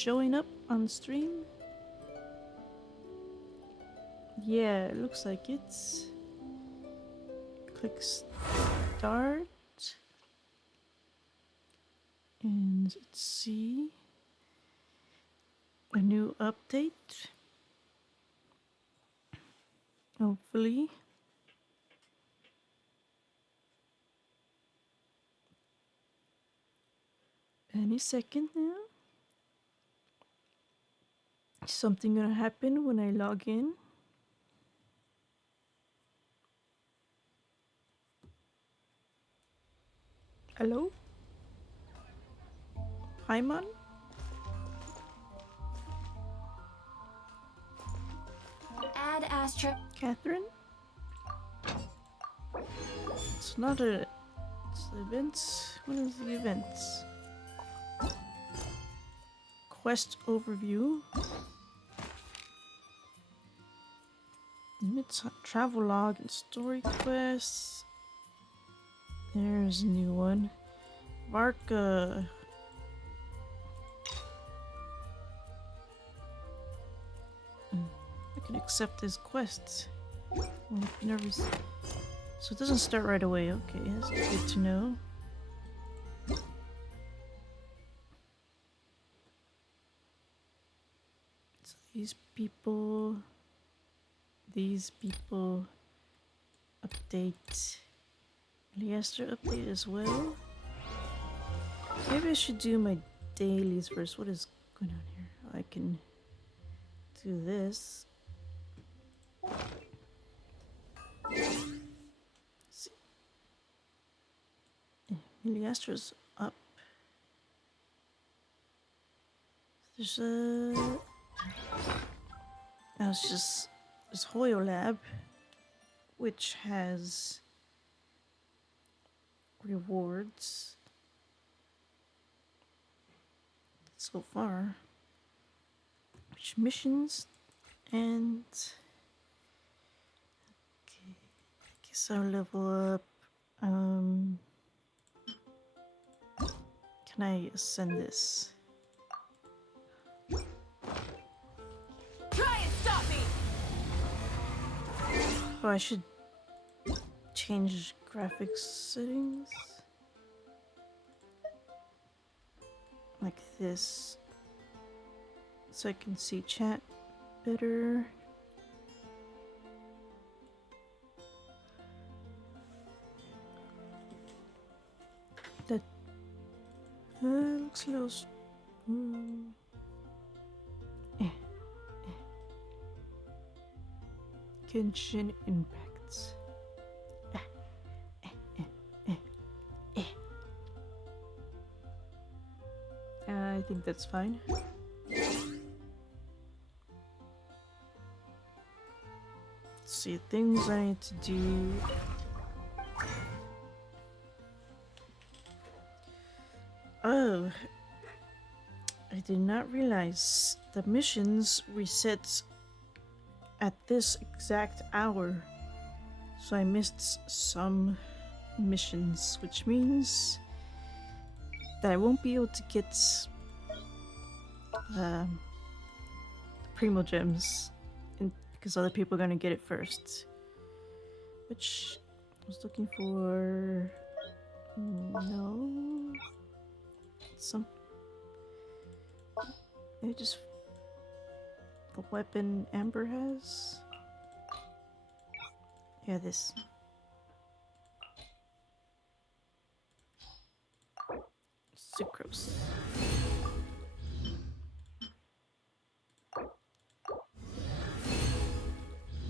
showing up on stream? Yeah, it looks like it's. Click start. And let's see. A new update. Hopefully. Any second now. Something gonna happen when I log in. Hello? Hyman? Add Astra. Catherine? It's not a. It's the events. What is the events? Quest overview. It's travel log and story quests. There's a new one. Varka. I can accept this quest. Well, never. So it doesn't start right away. Okay, that's good to know. So these people update. Leicester update as well. Maybe I should do my dailies first. What is going on here? I can do this. See. Leicester's up. There's a. Now it's just this Hoyo Lab, which has rewards so far. Which missions and okay, I guess I'll level up. Can I ascend this? Try and stop me! Oh, I should change graphics settings like this so I can see chat better. That looks a little. Genshin impacts. I think that's fine. Let's see, things I need to do. Oh, I did not realize the missions reset at this exact hour. So I missed some missions, which means that I won't be able to get Primo Gems because other people are going to get it first. Which I was looking for. No. Some. Maybe just the weapon Amber has. Yeah, this. Sucrose.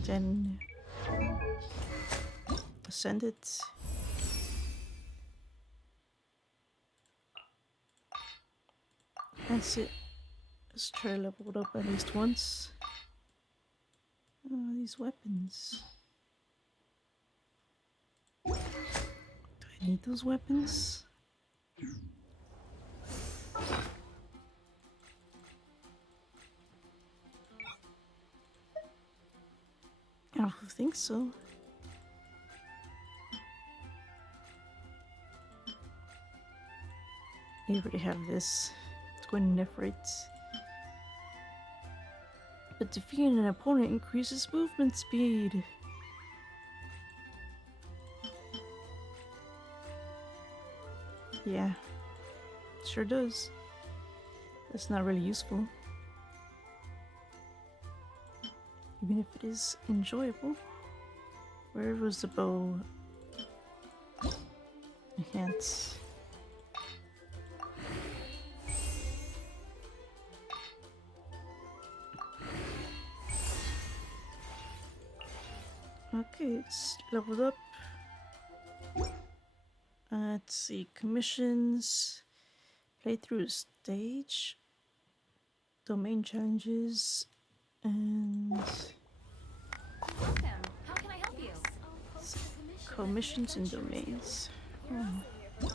Then ascend it. That's it. Let's try to level it up at least once. Oh, these weapons. Do I need those weapons? I don't think so. You already have this. Twin Nephrite. but defeating an opponent increases movement speed. Yeah, sure does. That's not really useful. Even if it is enjoyable. Where was the bow? I can't. Okay, it's leveled up. Let's see, commissions, playthrough stage, domain challenges, and Welcome. How can I help you? commissions and domains. Look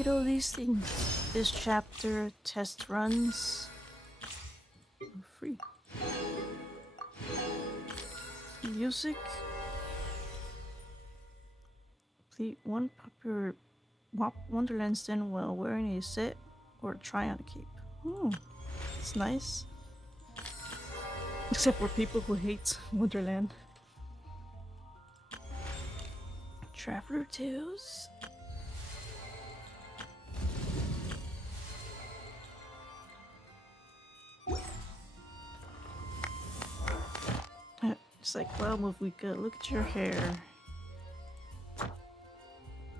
at all these things. This chapter, test runs. Oh, free. Music. Complete one popular Wonderland stand while wearing a set or try on cape. Oh, it's nice. Except for people who hate Wonderland. Traveler Tales. It's like, well, Mufika, look at your hair.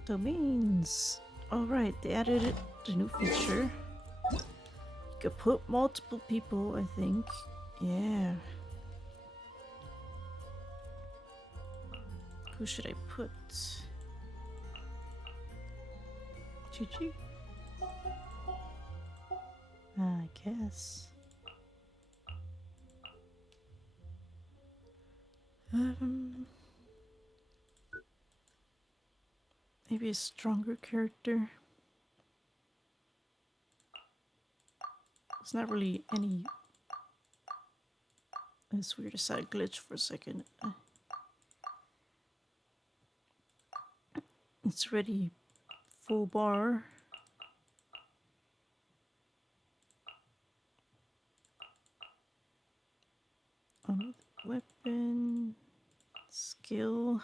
Domains. Alright, they added a new feature. You could put multiple people, I think. Yeah. Who should I put? Gigi? I guess. Maybe a stronger character. It's not really any. It's weird. A side glitch for a second. It's ready. Full bar. Weapon. Skill.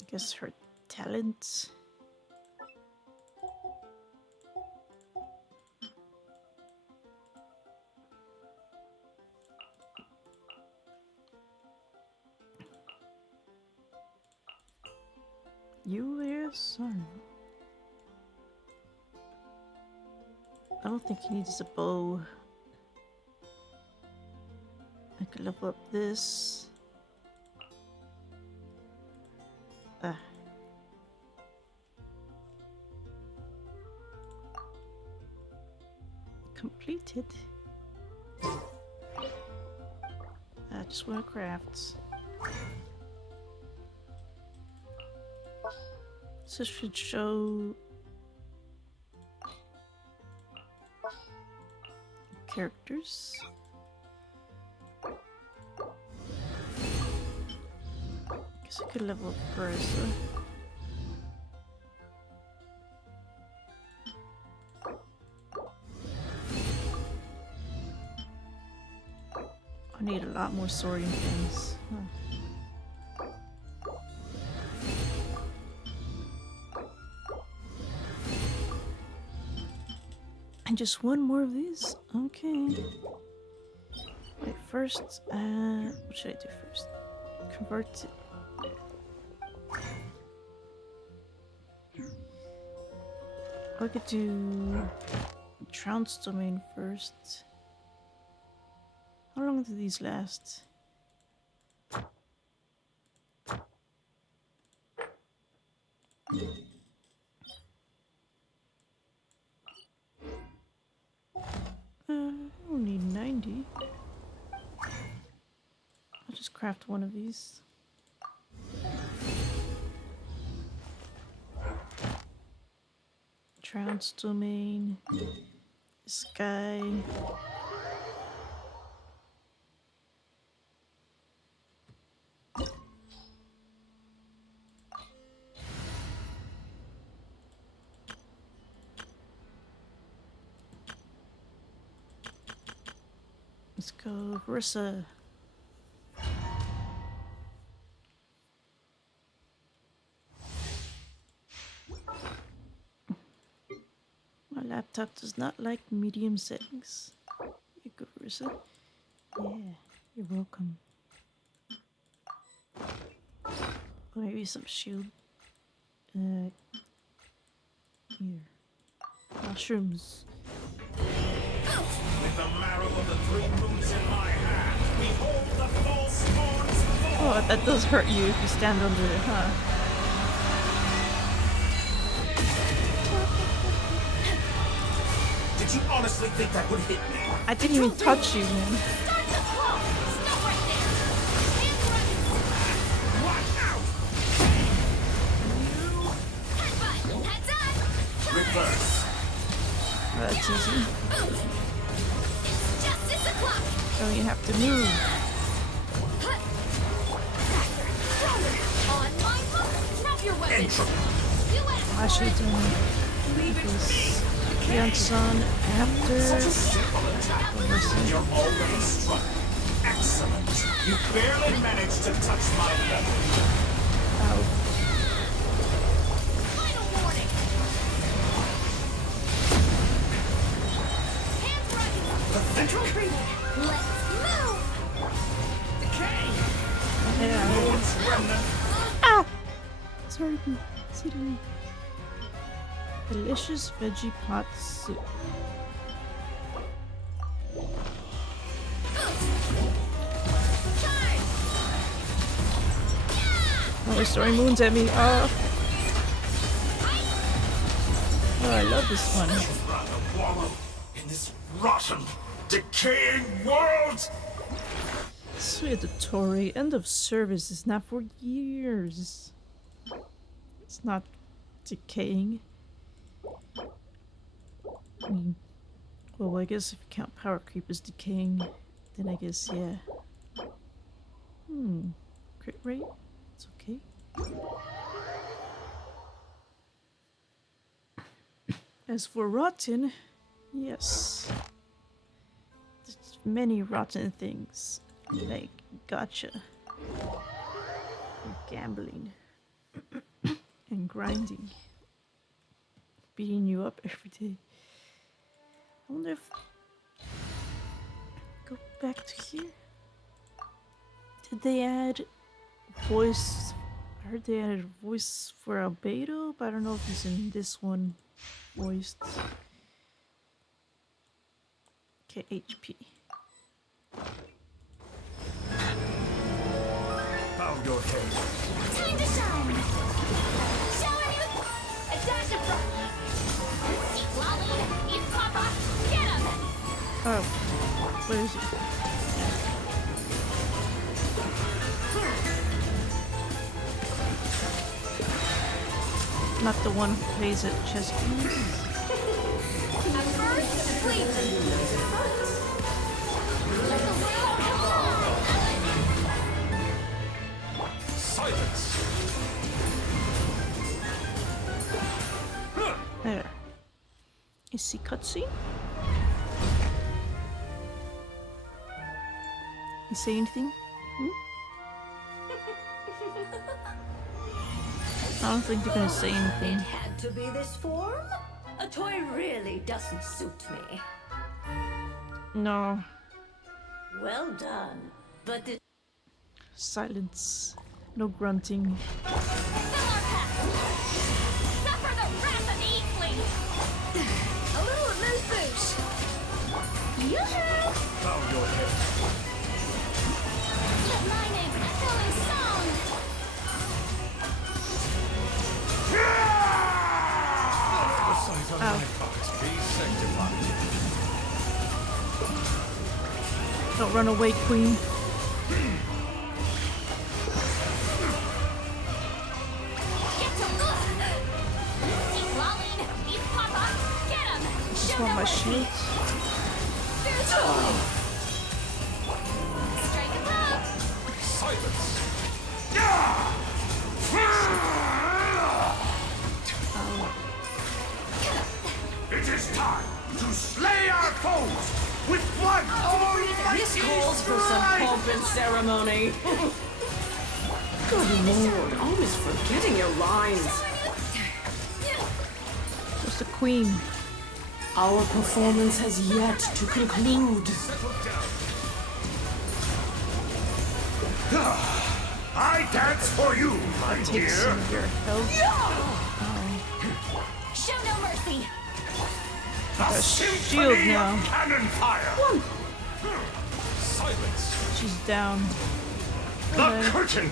I guess her talent. You there, son? I don't think he needs a bow. I could level up this. Completed. I just want to craft. So should show characters. Guess I could level up first. I need a lot more sorting things. Huh. And just one more of these? Okay. Wait, first, what should I do first? Convert it. I could do Trounce domain first. How long do these last? I only need 90. I'll just craft one of these. Trounce domain. Sky. Let's go, Rissa. My laptop does not like medium settings. You go, Rissa. Yeah, you're welcome. Or maybe some shield. Here. Mushrooms. With the marrow of the three moons in my hand, behold the false horns fall! Oh, that does hurt you if you stand under it, huh? Did you honestly think that would hit me? I didn't even touch you, man. Start the clock! Stop right there! Hands running! What now? Headbutt! Heads up! Reverse. Oh, that's easy. It's justice o'clock! Don't even have to move. On my mark! Drop your weapon! Entropy. Do it! I should do this. Yansan after. Such a simple attack. And you're already struck. Excellent. You barely managed to touch my level. Ow. Final warning! Hands running! Control breathing! Let's move! Decay. Yeah. Moon's remnant. Ah! Sorry, considering. Delicious veggie pot soup. Charge! Oh, he's throwing moons at me. Oh, I love this one. Rather wallow in this rotten, decaying world. Suedatory end of service is not for years. It's not decaying. I mean, well, I guess if you count power creep as decaying, then I guess, yeah. Crit rate? It's okay. As for rotten, yes. There's many rotten things. Like gotcha. And gambling. And grinding. Beating you up every day. I wonder if... Go back to here. Did they add voice? I heard they added voice for Albedo, but I don't know if he's in this one voiced. Okay, HP. Bow your head. Time to shine! Showing you a dash of fun! Eat Lolly, eat Papa, get him! Oh, where is he? Not the one who plays at chess games. At first, sleep! Let the world come on! Silence. There. Is he cutscene? You say anything? I don't think they're gonna say It anything. had to be this form? A toy really doesn't suit me. No. Well done. But it Silence. No grunting. Suffer the wrath of the Eatling! A little amuse bouche! Yoo-hoo! Bow your head. Let my name echo in song! The sight on my part be sanctified. Don't run away, queen. Get to eat Lolly, eat Papa, get him! Just want my shield. Strike him up! Silence. It is time to slay our foes with blood. This ceremony. Good lord, always forgetting your lines. What's the queen? Our performance has yet to conclude. I dance for you, my Take dear. some of your health. Show no mercy. A shield symphony now. of cannon fire. Silence. She's down. The curtain.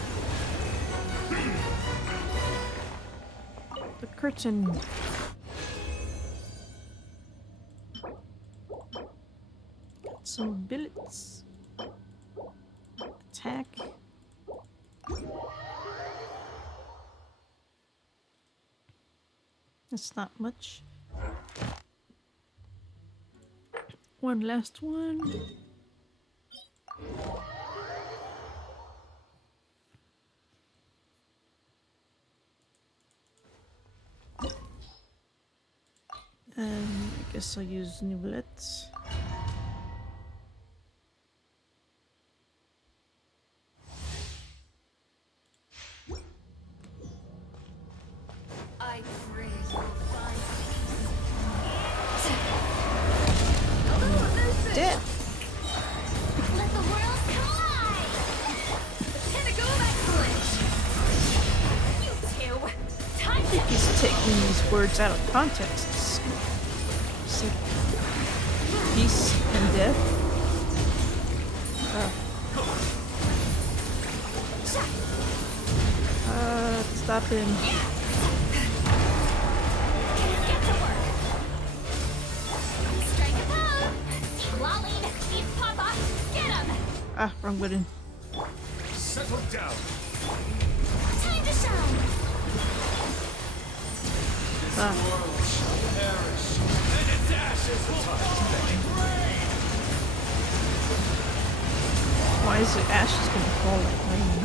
The curtain. Got some billets. Attack. That's not much. One last one. I guess I'll use Niblette. I pray you'll find Dead! Let the world collide! The pinnacle of excellence! You two! Time to He's taking these words out of context. It's like peace and death. Stop him. get to work! Strike a pose! Clorinde, eat Papa! Get him! Ah, wrong button. Settle down. Time to shine! Why is it ashes gonna fall like rain?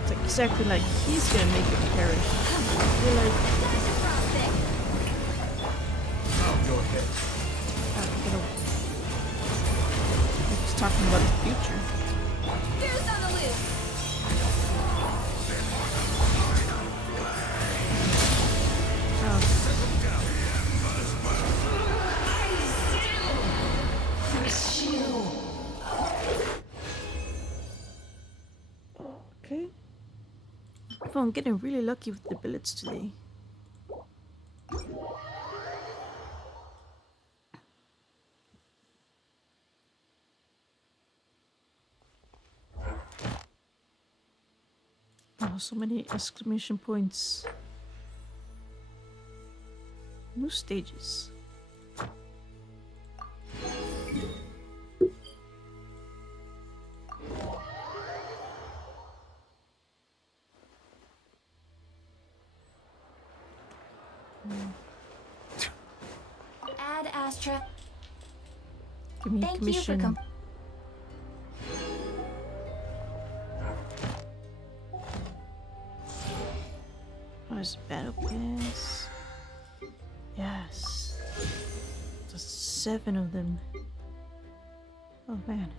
It's like exactly like he's gonna make it perish. You're like, Dash of frostbite! Now go ahead. he's talking about his future. Goose on the loose! Okay. Oh, I'm getting really lucky with the billets today. Oh, so many exclamation points. New stages. Ad Astra. Give me a Thank you commission. for Oh, there's a battle pass. Yes. There's 7 of them. Oh man.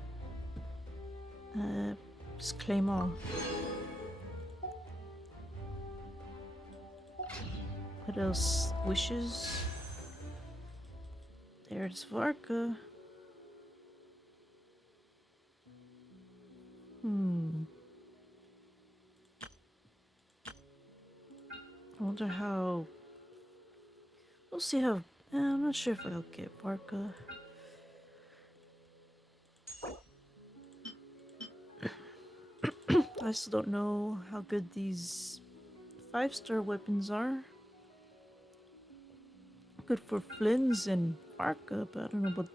Just claim all. What else? Wishes. There's Varka. I wonder how. We'll see how. I'm not sure if I'll get Varka. I still don't know how good these 5-star weapons are. Good for Flynn's and Varka, but I don't know about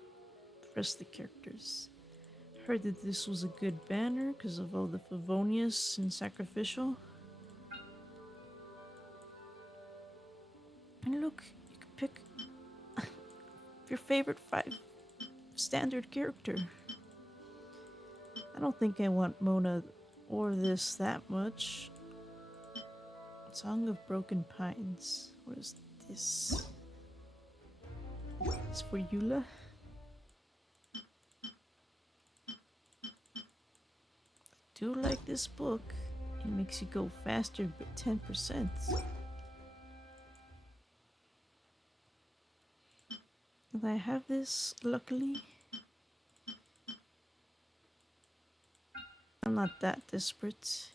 the rest of the characters. Heard that this was a good banner because of all the Favonius and Sacrificial. And look, you can pick your favorite 5 standard character. I don't think I want Mona or this that much. Song of Broken Pines. What is this? It's for Eula. do like this book. It makes you go faster by 10%. And I have this, luckily. I'm not that desperate.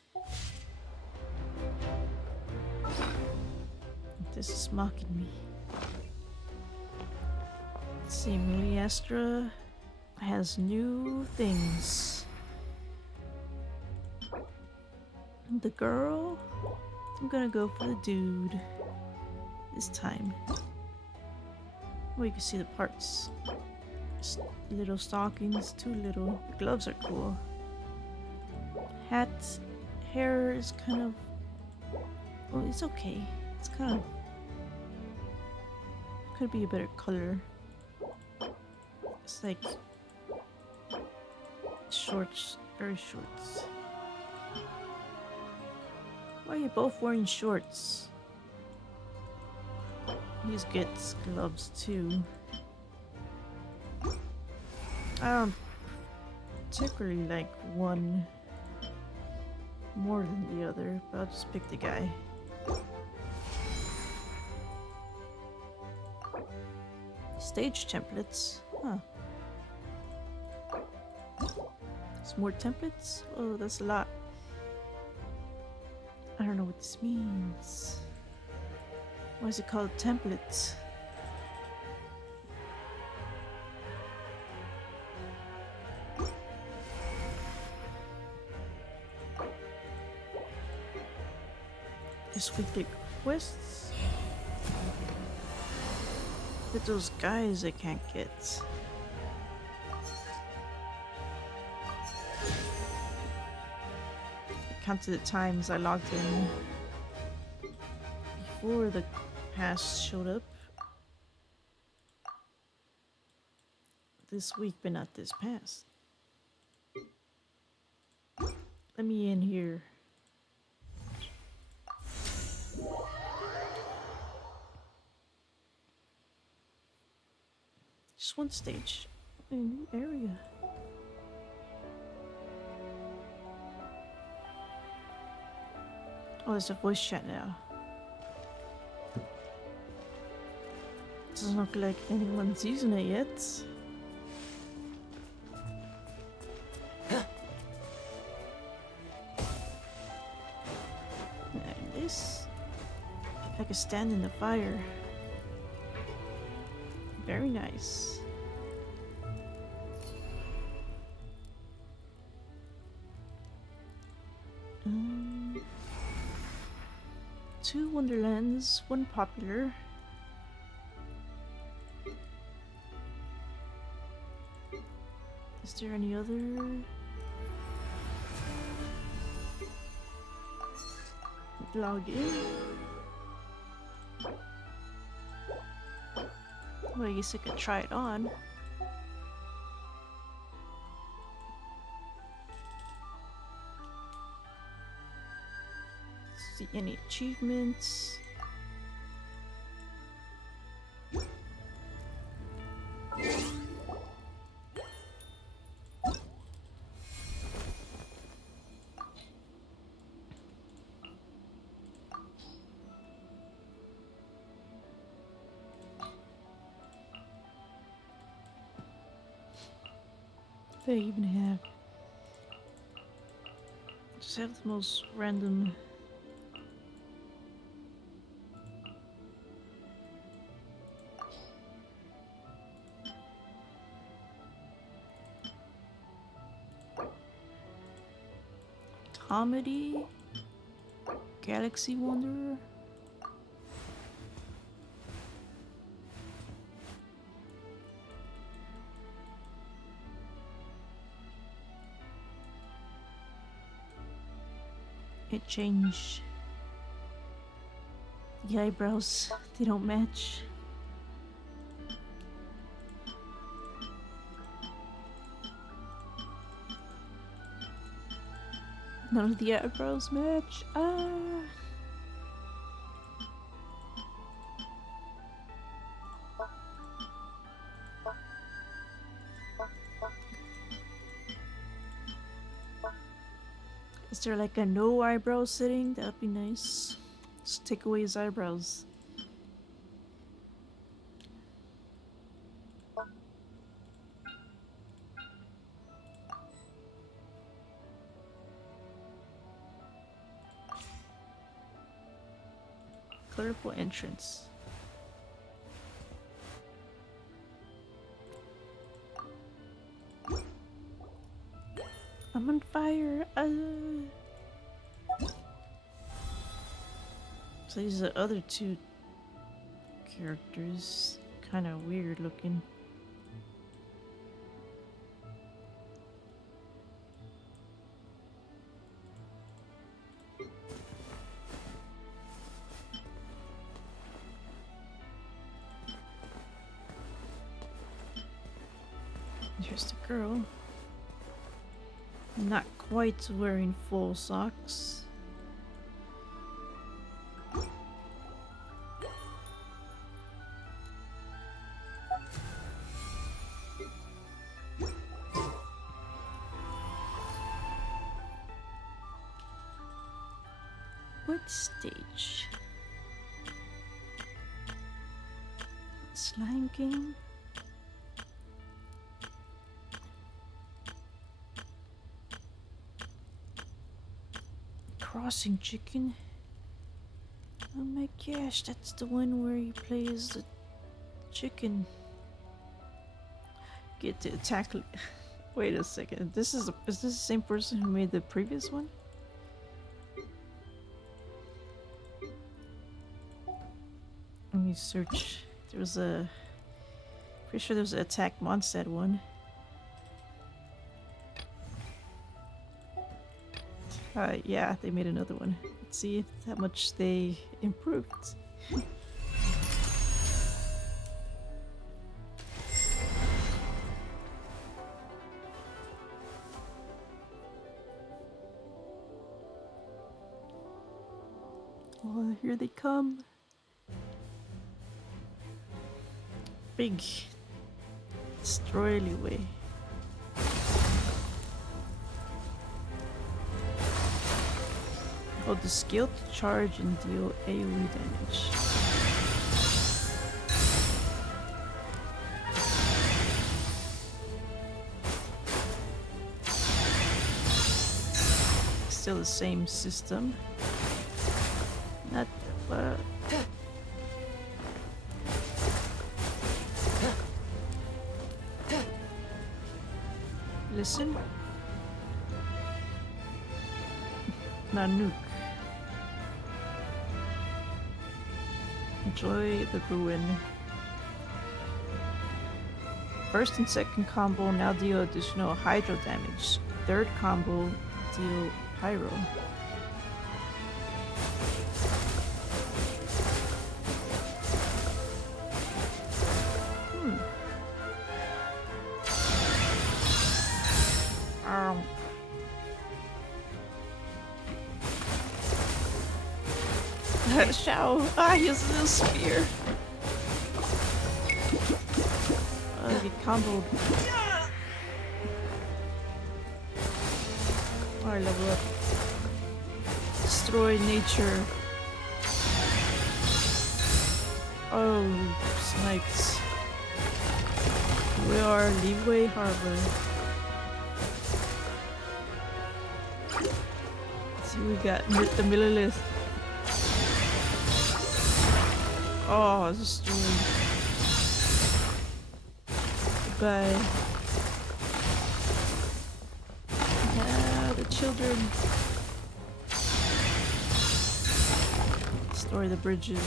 This is mocking me. Let's see, Astra has new things. The girl, I'm gonna go for the dude this time. Oh, you can see the parts. Little stockings, too little. The gloves are cool. Hat, hair is kind of... Oh, it's okay. It's kind of... Could be a better color. It's like... Shorts, very shorts. Why are you both wearing shorts? These gets gloves too. I don't particularly like one more than the other, but I'll just pick the guy. Stage templates? Huh. Some more templates? Oh, that's a lot. I don't know what this means. Why is it called templates? Just weekly quests? But those guys I can't get. I counted the times I logged in before the pass showed up. This week, but not this past. Let me in here. Just one stage. A new area. Oh, there's a voice chat now. Doesn't look like anyone's using it yet. And this, I can stand in the fire. Very nice. Two wonderlands, one popular. Is there any other? Log in. Well, I guess I could try it on. See any achievements? They even have just have the most random comedy, Galaxy Wanderer. It changed. The eyebrows, they don't match. None of the eyebrows match. Ah. Is there like a no eyebrow setting? That would be nice. Just take away his eyebrows. Colorful entrance. I'm on fire. So these are the other two characters. Kind of weird looking. Here's the girl. Not quite wearing full socks. What stage? Slime game? Crossing chicken. Oh my gosh, that's the one where you play as the chicken. Get to attack. Wait a second. Is this the same person who made the previous one? Let me search. There was a. Pretty sure there was an Attack Mondstadt one. Yeah, they made another one. Let's see how much they improved. Oh, here they come. Big destroy alleyway. Hold the skill to charge and deal AoE damage. Still the same system. Not the Listen. Nanook. Enjoy the ruin. First and second combo now deal additional hydro damage. Third combo deal pyro. Shao! Ah, he has a spear. Get comboed. Alright, level up. Destroy nature. Oh, snipes. We are Leeway Harbor. Let's see what we got with the Millilith. Oh, destroyed. Goodbye. Yeah, the children. Destroy the bridges.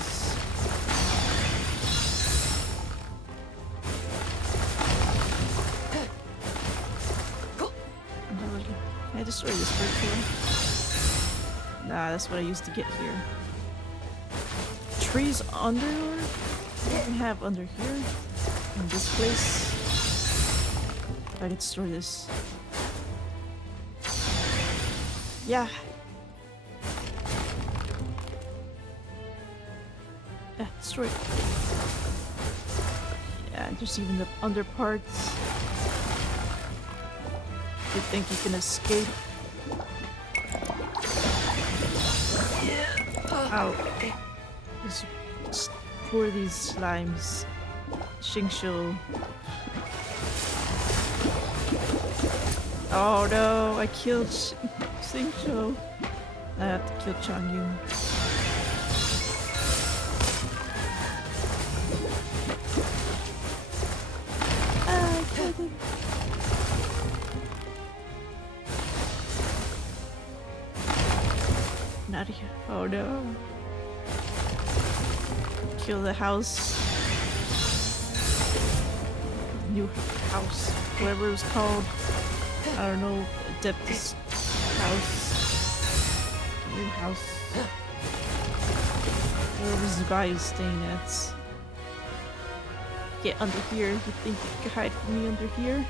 Can I destroy this bridge here? Nah, that's what I used to get here. Trees under? What do we have under here? In this place? I can destroy this. Yeah. Yeah, destroy it. Yeah, there's even the under parts. You think you can escape? Ow. Just pour these slimes. Xingqiu. Oh no, I killed Xingqiu. I have to kill Changyu. Ah, I killed him. Not here. Oh no. Kill the house. New house. Whatever it was called. I don't know. Adeptus house. New house. Wherever Zubai is staying at. Get under here. You think you can hide from me under here?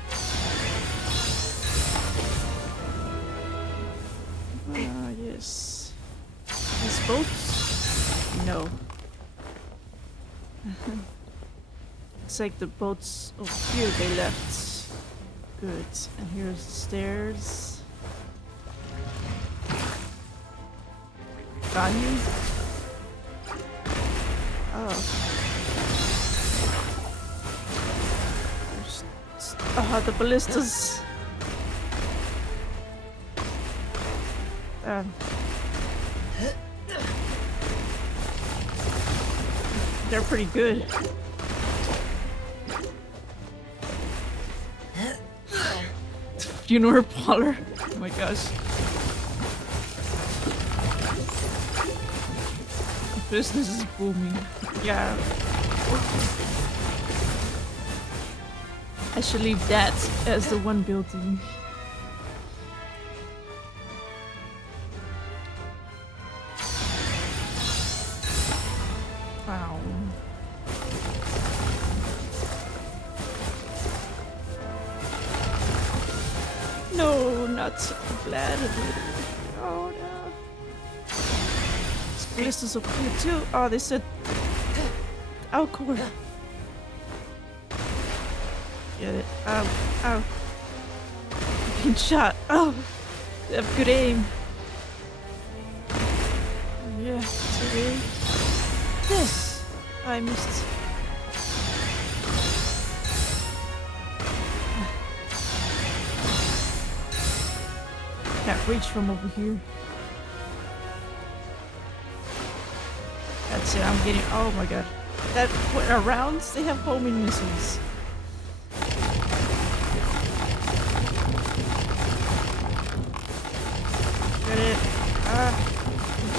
Ah, yes. These boats? No. Looks like the boats over here they left. Good. And here's the stairs. Got you? Oh. The ballistas. They're pretty good. Funeral parlor. Oh my gosh. Business is booming. Yeah. I should leave that as the one building. Wow. No, not so glad. Oh no. This is up here too. Oh, they said Alcor. Get it. Ow. Ow. Being shot. Oh. They have good aim. Yeah, today. This. I missed. Can't reach from over here. That's it, I'm getting. Oh my god. That rounds, they have homing missiles. Get it. Ah.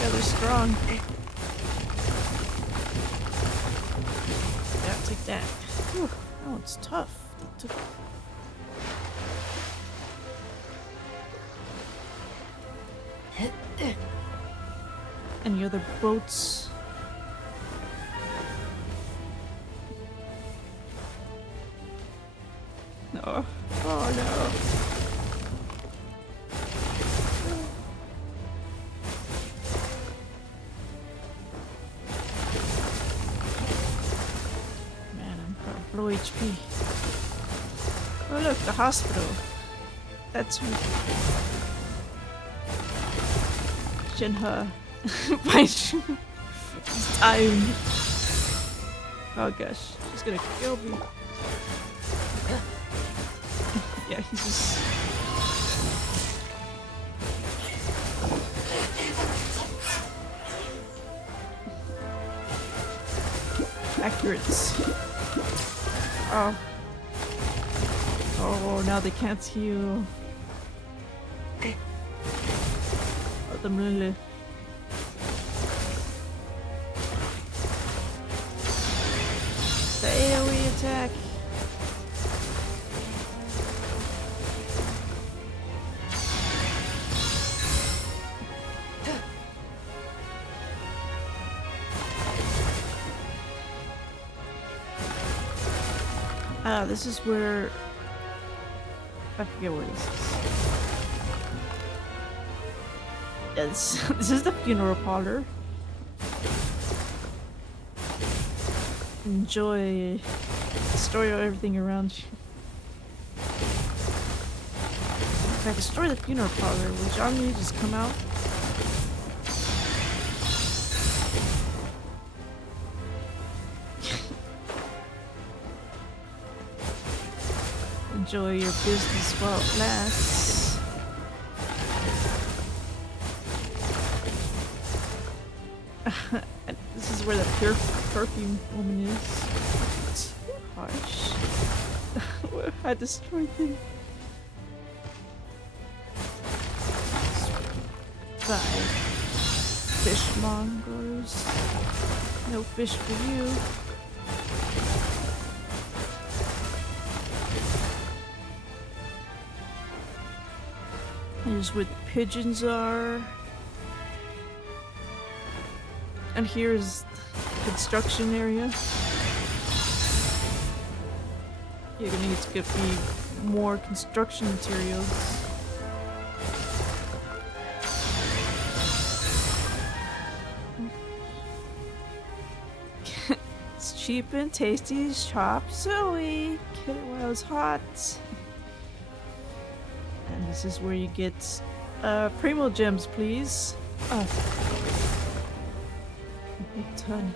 Yeah, they're strong. Yeah, take that. Whew. Oh, it's tough. They took. Any other boats? No. Oh no. Man, I'm low HP. Oh look, the hospital. That's Shinha. She's dying. Oh gosh, she's gonna kill me. Yeah, he's just. Accurate. Oh. Oh, now they can't heal. Oh, the Mule. The AoE attack. Ah, this is where I forget where this is. Yes, this is the funeral parlor. Enjoy the story of everything around you. If I destroy the funeral parlor, will Johnny just come out? Enjoy your business while it lasts. And this is where the pure perfume woman is. Too harsh. What if I destroyed them? 5 fishmongers. No fish for you. Here's where the pigeons are. And here's the construction area. You're gonna need to get me more construction materials. It's cheap and tasty, chop suey. Get it while it's hot. And this is where you get primo gems, please. A big ton.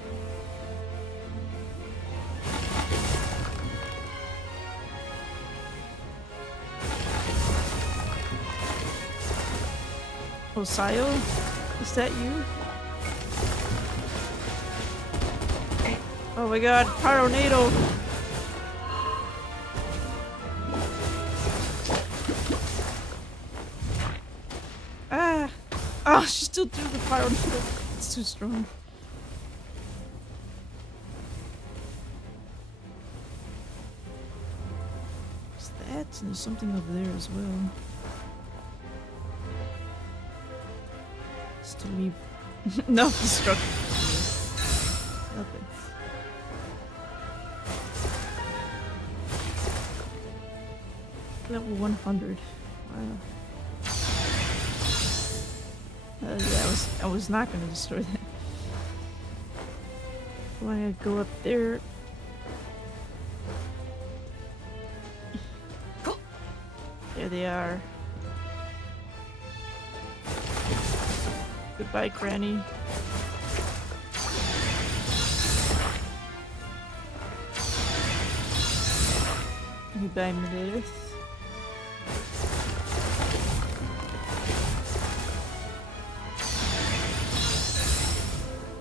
Osayo, is that you? Oh my god, Pyronado! Ah! Ah, she still threw the Pyronado. It's too strong. What's that? And there's something over there as well. To leave. No destruction. Nothing. Level 100. Wow. Yeah, I was not gonna destroy that. Why I go up there? There they are. Goodbye, Granny. Goodbye, Meredith.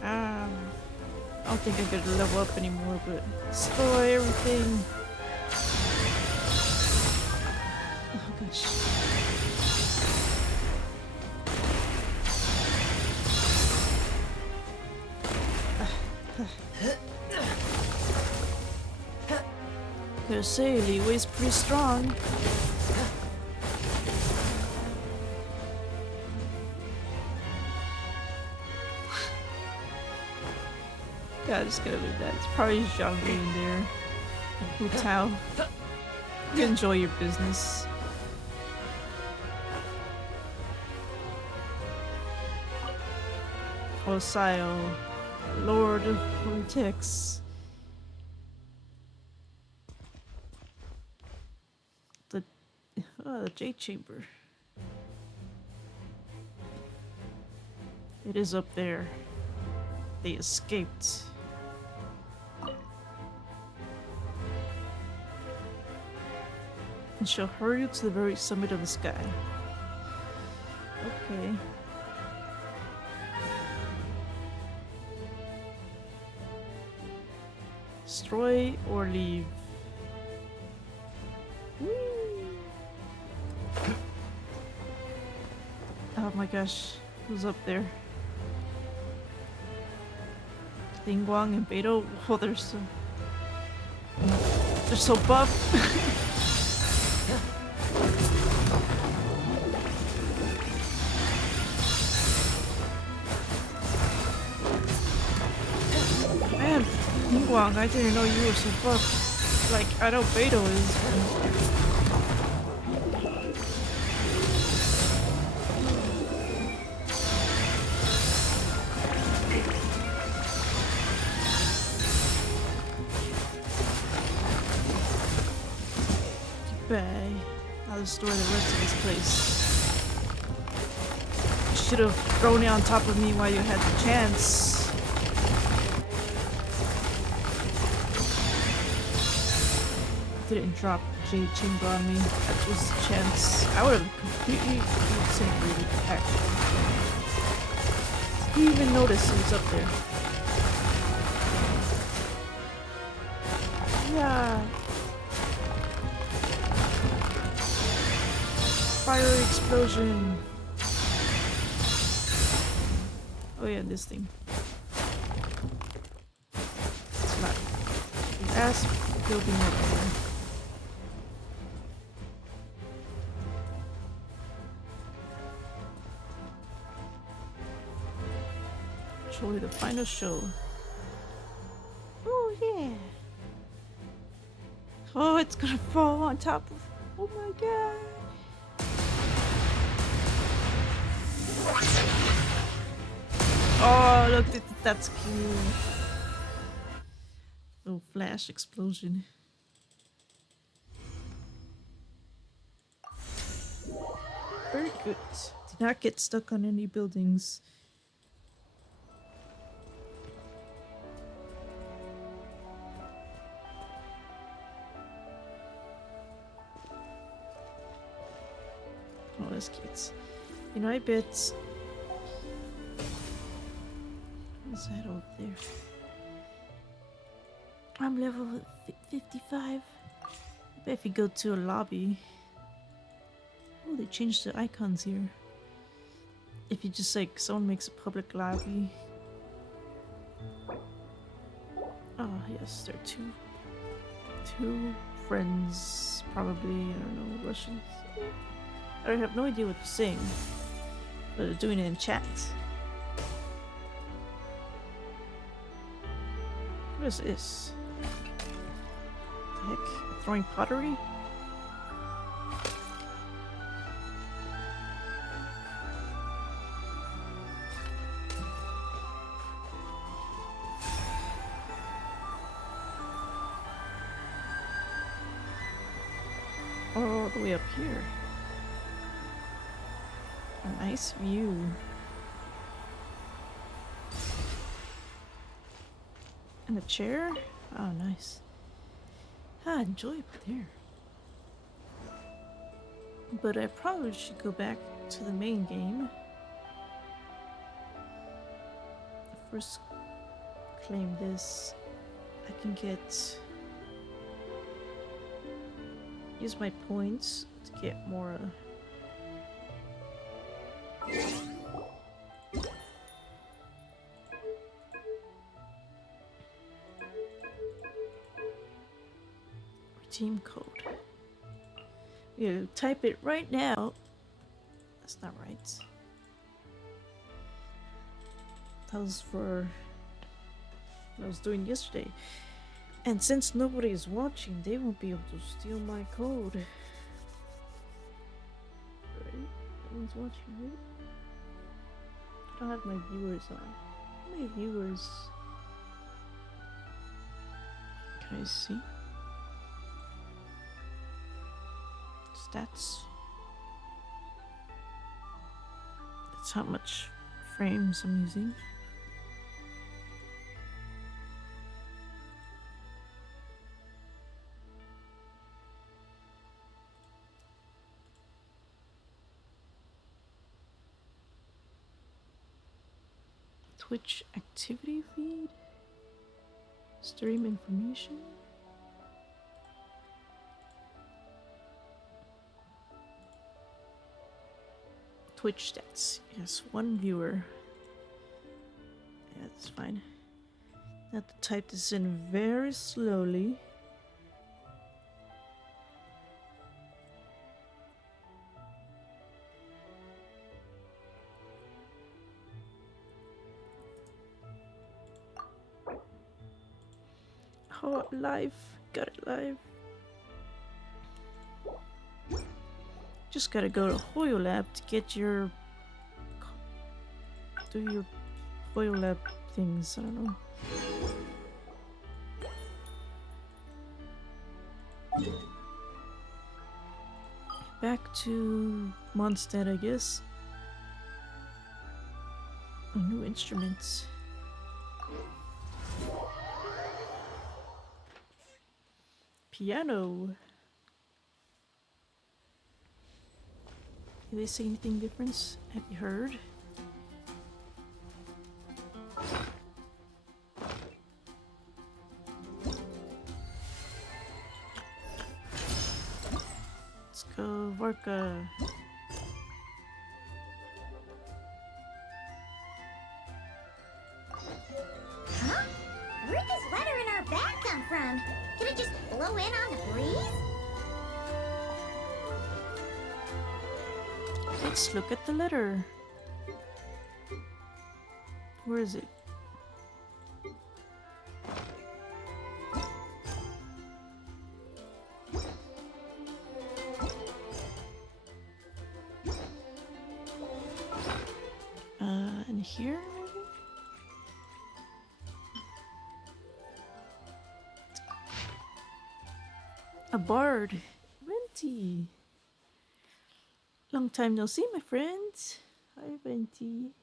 I don't think I could level up anymore, but destroy everything. Oh gosh. Gotta say, Liwei's pretty strong. Yeah, just gonna leave that. It's probably Zhang in there. Hu Tao. You enjoy your business. Osayo, Lord of Vortex. The Jade Chamber. It is up there. They escaped. And shall hurry you to the very summit of the sky. Okay. Destroy or leave. Oh my gosh, who's up there? Dingguang and Beto? Oh, they're so buff. Man, Dingguang, I didn't know you were so buff. Like, I know Beto is. I'll destroy the rest of this place. You should have thrown it on top of me while you had the chance. Didn't drop Jade Chamber on me. That was a chance. I would have completely disintegrated, actually. Didn't even notice it was up there. Yeah. Fire explosion. Oh yeah, this thing. It's not the ass building up there. Surely the final show. Oh yeah. Oh, it's gonna fall on top of. Oh my god. Oh, look, that's cute. Little flash explosion. Very good. Did not get stuck on any buildings. Oh, that's cute. You know, I bet. What's that over there? I'm level 55. I bet if you go to a lobby. Oh, they changed the icons here. If you just like, someone makes a public lobby. Oh, yes, there are two friends, probably, I don't know, Russians. I have no idea what they're saying, but they're doing it in chat. What is this? What the heck? Throwing pottery? All the way up here. A nice view. And a chair? Oh, nice. Ah, enjoyable there. But I probably should go back to the main game. First, claim this. I can use my points to get more. Redeem code. You type it right now. That's not right. That was for what I was doing yesterday. And since nobody is watching, they won't be able to steal my code. Right? No one's watching, right? I don't have my viewers on. How many viewers can I see? Stats. That's how much frames I'm using. Twitch activity feed? Stream information? Twitch stats. Yes, one viewer. Yeah, that's fine. I have to type this in very slowly. Oh, live. Got it live. Just gotta go to Hoyo Lab to get your... do your Hoyo Lab things, I don't know. Back to Mondstadt, I guess. Oh, new instruments. Piano. Did they say anything different? Have you heard? Let's go, Varka. Huh? Where'd this letter in our bag come from? Did it just blow in on the breeze? Let's look at the letter. Where is it? In here, maybe? A bard. Venti. Long time no see, my friend. Hi, Venti.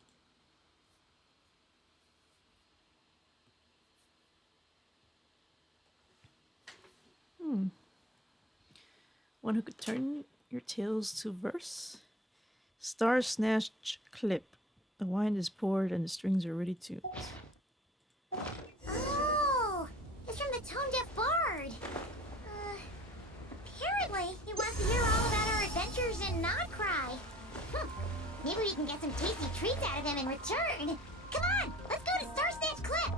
One who could turn your tales to verse? Star snatch clip. The wine is poured and the strings are ready tuned. Oh, it's from the tone deaf bard. Apparently, he wants to hear all about our adventures in Not Cry. Maybe we can get some tasty treats out of him in return. Come on, let's go to Star Snatch Clip.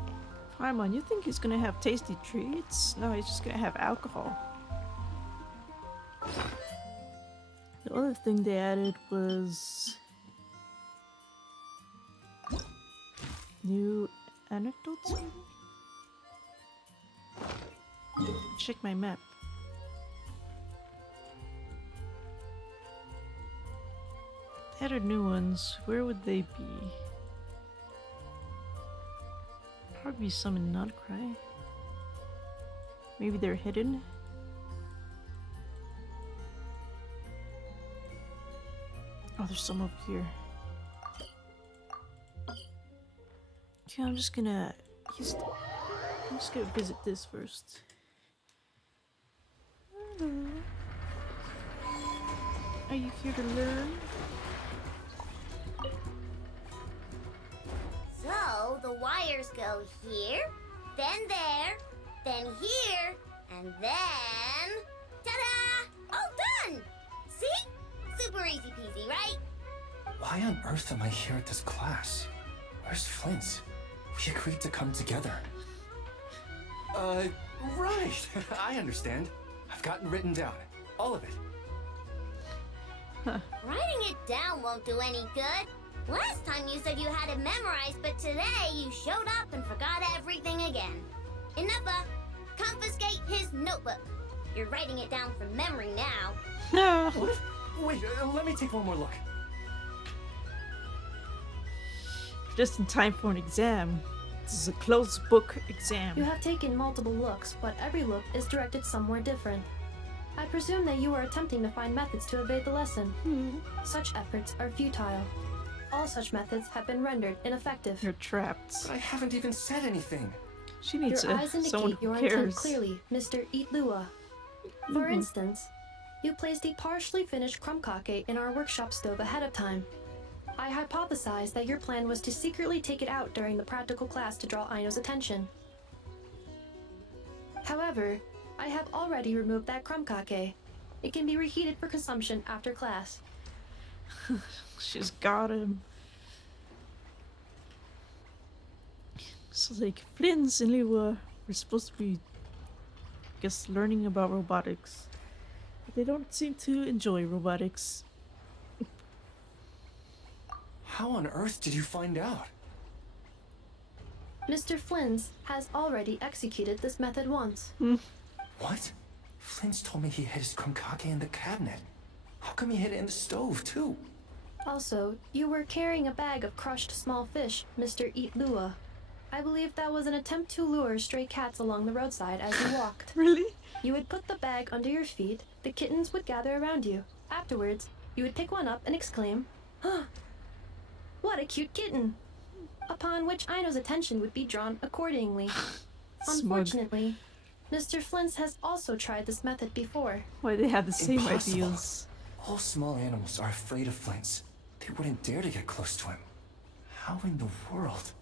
Paimon, you think he's gonna have tasty treats? No, he's just gonna have alcohol. The other thing they added was new anecdotes, maybe? Check my map. They added new ones. Where would they be? Probably some in Nutcry. Maybe they're hidden. Oh, there's some over here. Okay, I'm just gonna visit this first. Hello. Are you here to learn? So, the wires go here, then there, then here, and then... Ta-da! All done! See? Super easy peasy, right? Why on earth am I here at this class? Where's Flint? We agreed to come together. Right. I understand. I've gotten written down. All of it. Writing it down won't do any good. Last time you said you had it memorized, but today you showed up and forgot everything again. Enough. Confiscate his notebook. You're writing it down from memory now. No. What? Wait, let me take one more look. Just in time for an exam. This is a closed book exam. You have taken multiple looks, but every look is directed somewhere different. I presume that you are attempting to find methods to evade the lesson. Such efforts are futile. All such methods have been rendered ineffective. You're trapped. But I haven't even said anything. She needs Your eyes someone indicate who your intent cares. clearly, Mr. Illuga. For instance, you placed a partially finished crumb cake in our workshop stove ahead of time. I hypothesized that your plan was to secretly take it out during the practical class to draw Aino's attention. However, I have already removed that crumb cake. It can be reheated for consumption after class. She's got him. So like Flins and Liwa were supposed to be, I guess, learning about robotics. But they don't seem to enjoy robotics. How on earth did you find out? Mr. Flins has already executed this method once. What? Flint's told me he hid his krumkake in the cabinet. How come he hid it in the stove, too? Also, you were carrying a bag of crushed small fish, Mr. Illuga. I believe that was an attempt to lure stray cats along the roadside as you walked. Really? You would put the bag under your feet, the kittens would gather around you. Afterwards, you would pick one up and exclaim, "Huh! What a cute kitten!" Upon which Aino's attention would be drawn accordingly. Smug. Unfortunately, Mr. Flint's has also tried this method before. Why they have the same Impossible. ideals? All small animals are afraid of Flint's. They wouldn't dare to get close to him. How in the world?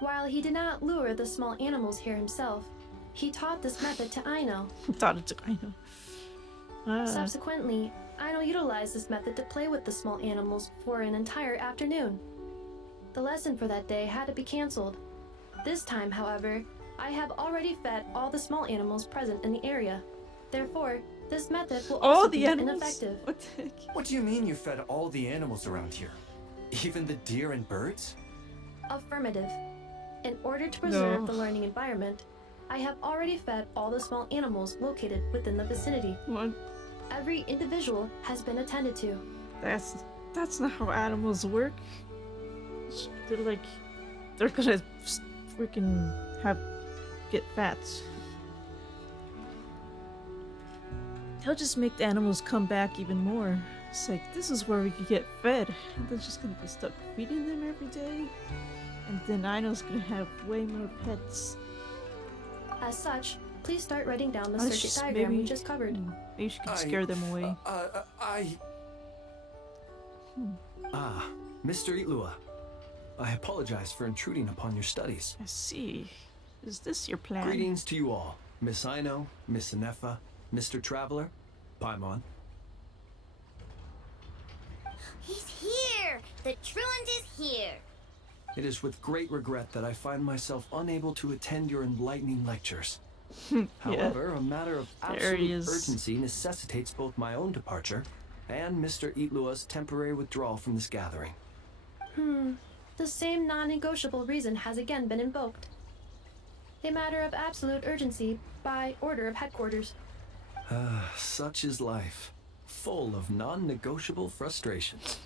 While he did not lure the small animals here himself, he taught this method to Aino. Thought it took Aino. Subsequently, Aino utilized this method to play with the small animals for an entire afternoon. The lesson for that day had to be cancelled. This time, however, I have already fed all the small animals present in the area. Therefore, this method will All also the be animals? ineffective. What the heck? What do you mean you fed all the animals around here? Even the deer and birds? Affirmative. In order to preserve No. the learning environment, I have already fed all the small animals located within the vicinity. What? Every individual has been attended to. That's not how animals work. They're gonna freaking get fat. He'll just make the animals come back even more. It's like, this is where we could get fed. And they're just gonna be stuck feeding them every day. And then Aino's gonna have way more pets. As such, please start writing down the I circuit just- diagram we maybe- just covered. Maybe she could scare them away. Mr. Ilua. I apologize for intruding upon your studies. I see. Is this your plan? Greetings to you all. Miss Aino, Miss Anefa, Mr. Traveler, Paimon. He's here! The truant is here! It is with great regret that I find myself unable to attend your enlightening lectures. However, a matter of There he absolute is. urgency necessitates both my own departure and Mr. Itlua's temporary withdrawal from this gathering. The same non-negotiable reason has again been invoked. A matter of absolute urgency by order of headquarters. Such is life, full of non-negotiable frustrations.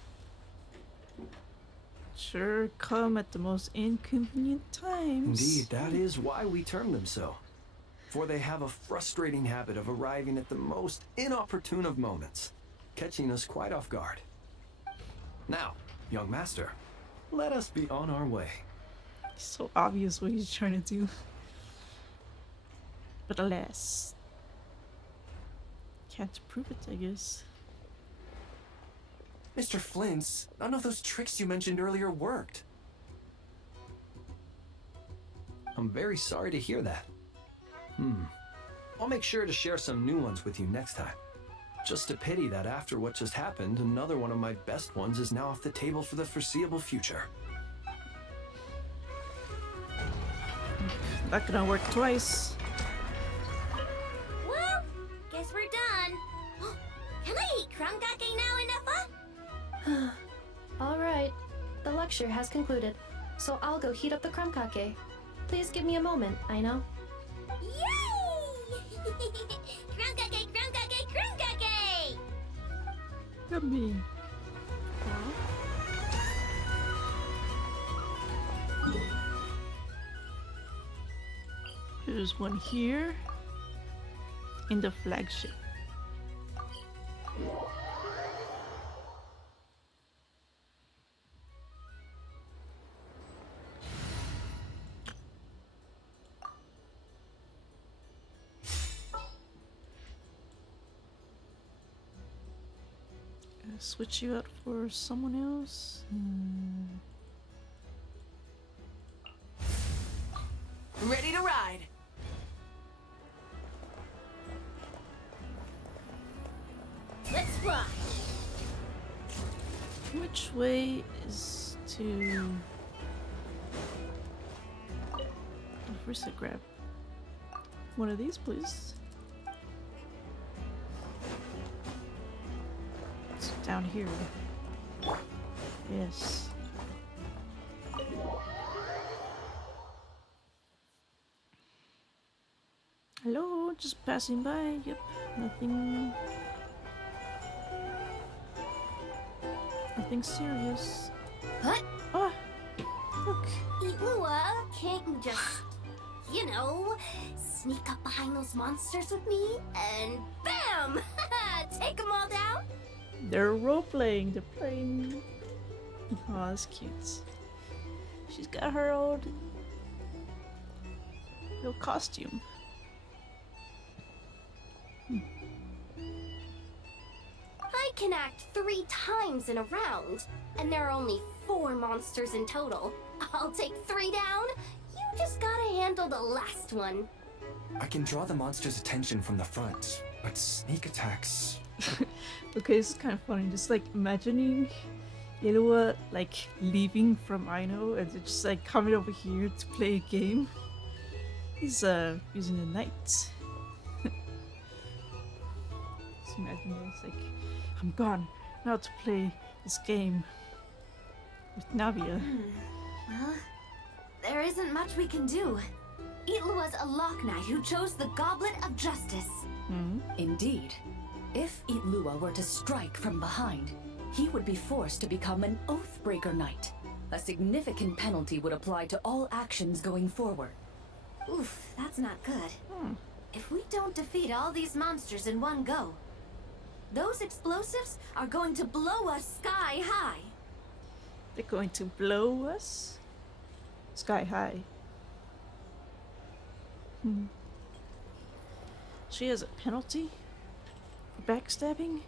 Sure come at the most inconvenient times. Indeed, that is why we term them so. For they have a frustrating habit of arriving at the most inopportune of moments, catching us quite off guard. Now, young master, let us be on our way. It's so obvious what he's trying to do. But alas, can't prove it, I guess. Mr. Flint's, none of those tricks you mentioned earlier worked. I'm very sorry to hear that. I'll make sure to share some new ones with you next time. Just a pity that after what just happened, another one of my best ones is now off the table for the foreseeable future. Not gonna work twice. Well, guess we're done. Can I eat krumgake now, Inafa? Alright, the lecture has concluded, so I'll go heat up the krumkake. Please give me a moment, Aino. Yay! krumgake, krumgake, krumgake! Yummy. There's one here in the flagship. Switch you out for someone else. Ready to ride. Let's fly. Which way is to? First, I grab one of these, please. It's down here. Yes. Hello, just passing by. Yep, nothing. Nothing serious. What? Ah, look. Ilua, can't you just, sneak up behind those monsters with me and bam! Take them all down? They're role playing. They're playing. Oh, that's cute. She's got her old little costume. I can act 3 times in a round, and there are only 4 monsters in total. I'll take 3 down. You just gotta handle the last one. I can draw the monster's attention from the front, but sneak attacks... Okay, it's kind of funny. Just like imagining Illuga like leaving from Aino and just like coming over here to play a game. He's using a knight. Just imagine this, like, I'm gone now to play this game with Navia. Well, there isn't much we can do. Itlua's a Lock Knight who chose the Goblet of Justice. Indeed. If Itlua were to strike from behind, he would be forced to become an Oathbreaker Knight. A significant penalty would apply to all actions going forward. Oof, that's not good. If we don't defeat all these monsters in one go, those explosives are going to blow us sky high. They're going to blow us sky high. She has a penalty for backstabbing?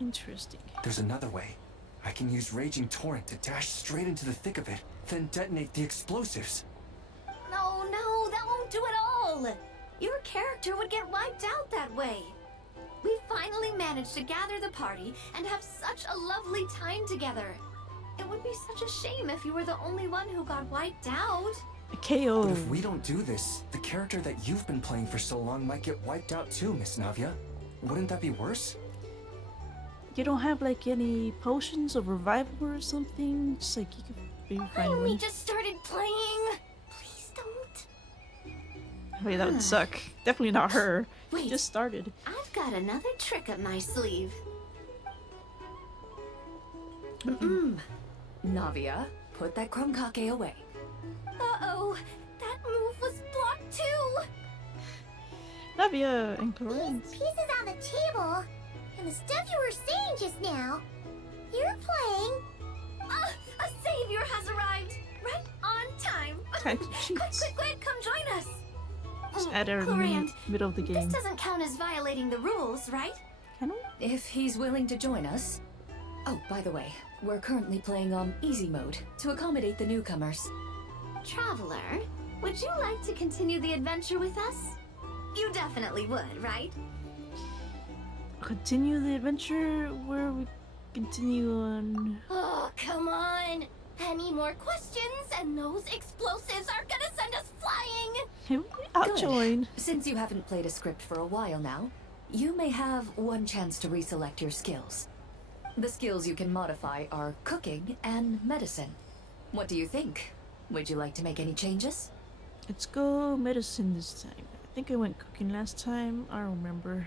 Interesting. There's another way. I can use Raging Torrent to dash straight into the thick of it, then detonate the explosives. No, that won't do it all. Your character would get wiped out that way. We finally managed to gather the party and have such a lovely time together. It would be such a shame if you were the only one who got wiped out. A KO. But if we don't do this, the character that you've been playing for so long might get wiped out too, Miss Navia. Wouldn't that be worse? You don't have like any potions of revival or something? Just like you could maybe I find only one. just started playing. Please don't. Wait, that would suck. Definitely not her. She Wait. just started. I've got another trick up my sleeve. Navia, put that krumkake away. Uh-oh, that move was blocked too. Navia and Clorinde. These pieces on the table and the stuff you were saying just now. You're playing. A savior has arrived. Right on time. Kind of cheats. Quick, come join us. Just add her in the Clorinde, middle of the game. This doesn't count as violating the rules, right? Can we? If he's willing to join us. Oh, by the way, we're currently playing on easy mode to accommodate the newcomers. Traveler, would you like to continue the adventure with us? You definitely would, right? Continue the adventure where we continue on. Oh, come on. Any more questions and those explosives are gonna send us flying. I'll Good. join. Since you haven't played a script for a while now, you may have one chance to reselect your skills. The skills you can modify are cooking and medicine. What do you think? Would you like to make any changes? Let's go medicine this time. I think I went cooking last time. I don't remember.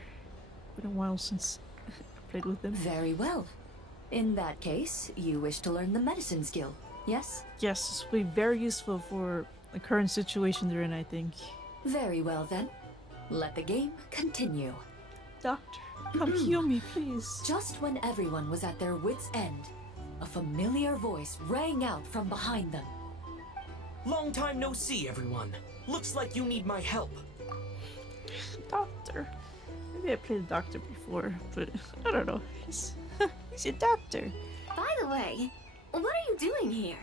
Been a while since I played with them. Very well. In that case, you wish to learn the medicine skill, yes? Yes, this will be very useful for the current situation they're in, I think. Very well then. Let the game continue. Doctor, come heal me, please. Just when everyone was at their wits' end, a familiar voice rang out from behind them. Long time no see, everyone. Looks like you need my help. Doctor. Maybe I played the doctor before, but I don't know. He's a doctor. By the way, what are you doing here?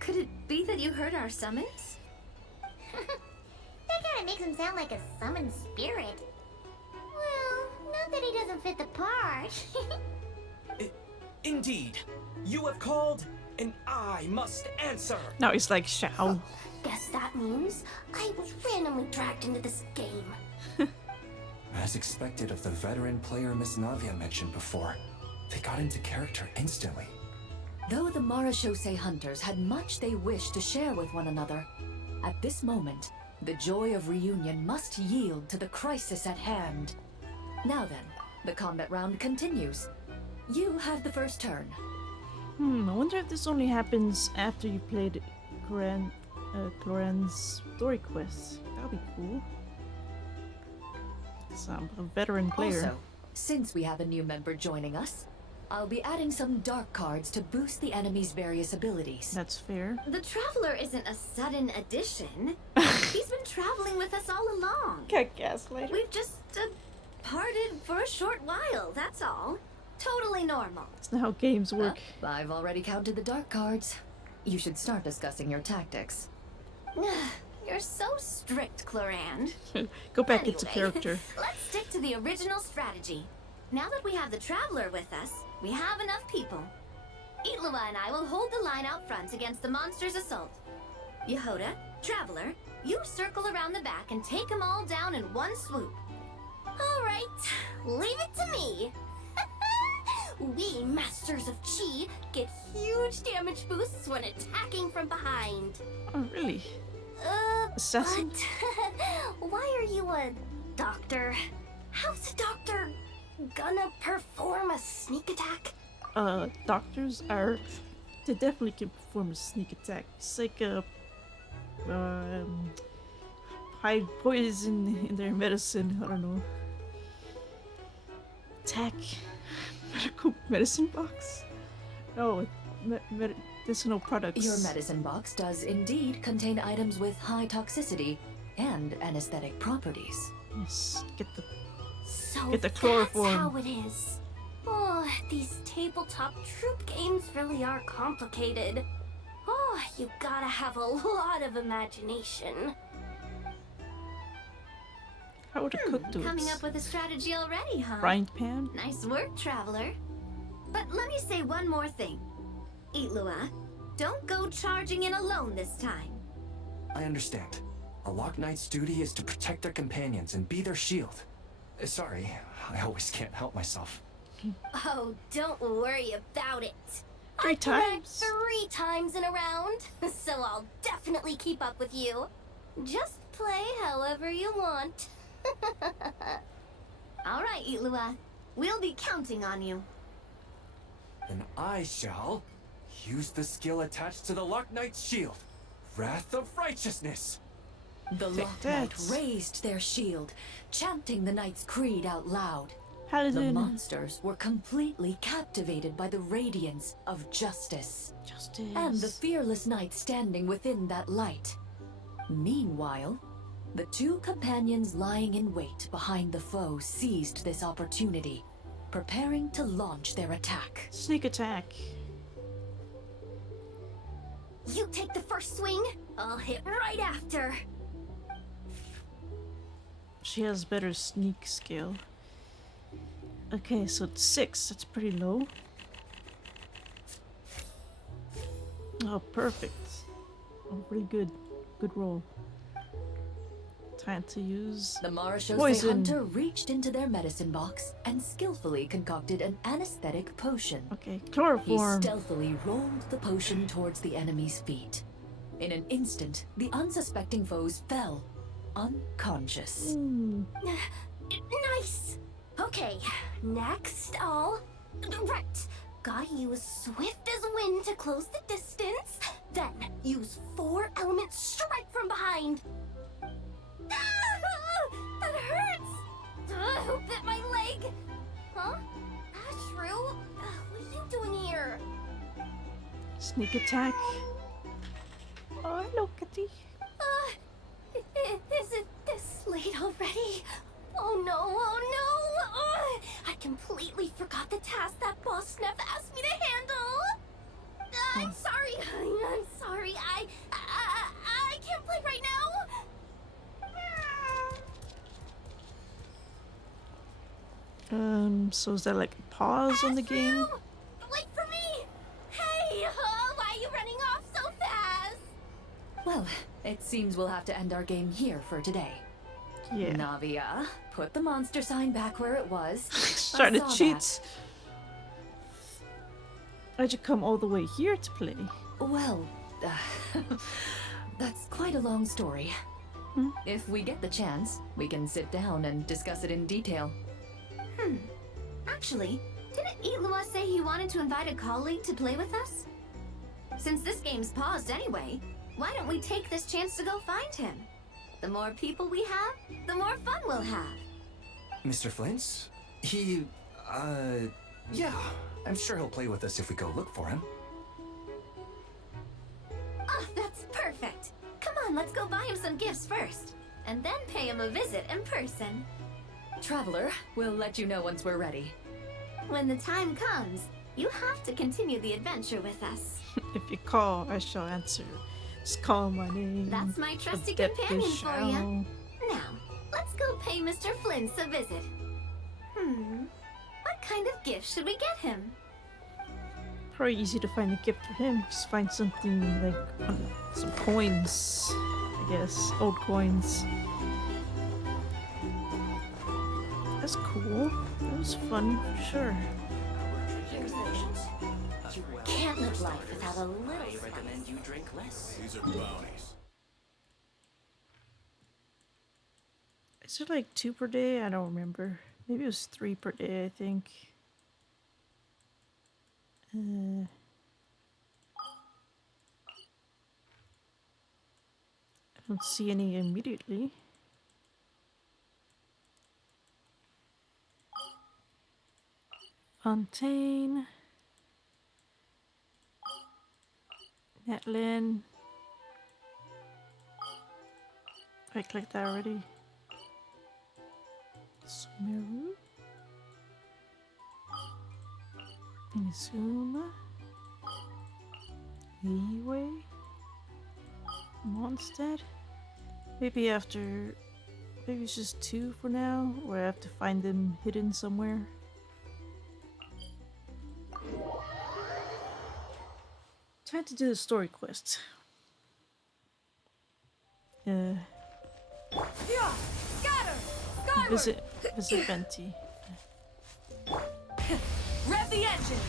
Could it be that you heard our summons? That kind of makes him sound like a summoned spirit. Well, not that he doesn't fit the part. Indeed. You have called, and I must answer. Now he's like, Shao. Guess that means I was randomly dragged into this game. As expected of the veteran player Miss Navia mentioned before, they got into character instantly. Though the Marashose hunters had much they wished to share with one another, at this moment, the joy of reunion must yield to the crisis at hand. Now then, the combat round continues. You have the first turn. I wonder if this only happens after you played Clorinde's story quest. That'd be cool. So I'm a veteran player. Also, since we have a new member joining us, I'll be adding some dark cards to boost the enemy's various abilities. That's fair. The Traveler isn't a sudden addition. He's been traveling with us all along. Got gaslighted. We've just parted for a short while, that's all. Totally normal. That's not how games work. I've already counted the dark cards. You should start discussing your tactics. You're so strict, Clorinde. Go back into Anyway, character. Let's stick to the original strategy. Now that we have the Traveler with us, we have enough people. Illuga and I will hold the line out front against the monster's assault. Yehoda, Traveler, you circle around the back and take them all down in one swoop. All right, leave it to me. We Masters of Chi get huge damage boosts when attacking from behind. Oh, really? Assassin? But why are you a doctor? How's a doctor gonna perform a sneak attack? Doctors are... They definitely can perform a sneak attack. It's like a... hide poison in their medicine. I don't know. Attack. Medical medicine box? No, medicinal products. Your medicine box does indeed contain items with high toxicity and anesthetic properties. Yes, get the That's chloroform. how it is. Oh, these tabletop troop games really are complicated. Oh, you gotta have a lot of imagination. How would a cook do it? Coming up with a strategy already, huh? Frying pan? Nice work, Traveler. But let me say one more thing. Illuga, don't go charging in alone this time. I understand. A Lock Knight's duty is to protect their companions and be their shield. Sorry, I always can't help myself. Oh, don't worry about it. Three I correct times? 3 times in a round, so I'll definitely keep up with you. Just play however you want. All right, Illuga. We'll be counting on you. Then I shall use the skill attached to the Lock Knight's shield. Wrath of Righteousness. The Take Lock that. Knight raised their shield, chanting the Knight's creed out loud. The Paladin. monsters were completely captivated by the radiance of justice. Justice. And the fearless knight standing within that light. Meanwhile, the two companions lying in wait behind the foe seized this opportunity, preparing to launch their attack. Sneak attack. You take the first swing, I'll hit right after. She has better sneak skill. Okay, so it's 6. That's pretty low. Oh, perfect. Oh, really good. Good roll. Time to use The Marashose poison. hunter reached into their medicine box and skillfully concocted an anesthetic potion. Okay, He chloroform. stealthily rolled the potion towards the enemy's feet. In an instant, the unsuspecting foes fell, unconscious. Ooh. Nice. Okay, next I'll... Right. Gotta use swift as wind to close the distance. Then use 4 element strike from behind. Ah, that hurts. Who bit my leg? Huh? Ashru? What are you doing here? Sneak attack. Oh, hello, Kitty. Is it this late already? Oh no, oh no! I completely forgot the task that Boss Neff asked me to handle. I'm sorry. I'm sorry. I can't play right now. So is that like a pause on the game? Wait for me! Hey, why are you running off so fast? Well, it seems we'll have to end our game here for today. Yeah. Navia, put the monster sign back where it was. Trying I to saw cheat. Why'd you come all the way here to play? that. Well, that's quite a long story. Hmm? If we get the chance, we can sit down and discuss it in detail. Actually, didn't Illuga say he wanted to invite a colleague to play with us? Since this game's paused anyway, why don't we take this chance to go find him? The more people we have, the more fun we'll have. Mr. Flint's? He, yeah, I'm sure he'll play with us if we go look for him. Oh, that's perfect. Come on, let's go buy him some gifts first, and then pay him a visit in person. Traveler, we'll let you know once we're ready. When the time comes, you have to continue the adventure with us. If you call, I shall answer. Just call my name. That's my trusty Adept companion for shall. you. Now, let's go pay Mr. Flint's a visit. What kind of gift should we get him? Probably easy to find a gift for him. Just find something like some coins, I guess. Old coins. That's cool. That was fun for sure. Can't live life without a little I recommend you drink less. These are bounties. Is it like 2 per day? I don't remember. Maybe it was 3 per day, I think. I don't see any immediately. Fontaine. Netlin. I clicked that already. Sumeru. Inazuma. Leeway. Mondstadt. Maybe after. Maybe it's just 2 for now, or I have to find them hidden somewhere. Time to do the story quest. Scatter! Skyward! Visit Venti. Rev the engines!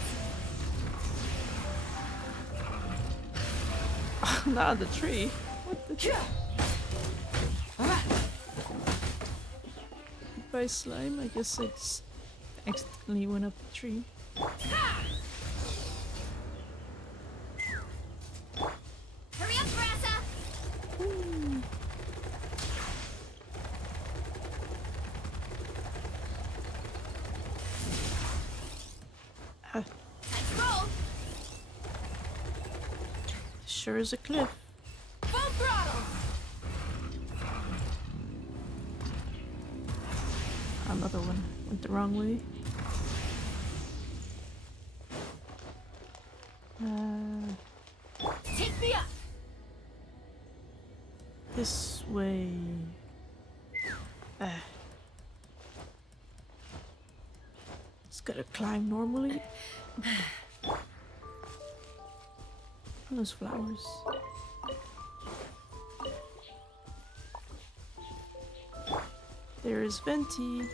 Not on the tree. What the? Goodbye, slime. I guess I just accidentally went up the tree. Hurry up, Grassa! Let's roll! Sure is a cliff. Full throttle! Another one went the wrong way. Take me up! This way. It's gotta climb normally. Those flowers. There is Venti.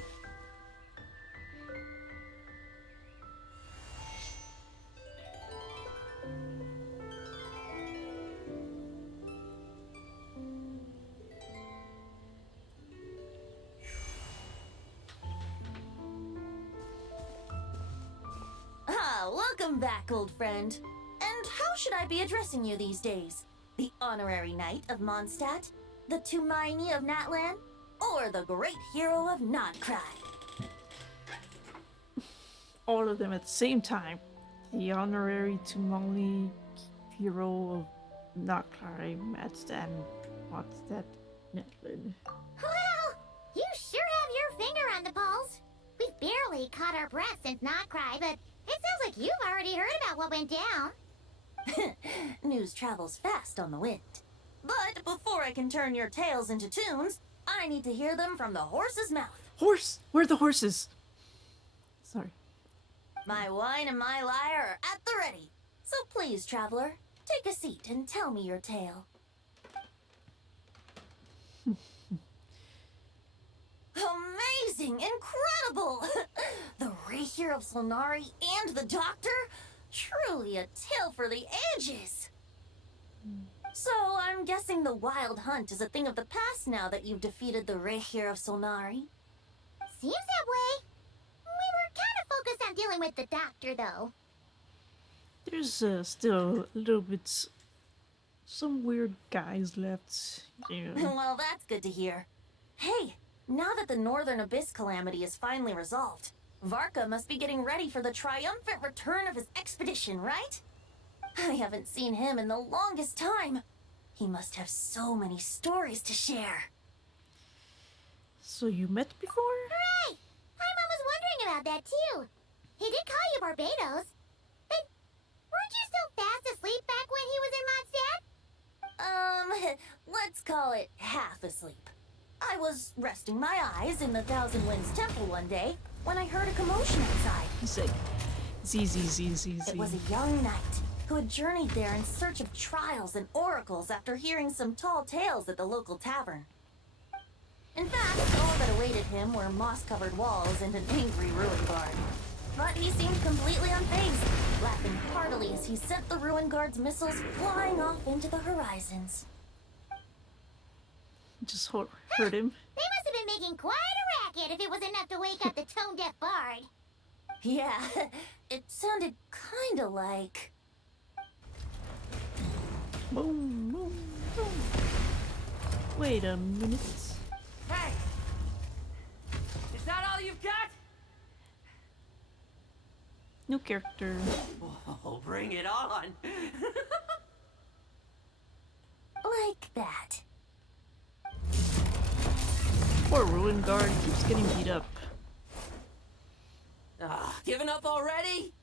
Welcome back, old friend. And how should I be addressing you these days? The honorary knight of Mondstadt? The Tumaini of Natlan? Or the great hero of Nodcry? All of them at the same time. The honorary Tumali hero of Nodcry, Madstand, Mondstadt, Netlin. Well, you sure have your finger on the pulse. We've barely caught our breath since Not Cry, but it sounds like you've already heard about what went down. News travels fast on the wind. But before I can turn your tales into tunes, I need to hear them from the horse's mouth. Horse! Where are the horses? Sorry. My wine and my lyre are at the ready. So please, traveler, take a seat and tell me your tale. Amazing! Incredible! The Rapier of Solnari and the Doctor? Truly a tale for the ages! So, I'm guessing the Wild Hunt is a thing of the past now that you've defeated the Rapier of Solnari? Seems that way. We were kind of focused on dealing with the Doctor, though. There's still a little bit... some weird guys left. Yeah. Well, that's good to hear. Hey, now that the Northern Abyss calamity is finally resolved, Varka must be getting ready for the triumphant return of his expedition, right? I haven't seen him in the longest time. He must have so many stories to share. So you met before? Right! Paimon was wondering about that too. He did call you Barbados. But weren't you so fast asleep back when he was in Mondstadt? Let's call it half asleep. I was resting my eyes in the Thousand Winds Temple one day when I heard a commotion outside. He's like, Z. It was a young knight who had journeyed there in search of trials and oracles after hearing some tall tales at the local tavern. In fact, all that awaited him were moss-covered walls and an angry ruin guard. But he seemed completely unfazed, laughing heartily as he sent the ruin guard's missiles flying off into the horizons. Just hurt him. They must have been making quite a racket if it was enough to wake up the tone-deaf bard. Yeah, it sounded kinda like... Boom, boom, boom. Wait a minute. Hey! Is that all you've got? New character. Oh, bring it on! like that. Poor ruin guard keeps getting beat up. Giving up already?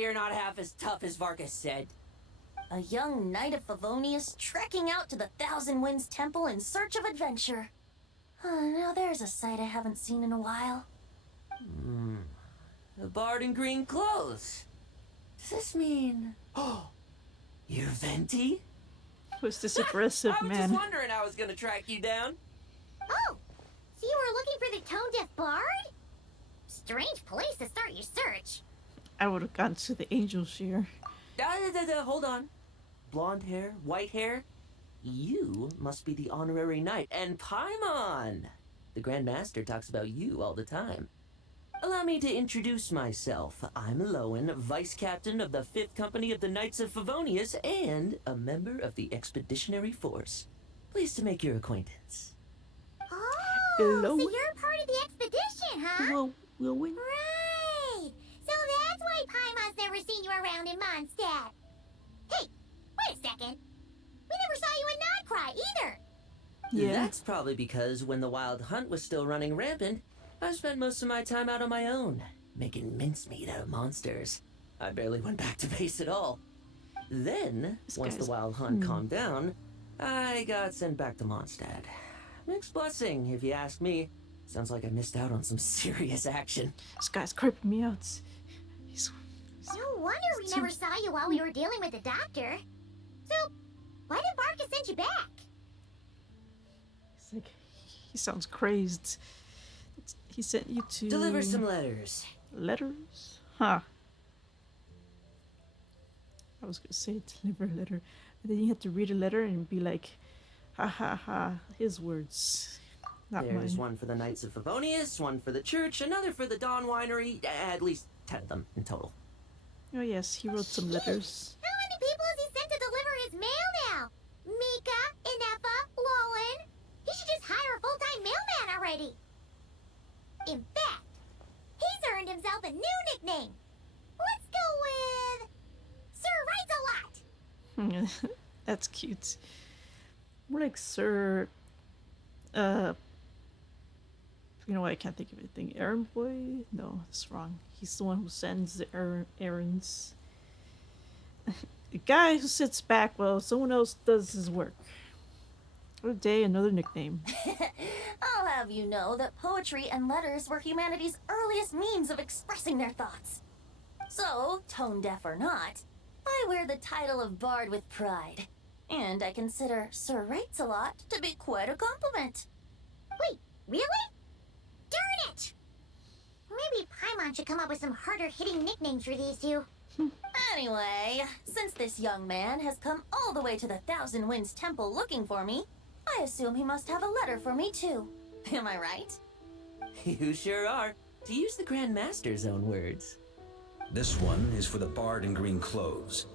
You're not half as tough as Varka said. A young knight of Favonius trekking out to the Thousand Winds Temple in search of adventure. Now there's a sight I haven't seen in a while. The bard in green clothes. Does this mean... Oh, you're Venti? Who's this aggressive I was man? just wondering I was gonna track you down. Oh, so you were looking for the tone-deaf bard? Strange place to start your search. I would have gone to the angel shear. Hold on. Blonde hair, white hair. You must be the honorary knight. And Paimon! The Grand Master talks about you all the time. Allow me to introduce myself. I'm Lowen, Vice Captain of the 5th Company of the Knights of Favonius and a member of the Expeditionary Force. Pleased to make your acquaintance. Oh, Hello? so you're part of the expedition, huh? Well, Lowen? Right. So that's why Paimon's never seen you around in Mondstadt. Hey, wait a second. We never saw you in Nodcry either. Yeah. That's probably because when the Wild Hunt was still running rampant, I spent most of my time out on my own, making mincemeat out of monsters. I barely went back to base at all. Then, once the Wild Hunt calmed down, I got sent back to Mondstadt. Mixed blessing, if you ask me. Sounds like I missed out on some serious action. This guy's creeping me out. He's No wonder we never saw you while we were dealing with the doctor. So, why did Varka send you back? He's like, he sounds crazed. He sent you to... Deliver some letters. Letters? Huh. I was gonna say deliver a letter. And then you had to read a letter and be like, ha ha ha, his words. Not There's mine. one for the Knights of Favonius, one for the church, another for the Dawn Winery, at least 10 of them in total. Oh yes, he wrote some letters. How many people has he sent to deliver his mail now? Mika, Inepa, Lowen. He should just hire a full-time mailman already. In fact, he's earned himself a new nickname. Let's go with Sir Writes a Lot. That's cute. More like Sir... You know what, I can't think of anything. Errand boy? No, that's wrong. He's the one who sends the errands. The guy who sits back while someone else does his work. What a day, another nickname. I'll have you know that poetry and letters were humanity's earliest means of expressing their thoughts. So, tone deaf or not, I wear the title of Bard with pride. And I consider Sir Writes a Lot to be quite a compliment. Wait, really? Darn it! Maybe Paimon should come up with some harder-hitting nicknames for these two. Anyway, since this young man has come all the way to the Thousand Winds Temple looking for me, I assume he must have a letter for me too. Am I right? You sure are, to use the Grand Master's own words. This one is for the bard in green clothes.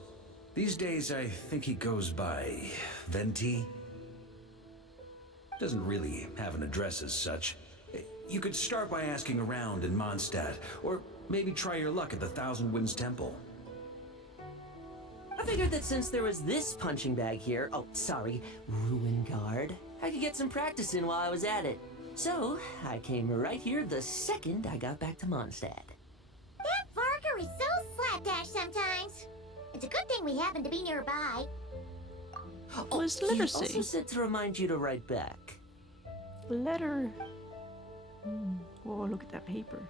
These days, I think he goes by Venti. Doesn't really have an address as such. You could start by asking around in Mondstadt, or maybe try your luck at the Thousand Winds Temple. I figured that since there was this punching bag here, ruin guard, I could get some practice in while I was at it. So, I came right here the second I got back to Mondstadt. That Varka is so slapdash sometimes. It's a good thing we happen to be nearby. What's He literacy? also said to remind you to write back. Letter. Whoa, look at that paper.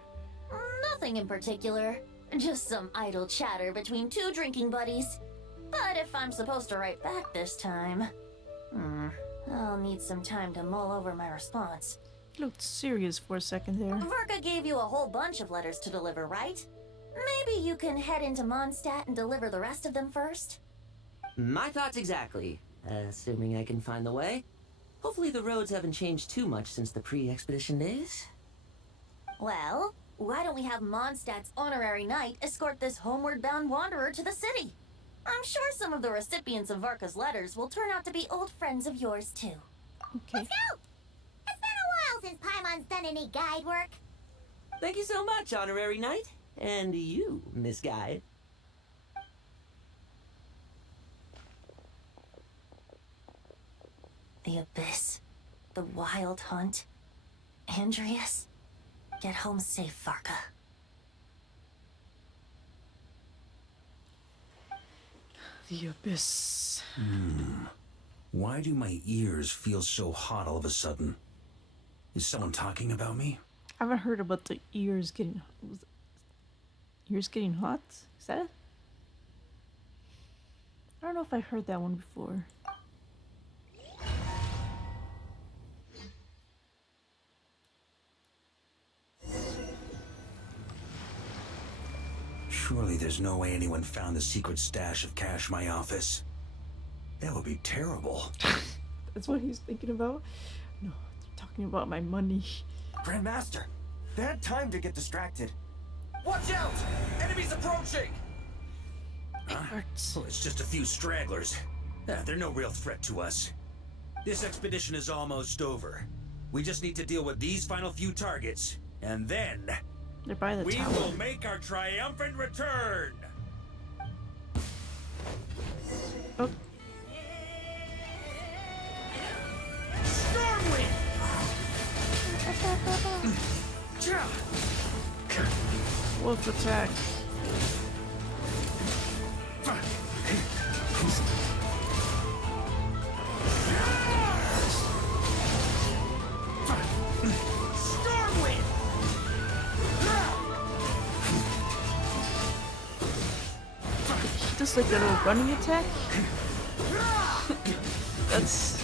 Nothing in particular. Just some idle chatter between two drinking buddies. But if I'm supposed to write back this time, I'll need some time to mull over my response. You looked serious for a second there. Varka gave you a whole bunch of letters to deliver, right? Maybe you can head into Mondstadt and deliver the rest of them first? My thoughts exactly. Assuming I can find the way. Hopefully the roads haven't changed too much since the pre-expedition days. Well, why don't we have Mondstadt's honorary knight escort this homeward-bound wanderer to the city? I'm sure some of the recipients of Varka's letters will turn out to be old friends of yours, too. Okay. Let's go! It's been a while since Paimon's done any guide work. Thank you so much, Honorary Knight. And you, Miss Guide. The Abyss. The Wild Hunt. Andreas. Get home safe, Varka. The Abyss. Why do my ears feel so hot all of a sudden? Is someone talking about me? I haven't heard about the ears getting... Ears getting hot? Is that it? I don't know if I've heard that one before. Surely there's no way anyone found the secret stash of cash in my office. That would be terrible. That's what he's thinking about? No, they're talking about my money. Grandmaster, they had time to get distracted. Watch out! Enemies approaching! Huh? Oh, it's just a few stragglers. They're no real threat to us. This expedition is almost over. We just need to deal with these final few targets, and then They're by the we tower. will make our triumphant return! Oh, Stormwind! wolf attack. Stormwind! He does like a little running attack. That's...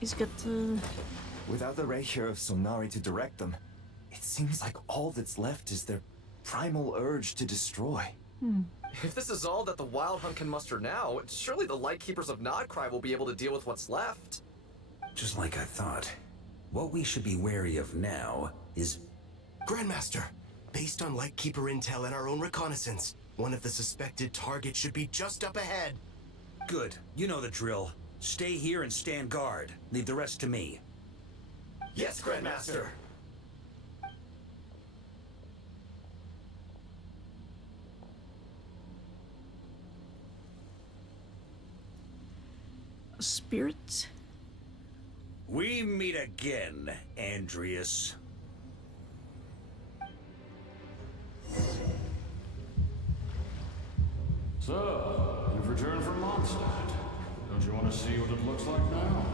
He's got the... Without the Rahier of Solnari to direct them, it seems like all that's left is their primal urge to destroy. If this is all that the Wild Hunt can muster now, surely the Lightkeepers of Nodcry will be able to deal with what's left. Just like I thought. What we should be wary of now is... Grandmaster, based on Lightkeeper intel and our own reconnaissance, one of the suspected targets should be just up ahead. Good. You know the drill. Stay here and stand guard. Leave the rest to me. Yes, Grandmaster. Spirit? We meet again, Andreas. So, you've returned from Mondstadt. Don't you want to see what it looks like now?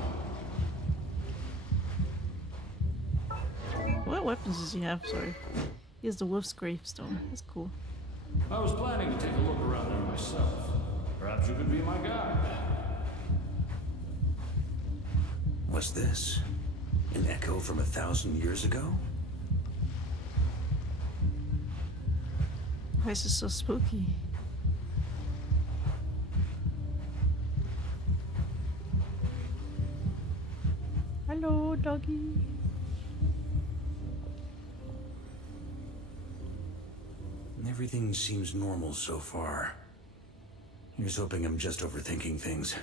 What weapons does he have? Sorry. He has the wolf's gravestone. That's cool. I was planning to take a look around there myself. Perhaps you could be my guide. What's this? An echo from 1,000 years ago? Why is this so spooky? Hello, doggy. Everything seems normal so far. Here's hoping I'm just overthinking things.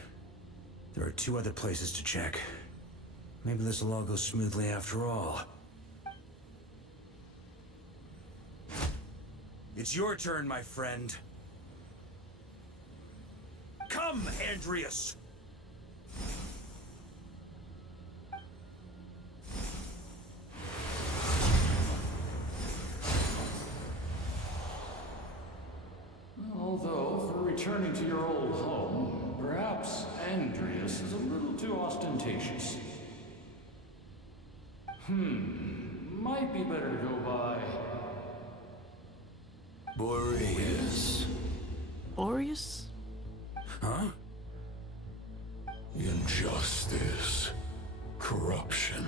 There are 2 other places to check. Maybe this will all go smoothly after all. It's your turn, my friend. Come, Andreas! Although, for returning to your old home, perhaps Andreas is a little too ostentatious. Might be better to go by Boreas. Boreas? Huh? Injustice, corruption,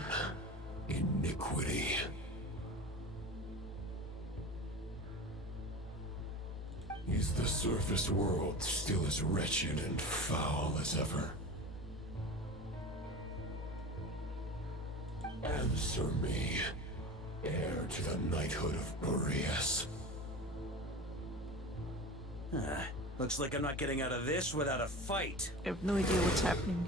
iniquity. Is the surface world still as wretched and foul as ever? Answer me, heir to the knighthood of Boreas. Looks like I'm not getting out of this without a fight. I have no idea what's happening.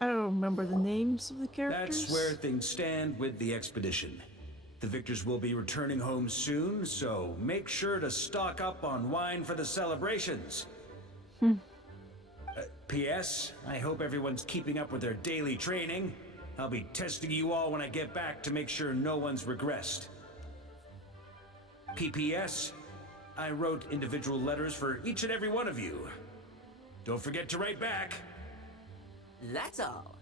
I don't remember the names of the characters. That's where things stand with the expedition. The victors will be returning home soon, so make sure to stock up on wine for the celebrations. P.S. I hope everyone's keeping up with their daily training. I'll be testing you all when I get back to make sure no one's regressed. P.P.S. I wrote individual letters for each and every one of you. Don't forget to write back. That's all.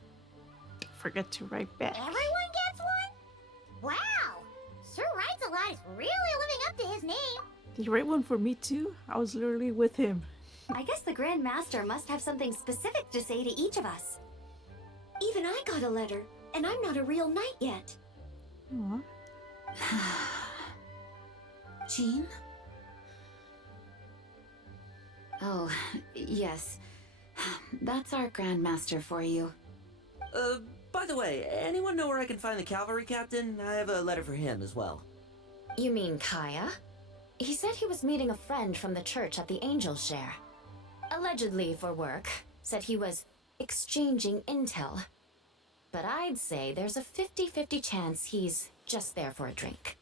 Forget to write back. Everyone gets one? Wow! Sir Writes-A-Lot is really living up to his name. Did you write one for me too? I was literally with him. I guess the Grand Master must have something specific to say to each of us. Even I got a letter, and I'm not a real knight yet. Aww. Jean? Oh, yes. That's our Grandmaster for you. By the way, anyone know where I can find the cavalry captain? I have a letter for him as well. You mean Kaya? He said he was meeting a friend from the church at the Angel Share. Allegedly for work. Said he was exchanging intel. But I'd say there's a 50-50 chance he's just there for a drink.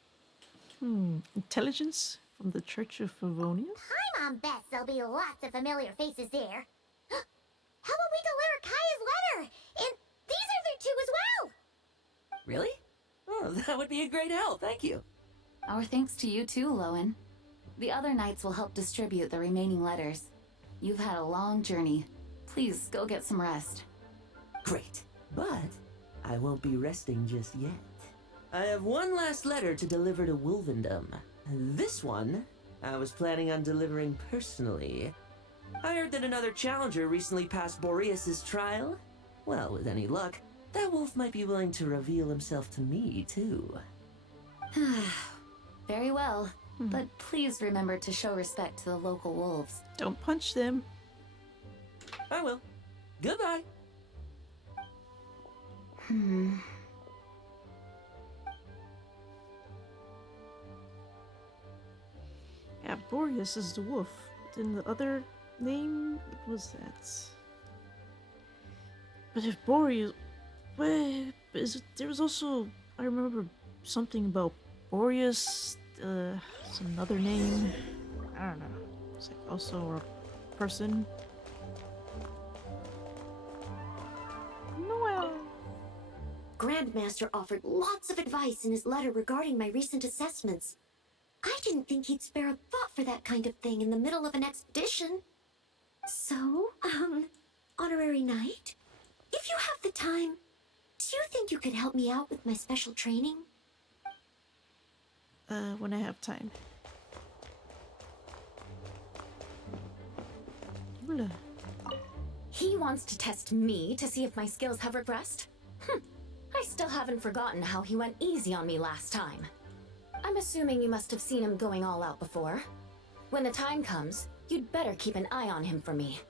Intelligence from the Church of Favonius? Paimon bets there'll be lots of familiar faces there. How about we deliver Kaya's letter? And these are there too as well! Really? Oh, that would be a great help, thank you. Our thanks to you too, Lowen. The other knights will help distribute the remaining letters. You've had a long journey. Please go get some rest. Great, but I won't be resting just yet. I have one last letter to deliver to Wolvendom. This one, I was planning on delivering personally. I heard that another challenger recently passed Boreas' trial. Well, with any luck, that wolf might be willing to reveal himself to me, too. Very well, but please remember to show respect to the local wolves. Don't punch them. I will. Goodbye. Yeah, Boreas is the wolf. Then the other name, what was that? But if Boreas, there was also, I remember something about Boreas, some other name. I don't know. It's like also a person. Noel. Grandmaster offered lots of advice in his letter regarding my recent assessments. I didn't think he'd spare a thought for that kind of thing in the middle of an expedition. So, honorary knight, if you have the time, do you think you could help me out with my special training? When I have time. Hola. He wants to test me to see if my skills have regressed? I still haven't forgotten how he went easy on me last time. I'm assuming you must have seen him going all out before. When the time comes, you'd better keep an eye on him for me.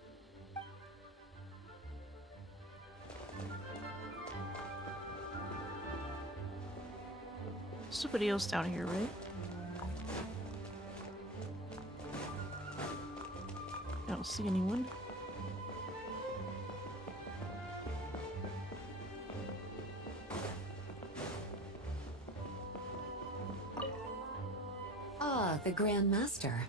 Somebody else down here, right? I don't see anyone. Ah, the Grand Master.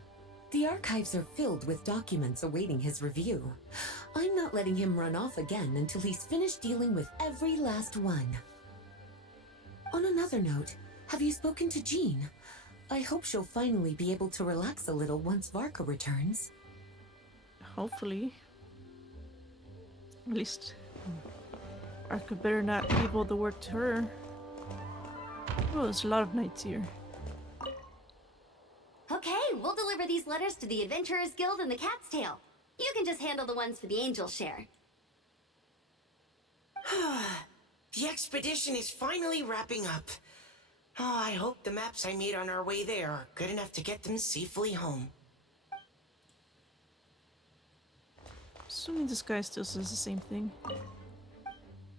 The archives are filled with documents awaiting his review. I'm not letting him run off again until he's finished dealing with every last one. On another note, have you spoken to Jean? I hope she'll finally be able to relax a little once Varka returns. Hopefully. At least I could better not leave all the work to her. Oh, there's a lot of knights here. Okay, we'll deliver these letters to the Adventurers Guild and the Cat's Tail. You can just handle the ones for the Angel Share. The expedition is finally wrapping up. Oh, I hope the maps I made on our way there are good enough to get them safely home. Assuming this guy still says the same thing.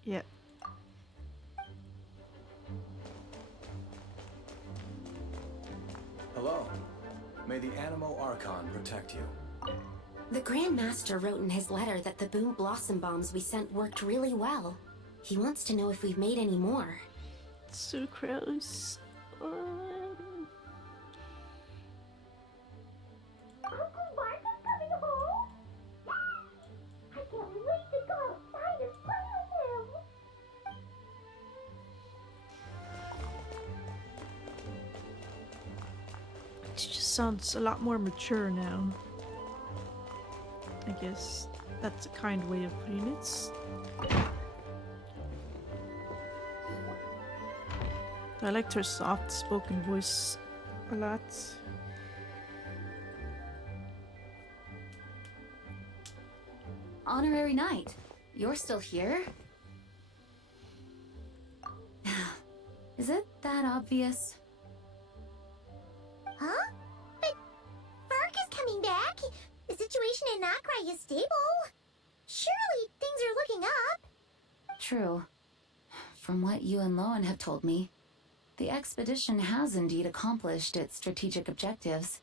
Yeah. Hello. May the Animo Archon protect you. The Grand Master wrote in his letter that the Boom Blossom bombs we sent worked really well. He wants to know if we've made any more. Sucrose. Uncle Varka's coming home? I can't wait to go outside and play with him. It just sounds a lot more mature now. I guess that's a kind way of putting it. I liked her soft-spoken voice a lot. Honorary Knight, you're still here? Is it that obvious? Huh? But Varka's coming back. The situation in Nakrai is stable. Surely things are looking up. True. From what you and Lowen have told me, the expedition has indeed accomplished its strategic objectives.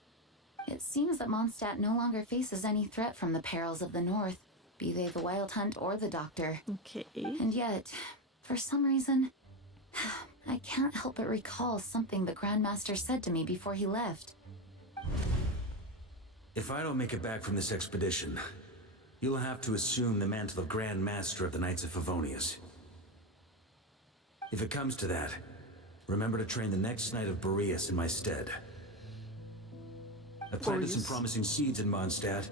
It seems that Mondstadt no longer faces any threat from the perils of the North, be they the Wild Hunt or the Doctor. Okay. And yet, for some reason, I can't help but recall something the Grandmaster said to me before he left. If I don't make it back from this expedition, you'll have to assume the mantle of Grand Master of the Knights of Favonius. If it comes to that, remember to train the next Knight of Boreas in my stead. I planted some promising seeds in Mondstadt,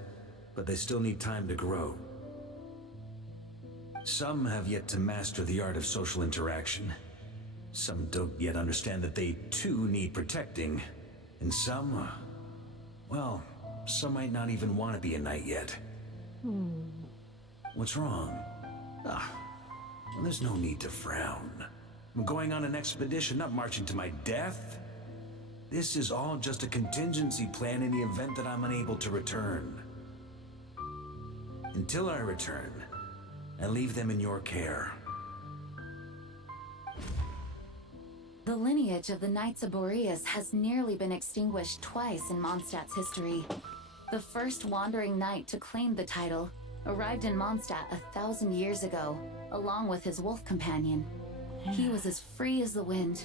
but they still need time to grow. Some have yet to master the art of social interaction. Some don't yet understand that they too need protecting. And some, well, some might not even want to be a knight yet. What's wrong? Well, there's no need to frown. I'm going on an expedition, not marching to my death. This is all just a contingency plan in the event that I'm unable to return. Until I return, I leave them in your care. The lineage of the Knights of Boreas has nearly been extinguished twice in Mondstadt's history. The first wandering knight to claim the title arrived in Mondstadt 1,000 years ago, along with his wolf companion. He was as free as the wind.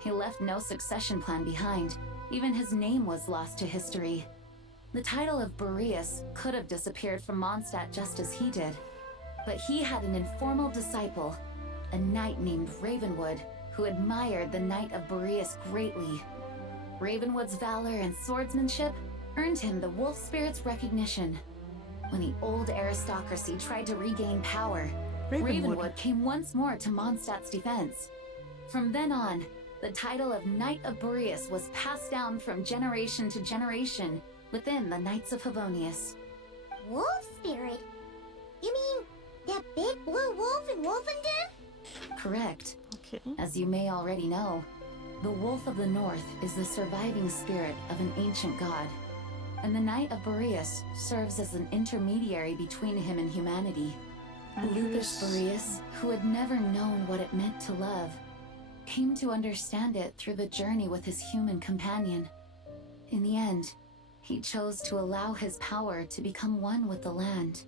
He left no succession plan behind. Even his name was lost to history. The title of Boreas could have disappeared from Mondstadt just as he did. But he had an informal disciple, a knight named Ravenwood, who admired the Knight of Boreas greatly. Ravenwood's valor and swordsmanship earned him the wolf spirit's recognition. When the old aristocracy tried to regain power, Ravenwood came once more to Mondstadt's defense. From then on, the title of Knight of Boreas was passed down from generation to generation within the Knights of Favonius. Wolf spirit? You mean that big blue wolf in Wolfenden? Correct. Okay. As you may already know, the Wolf of the North is the surviving spirit of an ancient god, and the Knight of Boreas serves as an intermediary between him and humanity. Lucas Boreas, who had never known what it meant to love, came to understand it through the journey with his human companion. In the end, he chose to allow his power to become one with the land.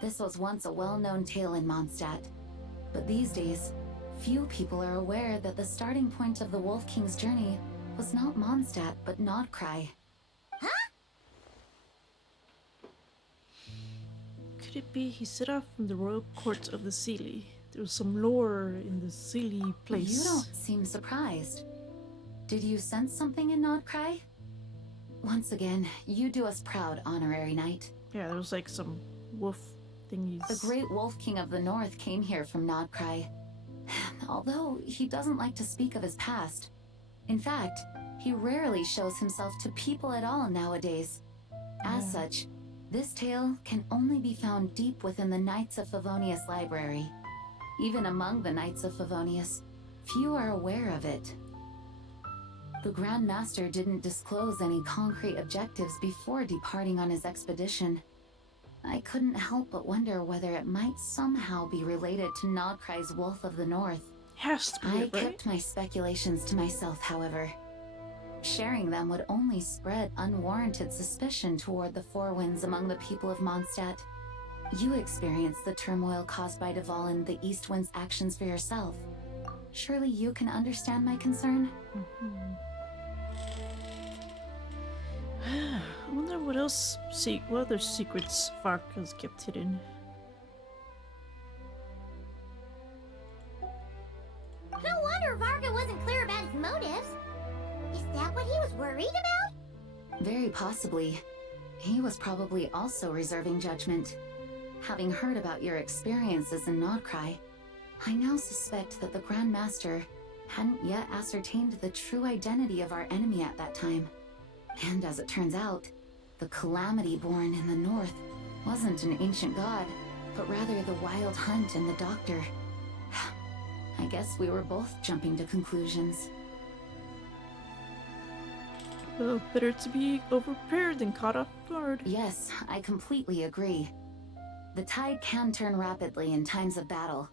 This was once a well-known tale in Mondstadt, but these days, few people are aware that the starting point of the Wolf King's journey was not Mondstadt, but Nodcry. Huh? could it be? He set off from the royal court of the Seelie. There was some lore in the Seelie place. You don't seem surprised. Did you sense something in Nodcry? Once again, you do us proud, Honorary Knight. Yeah, there was like some wolf thingies. The great Wolf King of the North came here from Nodcry. Although he doesn't like to speak of his past. In fact, he rarely shows himself to people at all nowadays. As such, this tale can only be found deep within the Knights of Favonius library. Even among the Knights of Favonius, few are aware of it. The Grand Master didn't disclose any concrete objectives before departing on his expedition. I couldn't help but wonder whether it might somehow be related to Nodcry's Wolf of the North. Has to be, I right? kept my speculations to myself, however. Sharing them would only spread unwarranted suspicion toward the Four Winds among the people of Mondstadt. You experienced the turmoil caused by Dvalin the East Wind's actions for yourself. Surely you can understand my concern? I wonder what else, what other secrets Varka's kept hidden. No wonder Varka wasn't clear about his motives. Is that what he was worried about? Very possibly. He was probably also reserving judgment. Having heard about your experiences in Nodcry, I now suspect that the Grand Master hadn't yet ascertained the true identity of our enemy at that time. And as it turns out, the calamity born in the north wasn't an ancient god, but rather the Wild Hunt and the Doctor. I guess we were both jumping to conclusions. Well, better to be overprepared than caught off guard. Yes, I completely agree. The tide can turn rapidly in times of battle.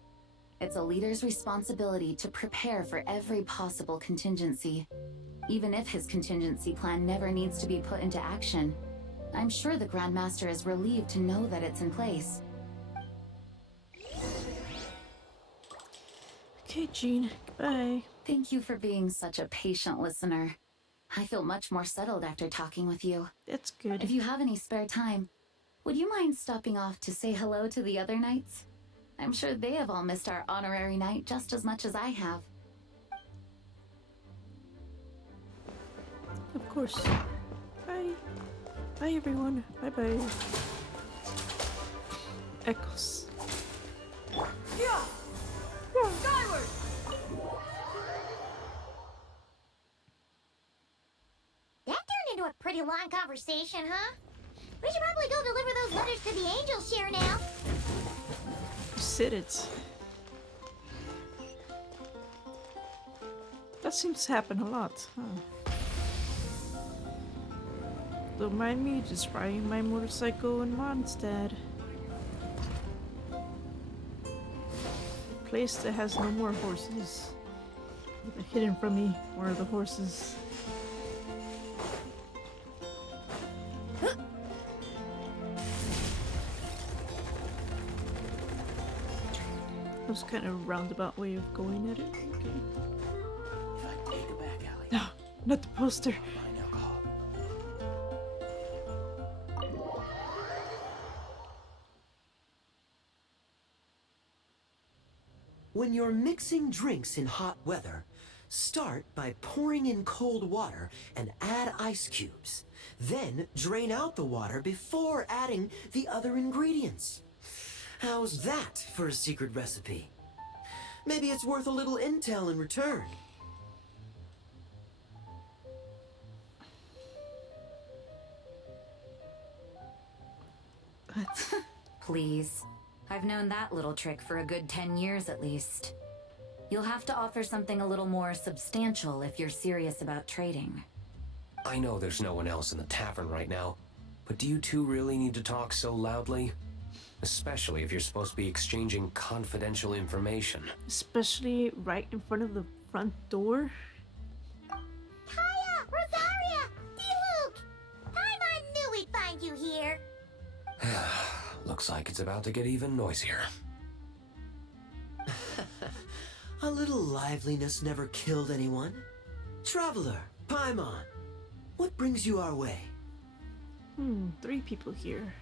It's a leader's responsibility to prepare for every possible contingency. Even if his contingency plan never needs to be put into action, I'm sure the Grand Master is relieved to know that it's in place. Okay, Jean, goodbye. Thank you for being such a patient listener. I feel much more settled after talking with you. That's good. If you have any spare time, would you mind stopping off to say hello to the other knights? I'm sure they have all missed our honorary knight just as much as I have. Of course. Bye. Bye, everyone. Bye-bye. Echoes. Yeah! Skyward! That turned into a pretty long conversation, huh? We should probably go deliver those letters to the angels here now. You said it. That seems to happen a lot, huh? Don't mind me just riding my motorcycle in Mondstadt. A place that has no more horses. Hidden from me, where are the horses? That was kind of a roundabout way of going at it. Okay. If I take a back alley. No, not the poster. When you're mixing drinks in hot weather, start by pouring in cold water and add ice cubes. Then drain out the water before adding the other ingredients. How's that for a secret recipe? Maybe it's worth a little intel in return. Please. I've known that little trick for a good 10 years at least. You'll have to offer something a little more substantial if you're serious about trading. I know there's no one else in the tavern right now, but do you two really need to talk so loudly? Especially if you're supposed to be exchanging confidential information. Especially right in front of the front door. Kaya! Rosaria! D-Luke! Paimon knew we'd find you here. Looks like it's about to get even noisier. A little liveliness never killed anyone. Traveler, Paimon, what brings you our way? 3 people here.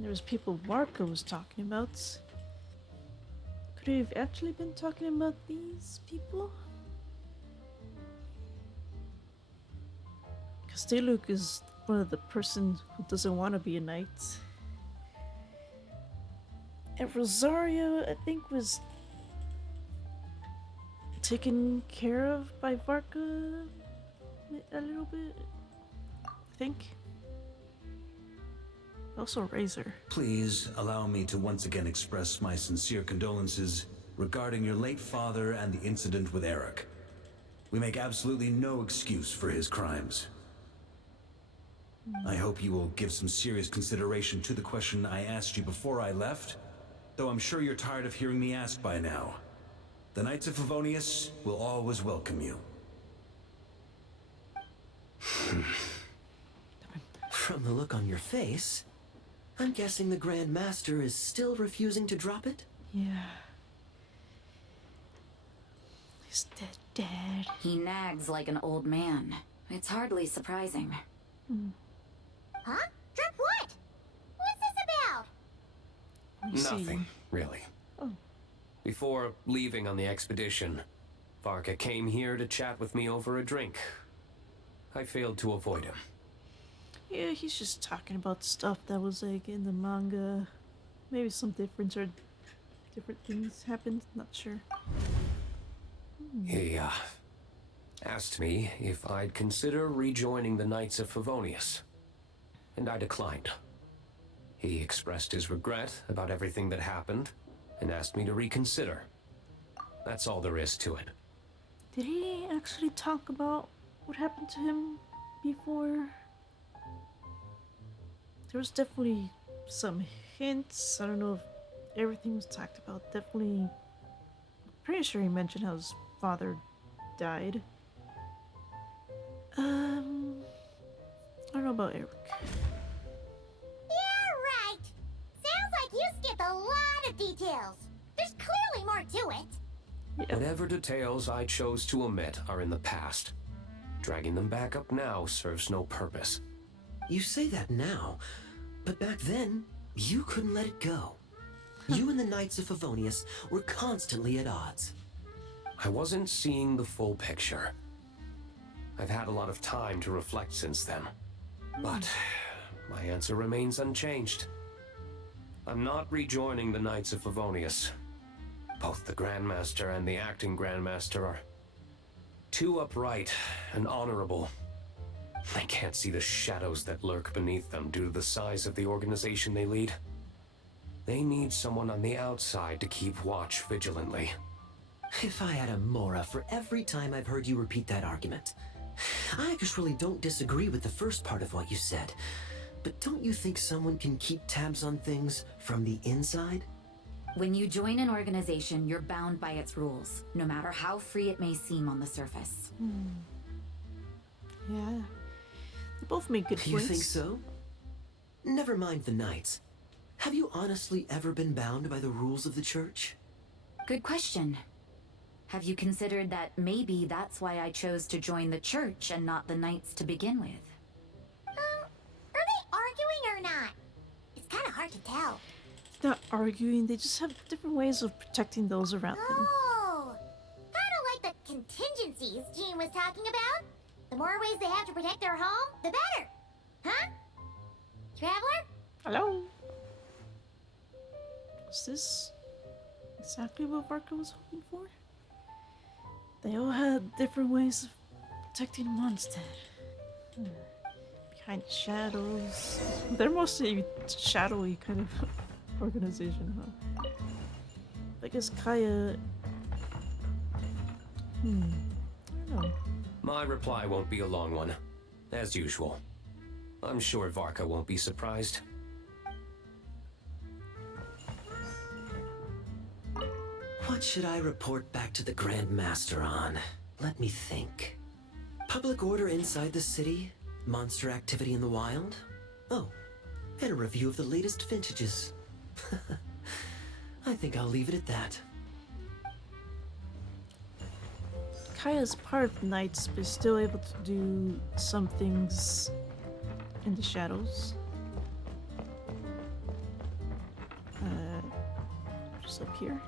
There was people Varka was talking about. Could he have actually been talking about these people? Castelluc is one of the person who doesn't want to be a knight. And Rosario, I think, was taken care of by Varka a little bit, I think. Also Razor. Please allow me to once again express my sincere condolences regarding your late father and the incident with Eric. We make absolutely no excuse for his crimes. I hope you will give some serious consideration to the question I asked you before I left, though I'm sure you're tired of hearing me ask by now. The Knights of Favonius will always welcome you. From the look on your face, I'm guessing the Grand Master is still refusing to drop it? Yeah. He's dead. He nags like an old man. It's hardly surprising. Huh? Drop what? What's this about? Nothing, really. Oh. Before leaving on the expedition, Varka came here to chat with me over a drink. I failed to avoid him. Yeah, he's just talking about stuff that was like in the manga. Maybe some different things happened, not sure. He, asked me if I'd consider rejoining the Knights of Favonius, and I declined. He expressed his regret about everything that happened, and asked me to reconsider. That's all there is to it. Did he actually talk about what happened to him before? There was definitely some hints. I don't know if everything was talked about. Definitely, pretty sure he mentioned how his father died. I don't know about Eric. Yeah, right. Sounds like you skipped a lot of details. There's clearly more to it. Whatever details I chose to omit are in the past. Dragging them back up now serves no purpose. You say that now, but back then, you couldn't let it go. You and the Knights of Favonius were constantly at odds. I wasn't seeing the full picture. I've had a lot of time to reflect since then. But my answer remains unchanged. I'm not rejoining the Knights of Favonius. Both the Grandmaster and the acting Grandmaster are too upright and honorable. I can't see the shadows that lurk beneath them due to the size of the organization they lead. They need someone on the outside to keep watch vigilantly. If I had a Mora for every time I've heard you repeat that argument. I actually don't disagree with the first part of what you said, but don't you think someone can keep tabs on things from the inside? When you join an organization, you're bound by its rules, no matter how free it may seem on the surface. Yeah. They both make good points. You think so? Never mind the Knights. Have you honestly ever been bound by the rules of the Church? Good question. Have you considered that maybe that's why I chose to join the Church and not the Knights to begin with? Are they arguing or not? It's kind of hard to tell. They're not arguing, they just have different ways of protecting those around them. Oh, kind of like the contingencies Jean was talking about. The more ways they have to protect their home, the better. Huh? Traveler? Hello? Was this exactly what Varka was hoping for? They all had different ways of protecting Mondstadt. Behind shadows. They're mostly shadowy kind of organization, huh? I guess Kaya... I don't know. My reply won't be a long one, as usual. I'm sure Varka won't be surprised. What should I report back to the Grand Master on? Let me think. Public order inside the city? Monster activity in the wild? Oh, and a review of the latest vintages. I think I'll leave it at that. Kaya's part of the Knights, but still able to do some things in the shadows. What's up here?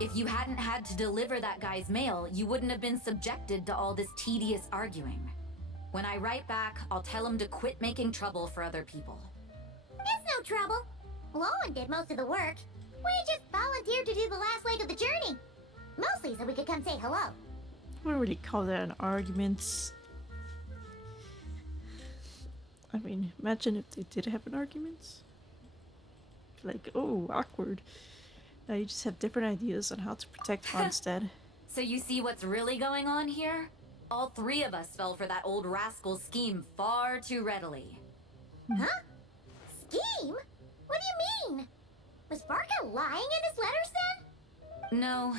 If you hadn't had to deliver that guy's mail, you wouldn't have been subjected to all this tedious arguing. When I write back, I'll tell him to quit making trouble for other people. It's no trouble. Lowen did most of the work. We just volunteered to do the last leg of the journey. Mostly so we could come say hello. I wouldn't really call that an argument. I mean, imagine if they did have an argument. Like, oh, awkward. Now you just have different ideas on how to protect Mondstadt. So you see what's really going on here? All three of us fell for that old rascal's scheme far too readily. Huh? Scheme? What do you mean? Was Varka lying in his letters then? No.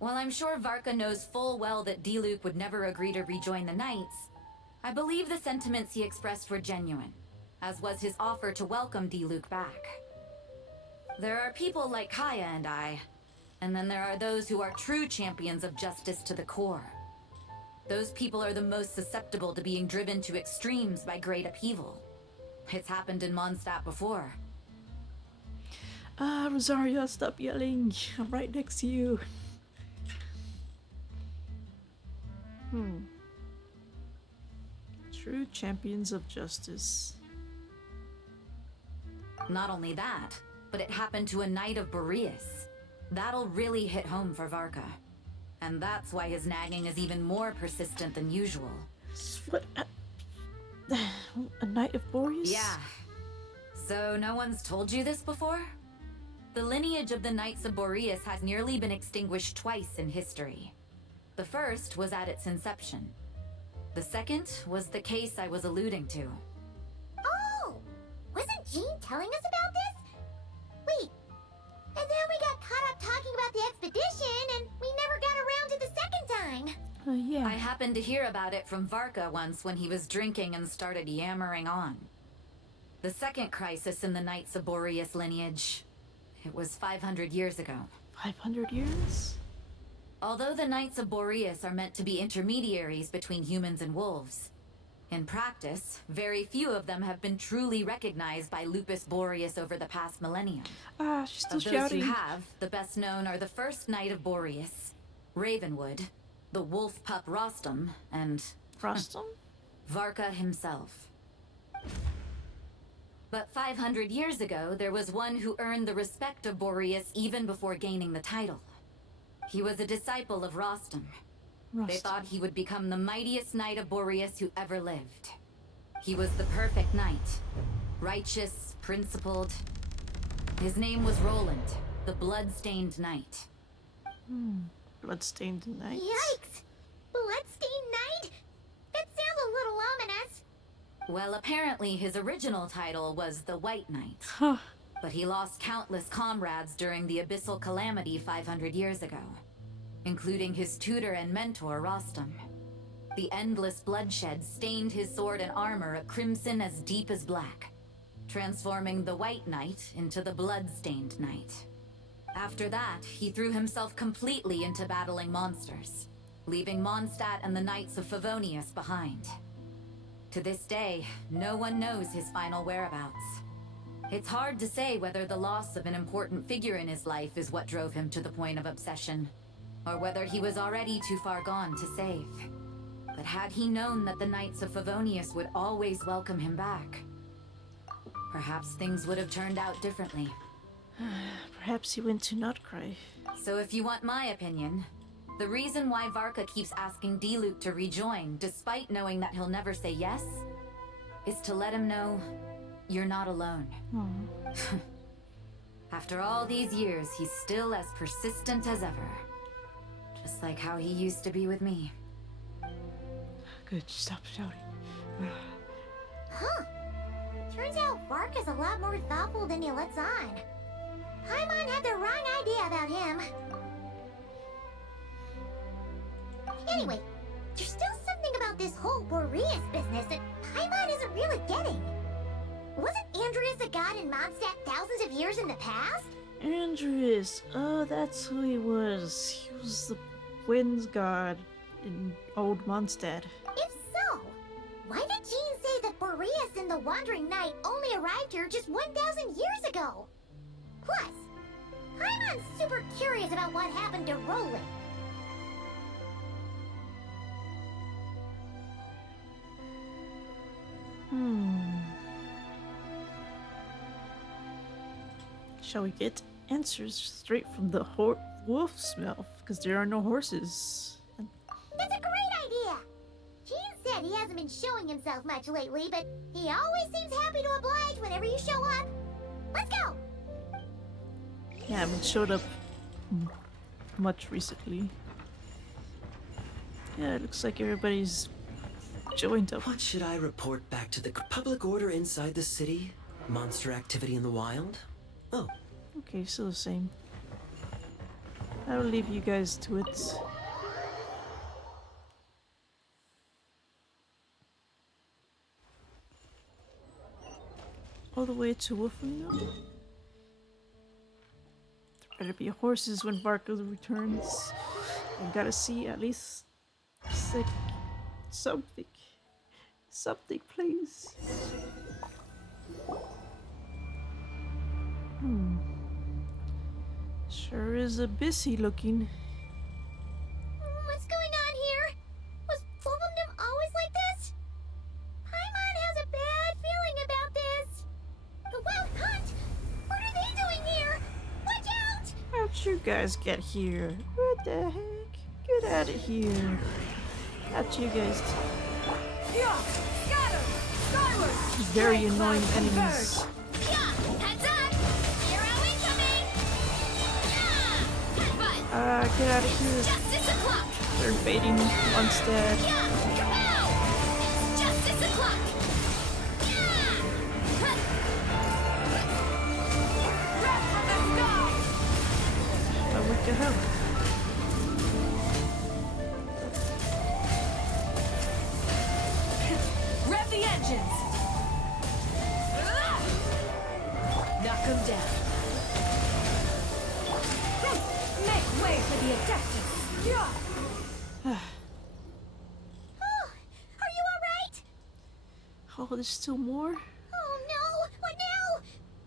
While I'm sure Varka knows full well that Diluc would never agree to rejoin the Knights, I believe the sentiments he expressed were genuine, as was his offer to welcome Diluc back. There are people like Kaya and I, and then there are those who are true champions of justice to the core. Those people are the most susceptible to being driven to extremes by great upheaval. It's happened in Mondstadt before. Ah, Rosaria, stop yelling. I'm right next to you. True champions of justice. Not only that, but it happened to a Knight of Boreas. That'll really hit home for Varka. And that's why his nagging is even more persistent than usual. What? A Knight of Boreas? Yeah. So no one's told you this before? The lineage of the Knights of Boreas has nearly been extinguished twice in history. The first was at its inception. The second was the case I was alluding to. Oh! Wasn't Jean telling us about this? Wait. And then we got caught up talking about the expedition, and we never got around to the second time. Yeah. I happened to hear about it from Varka once when he was drinking and started yammering on. The second crisis in the Knights of Boreas lineage. It was 500 years ago. 500 years? Although the Knights of Boreas are meant to be intermediaries between humans and wolves, in practice, very few of them have been truly recognized by Lupus Boreas over the past millennium. Ah, she's still Of those shouting. who have, the best known are the first Knight of Boreas, Ravenwood, the wolf pup Rostam, and... Rostam? Varka himself. But 500 years ago, there was one who earned the respect of Boreas even before gaining the title. He was a disciple of Rostam. They thought he would become the mightiest Knight of Boreas who ever lived. He was the perfect knight. Righteous, principled. His name was Roland, the Blood-Stained Knight. Blood-Stained Knight. Yikes! Bloodstained Knight? That sounds a little ominous. Well, apparently his original title was the White Knight. Huh. But he lost countless comrades during the Abyssal Calamity 500 years ago, including his tutor and mentor, Rostam. The endless bloodshed stained his sword and armor a crimson as deep as black, transforming the White Knight into the Blood-Stained Knight. After that, he threw himself completely into battling monsters, leaving Mondstadt and the Knights of Favonius behind. To this day, no one knows his final whereabouts. It's hard to say whether the loss of an important figure in his life is what drove him to the point of obsession, or whether he was already too far gone to save. But had he known that the Knights of Favonius would always welcome him back, perhaps things would have turned out differently. Perhaps he went to not cry. So if you want my opinion, the reason why Varka keeps asking Diluc to rejoin, despite knowing that he'll never say yes, is to let him know you're not alone. After all these years, he's still as persistent as ever. Just like how he used to be with me. Good, stop shouting. Huh. Turns out Varka's a lot more thoughtful than he lets on. Paimon had the wrong idea about him. Anyway, there's still something about this whole Boreas business that Paimon isn't really getting. Wasn't Andreas a god in Mondstadt thousands of years in the past? Andreas. Oh, that's who he was. He was the winds god in old Mondstadt. If so, why did Jean say that Boreas and the Wandering Knight only arrived here just 1,000 years ago? Plus, Paimon's super curious about what happened to Roland. Shall we get answers straight from the wolf's mouth? Because there are no horses. That's a great idea! Gene said he hasn't been showing himself much lately, but he always seems happy to oblige whenever you show up. Let's go! Yeah, I haven't showed up much recently. Yeah, it looks like everybody's joined up. What should I report back to the public order inside the city? Monster activity in the wild? Oh. Okay, still the same. I'll leave you guys to it. All the way to Wolfenau. There better be horses when Varka returns. I gotta see at least something. Something, please. Sure is a busy looking. What's going on here? Was Wolfendom always like this? Paimon has a bad feeling about this. The Wild Hunt? What are they doing here? Watch out! How'd you guys get here? What the heck? Get out of here. Got you guys. Very annoying enemies. Heads up! Hero incoming! Get out of here. Justice o'clock! They're invading Onstead. It's justice o'clock! But we can help. Rev the engines! Knock him down. Make way for the Adeptus! Are you alright? Oh, there's still more? Oh no! What now?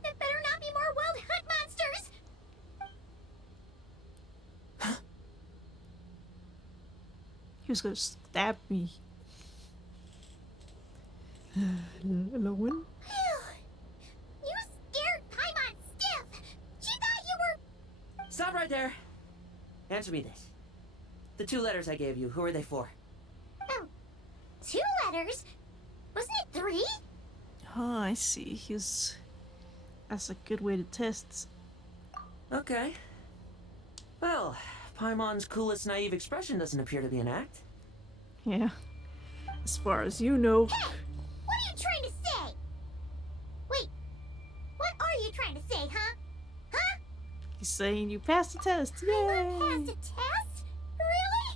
There better not be more Wild Hunt monsters! He was gonna stab me. Lowen? You scared Paimon stiff! She thought you were... Stop right there. Answer me this. The 2 letters I gave you, who are they for? 2 letters? Wasn't it 3? Oh, I see. That's a good way to test. Okay. Well, Paimon's coolest naive expression doesn't appear to be an act. Yeah. As far as you know. Hey! What are you trying to say? Wait. What are you trying to say, huh? Huh? He's saying you passed the test. Yay! Paimon passed a test? Really?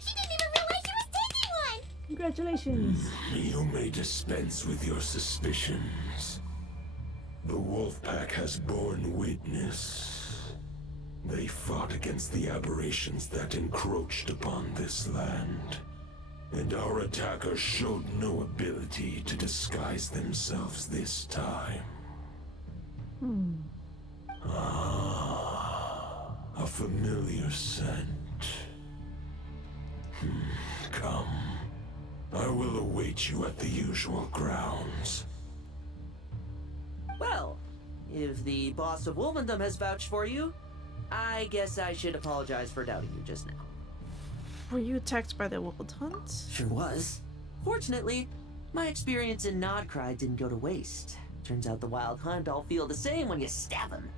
She didn't even realize she was taking one! Congratulations. You may dispense with your suspicions. The wolf pack has borne witness. They fought against the aberrations that encroached upon this land. And our attackers showed no ability to disguise themselves this time. A familiar scent. Come. I will await you at the usual grounds. Well, if the boss of Wolvendom has vouched for you, I guess I should apologize for doubting you just now. Were you attacked by the Wild Hunt? Sure was. Fortunately, my experience in Nodcry didn't go to waste. Turns out the Wild Hunt all feel the same when you stab them.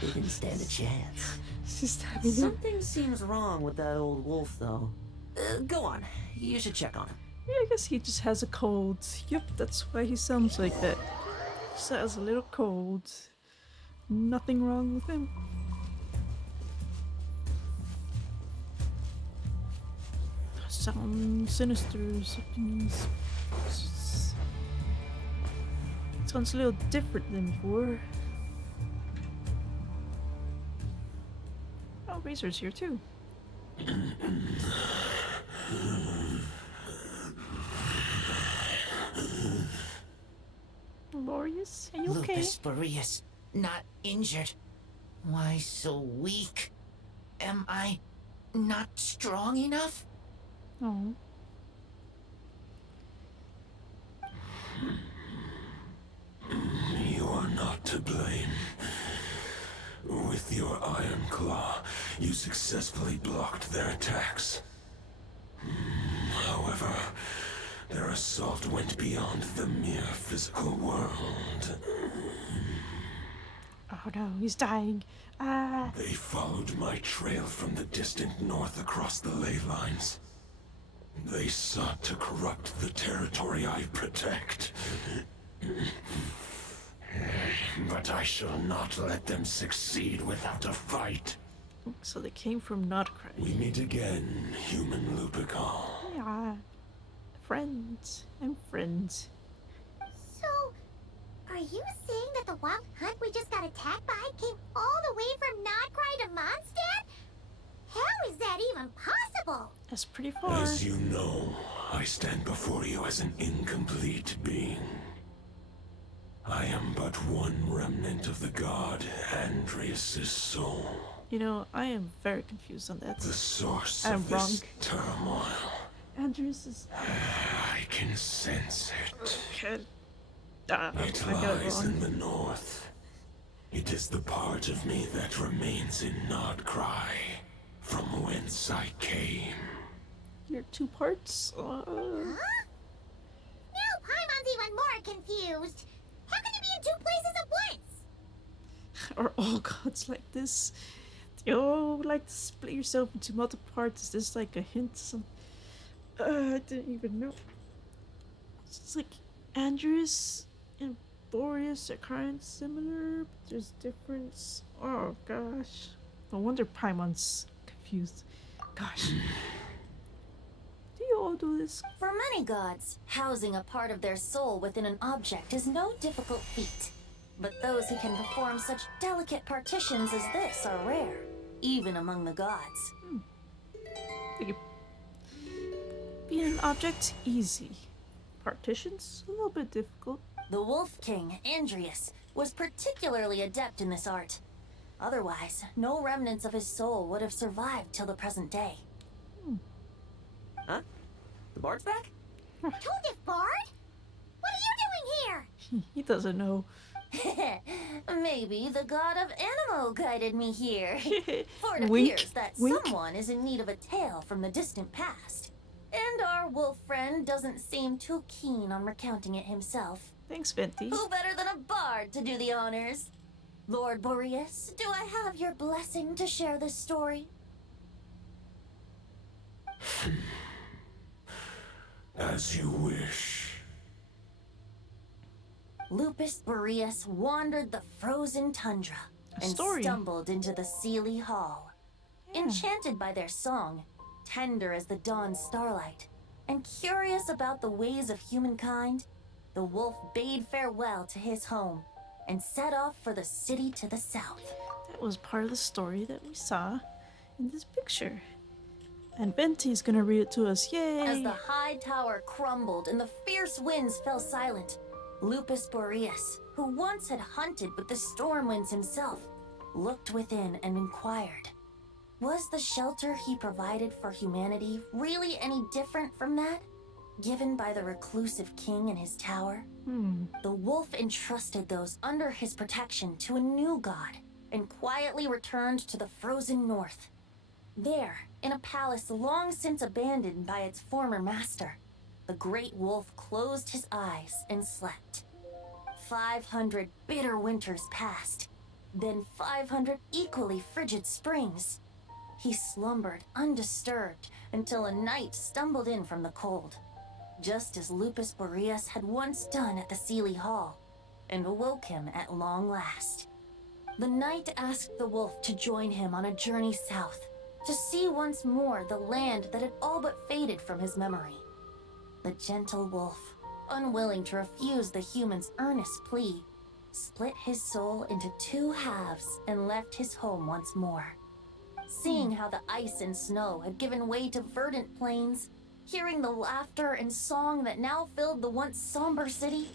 They didn't stand a chance. Something seems wrong with that old wolf, though. Go on. You should check on him. Yeah, I guess he just has a cold. Yep, that's why he sounds like that. Just has a little cold. Nothing wrong with him. Sound sinister. Something sounds a little different than before. Oh, Razor's here too. Boreas, are you okay? Lupus Boreas. not injured. Why so weak? Am I not strong enough? Oh. You are not to blame. With your iron claw, you successfully blocked their attacks. However, their assault went beyond the mere physical world. Oh no, he's dying. Ah. They followed my trail from the distant north across the ley lines. They sought to corrupt the territory I protect. But I shall not let them succeed without a fight. So they came from Notcry. We meet again, human Lupical. Yeah. Friends. I'm friends. So, are you saying that the wild hunt we just got attacked by came all the way from Notcry to Mondstadt? How is that even possible? That's pretty far. As you know, I stand before you as an incomplete being. I am but one remnant of the god Andreas's soul. You know, I am very confused on that. The source I'm of wrong. this turmoil. Andrews is... I can sense it. Okay. It I got it lies wrong. in the north. It is the part of me that remains in Notcry, from whence I came. You're two parts? Huh? Now Paimon's even more confused. How can you be in two places at once? Are all gods like this? Do you like to split yourself into multiple parts? Is this like a hint? I didn't even know. It's like Andreas and Boreas are kind of similar, but there's difference. Oh gosh. No wonder Paimon's confused. Gosh. Do you all do this? For many gods, housing a part of their soul within an object is no difficult feat. But those who can perform such delicate partitions as this are rare, even among the gods. Being an object, easy. Partitions, a little bit difficult. The Wolf King, Andreas, was particularly adept in this art. Otherwise, no remnants of his soul would have survived till the present day. Huh? The bard's back? Toadif Bard? What are you doing here? He doesn't know. Maybe the god of Animo guided me here. For it Wink, appears that wink. someone is in need of a tale from the distant past. And our wolf friend doesn't seem too keen on recounting it himself. Thanks, Venti. Who better than a bard to do the honors? Lord Boreas, do I have your blessing to share this story? As you wish. Lupus Boreas wandered the frozen tundra and stumbled into the Sealy Hall. Enchanted by their song, tender as the dawn starlight, and curious about the ways of humankind, the wolf bade farewell to his home and set off for the city to the south. That was part of the story that we saw in this picture. And Venti's gonna read it to us. Yay! As the high tower crumbled and the fierce winds fell silent, Lupus Boreas, who once had hunted with the storm winds himself, looked within and inquired, was the shelter he provided for humanity really any different from that given by the reclusive king in his tower? The wolf entrusted those under his protection to a new god and quietly returned to the frozen north. There, in a palace long since abandoned by its former master, the great wolf closed his eyes and slept. 500 bitter winters passed, then 500 equally frigid springs. He slumbered undisturbed until a night stumbled in from the cold, just as Lupus Boreas had once done at the Sealy Hall, and awoke him at long last. The night asked the wolf to join him on a journey south, to see once more the land that had all but faded from his memory. The gentle wolf, unwilling to refuse the human's earnest plea, split his soul into two halves and left his home once more. Seeing how the ice and snow had given way to verdant plains, hearing the laughter and song that now filled the once somber city,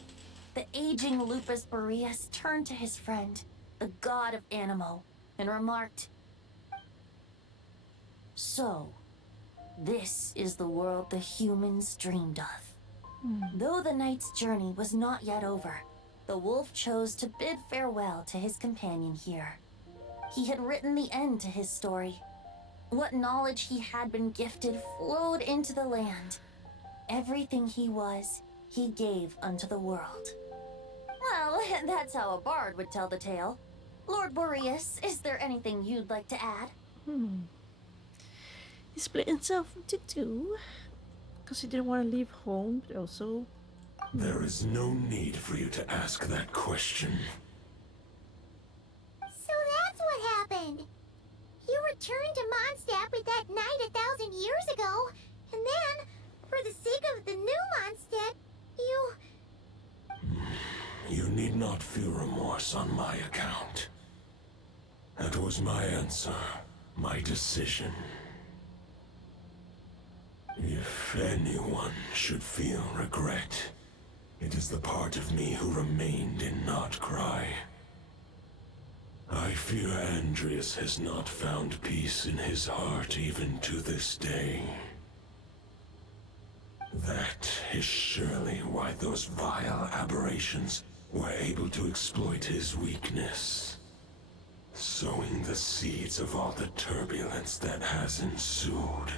the aging Lupus Boreas turned to his friend the god of Animo, and remarked, "So, this is the world the humans dreamed of." Though the knight's journey was not yet over, the wolf chose to bid farewell to his companion here. He had written the end to his story. What knowledge he had been gifted flowed into the land. Everything he was, he gave unto the world. Well, that's how a bard would tell the tale. Lord Boreas, is there anything you'd like to add? He split himself into two because he didn't want to leave home, but also... There is no need for you to ask that question. So that's what happened. You returned to Mondstadt with that knight 1,000 years ago, and then, for the sake of the new Mondstadt, you... You need not feel remorse on my account. That was my answer, my decision. If anyone should feel regret, it is the part of me who remained in Notcry. I fear Andreas has not found peace in his heart even to this day. That is surely why those vile aberrations were able to exploit his weakness, sowing the seeds of all the turbulence that has ensued.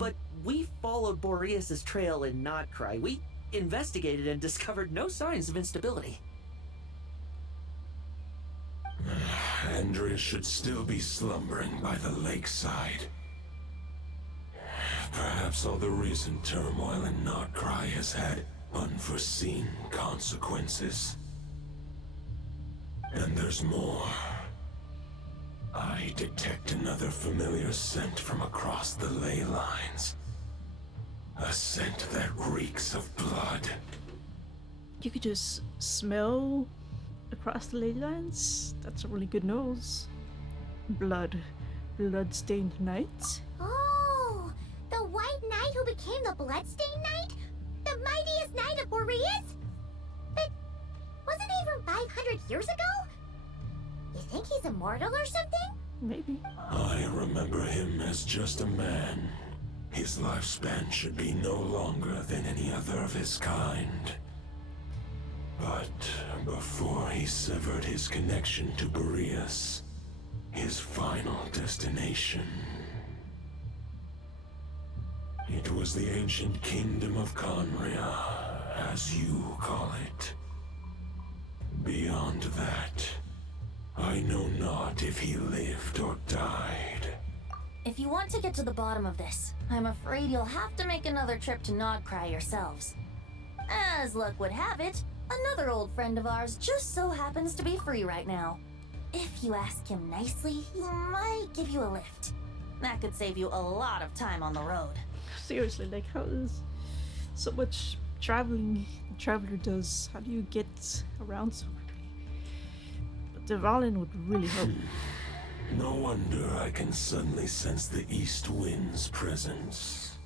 But we followed Boreas' trail in Notcry. We investigated and discovered no signs of instability. Andreas should still be slumbering by the lakeside. Perhaps all the recent turmoil in Notcry has had unforeseen consequences. And there's more. I detect another familiar scent from across the ley lines. A scent that reeks of blood. You could just smell across the ley lines? That's a really good nose. Blood. Blood-stained knight? Oh, the white knight who became the Bloodstained Knight? The mightiest knight of Boreas? But wasn't he from 500 years ago? You think he's immortal or something? Maybe. I remember him as just a man. His lifespan should be no longer than any other of his kind. But before he severed his connection to Boreas, his final destination, it was the ancient kingdom of Conria, as you call it. Beyond that, I know not if he lived or died. If you want to get to the bottom of this, I'm afraid you'll have to make another trip to Nodcry yourselves. As luck would have it, another old friend of ours just so happens to be free right now. If you ask him nicely, he might give you a lift. That could save you a lot of time on the road. Seriously, like how is so much traveling a traveler does? How do you get around so quickly? But the Valen would really help. No wonder I can suddenly sense the east wind's presence.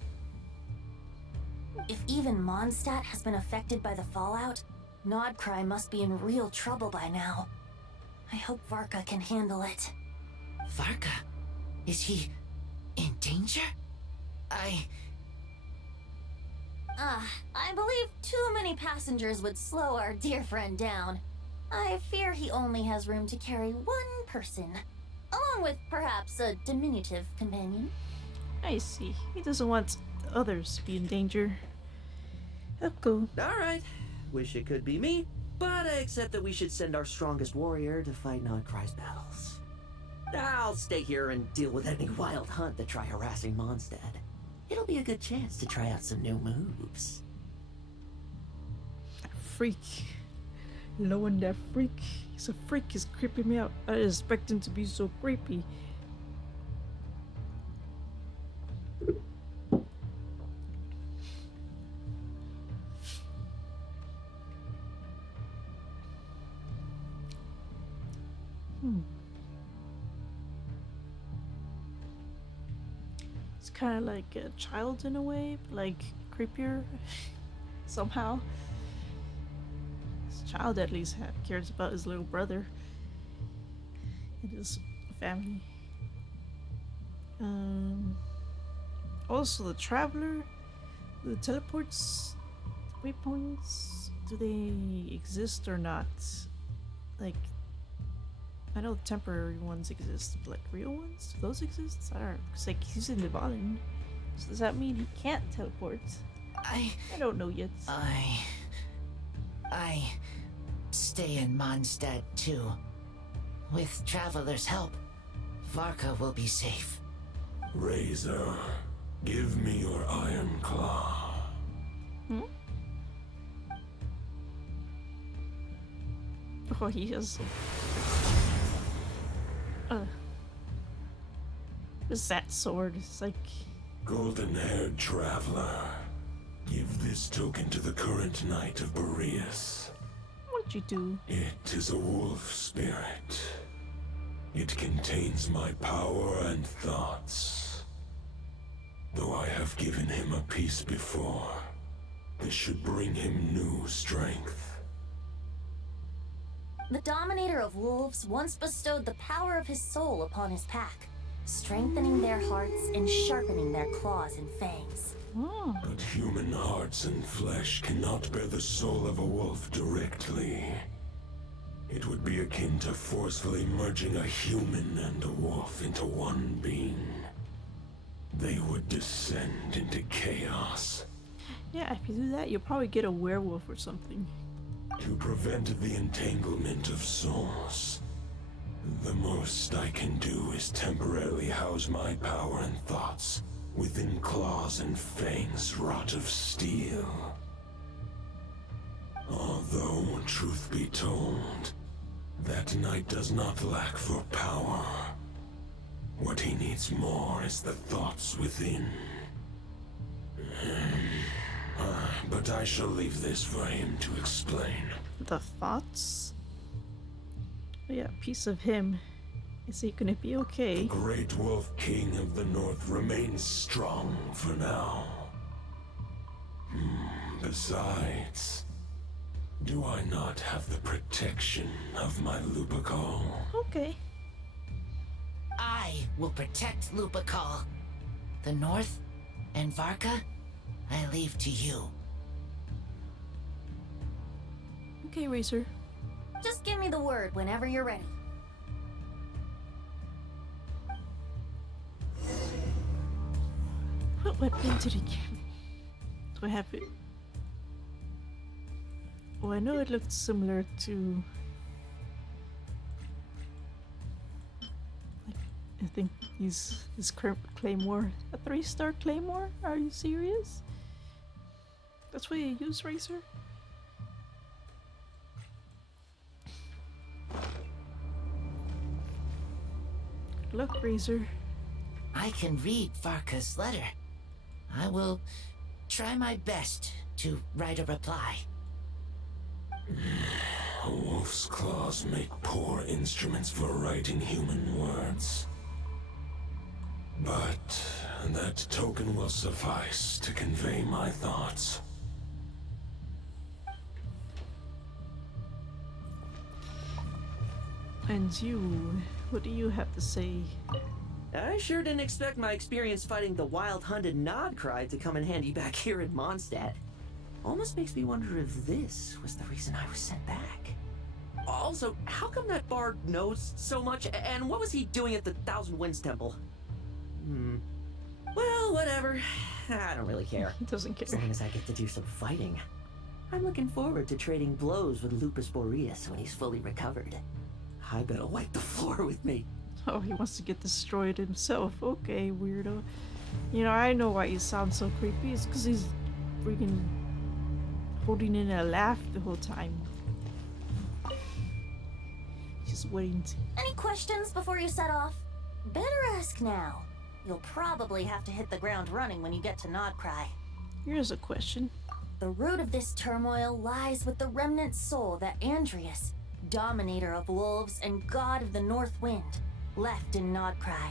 If even Mondstadt has been affected by the fallout, Nodcry must be in real trouble by now. I hope Varka can handle it. Varka? Is he in danger? I believe too many passengers would slow our dear friend down. I fear he only has room to carry one person, along with perhaps a diminutive companion. I see. He doesn't want others to be in danger. Cool. Alright. Wish it could be me, but I accept that we should send our strongest warrior to fight Nodcry's battles. I'll stay here and deal with any wild hunt that try harassing Mondstadt. It'll be a good chance to try out some new moves. Freak. Knowing that freak. He's a freak. He's creeping me out. I didn't expect him to be so creepy. It's kind of like a child in a way, but like creepier somehow. This child at least cares about his little brother and his family. Also, the traveler, the teleports, waypoints, do they exist or not? Like, I know temporary ones exist, but like real ones, do those exist? I don't know. Cause like he's in Nevalin, so does that mean he can't teleport? I don't know yet. I stay in Mondstadt too. With Traveler's help, Varka will be safe. Razor, give me your iron claw. Hmm? Oh, he is. What's that sword? It's like... Golden-haired traveler, give this token to the current knight of Boreas. What'd you do? It is a wolf spirit. It contains my power and thoughts. Though I have given him a piece before, this should bring him new strength. The Dominator of Wolves once bestowed the power of his soul upon his pack, strengthening their hearts and sharpening their claws and fangs. But human hearts and flesh cannot bear the soul of a wolf directly. It would be akin to forcefully merging a human and a wolf into one being. They would descend into chaos. Yeah, if you do that, you'll probably get a werewolf or something. To prevent the entanglement of souls, the most I can do is temporarily house my power and thoughts within claws and fangs wrought of steel. Although, truth be told, that knight does not lack for power. What he needs more is the thoughts within. But I shall leave this for him to explain. The thoughts? Oh yeah, a piece of him. Is he gonna be okay? The Great Wolf King of the North remains strong for now. Besides, do I not have the protection of my Lupacol? Okay. I will protect Lupacol. The North and Varka, I leave to you. Okay, Razor. Just give me the word whenever you're ready. What weapon did he give me? Do I have it? Oh, I know it looked similar to... like, I think his claymore. A 3-star claymore? Are you serious? That's what you use, Razor? Good luck, Razor. I can read Varka's letter. I will try my best to write a reply. A wolf's claws make poor instruments for writing human words. But that token will suffice to convey my thoughts. And you, what do you have to say? I sure didn't expect my experience fighting the wild-hunted Nodcry to come in handy back here in Mondstadt. Almost makes me wonder if this was the reason I was sent back. Also, how come that bard knows so much, and what was he doing at the Thousand Winds Temple? Well, whatever. I don't really care. He doesn't care. As long as I get to do some fighting. I'm looking forward to trading blows with Lupus Boreas when he's fully recovered. I bet he'll wipe the floor with me. Oh, he wants to get destroyed himself. Okay, weirdo. You know, I know why he sounds so creepy. It's because he's freaking holding in a laugh the whole time. Just waiting to... Any questions before you set off? Better ask now. You'll probably have to hit the ground running when you get to Nodcry. Here's a question. The root of this turmoil lies with the remnant soul that Andreas, Dominator of Wolves and God of the North Wind, left in Nodcry.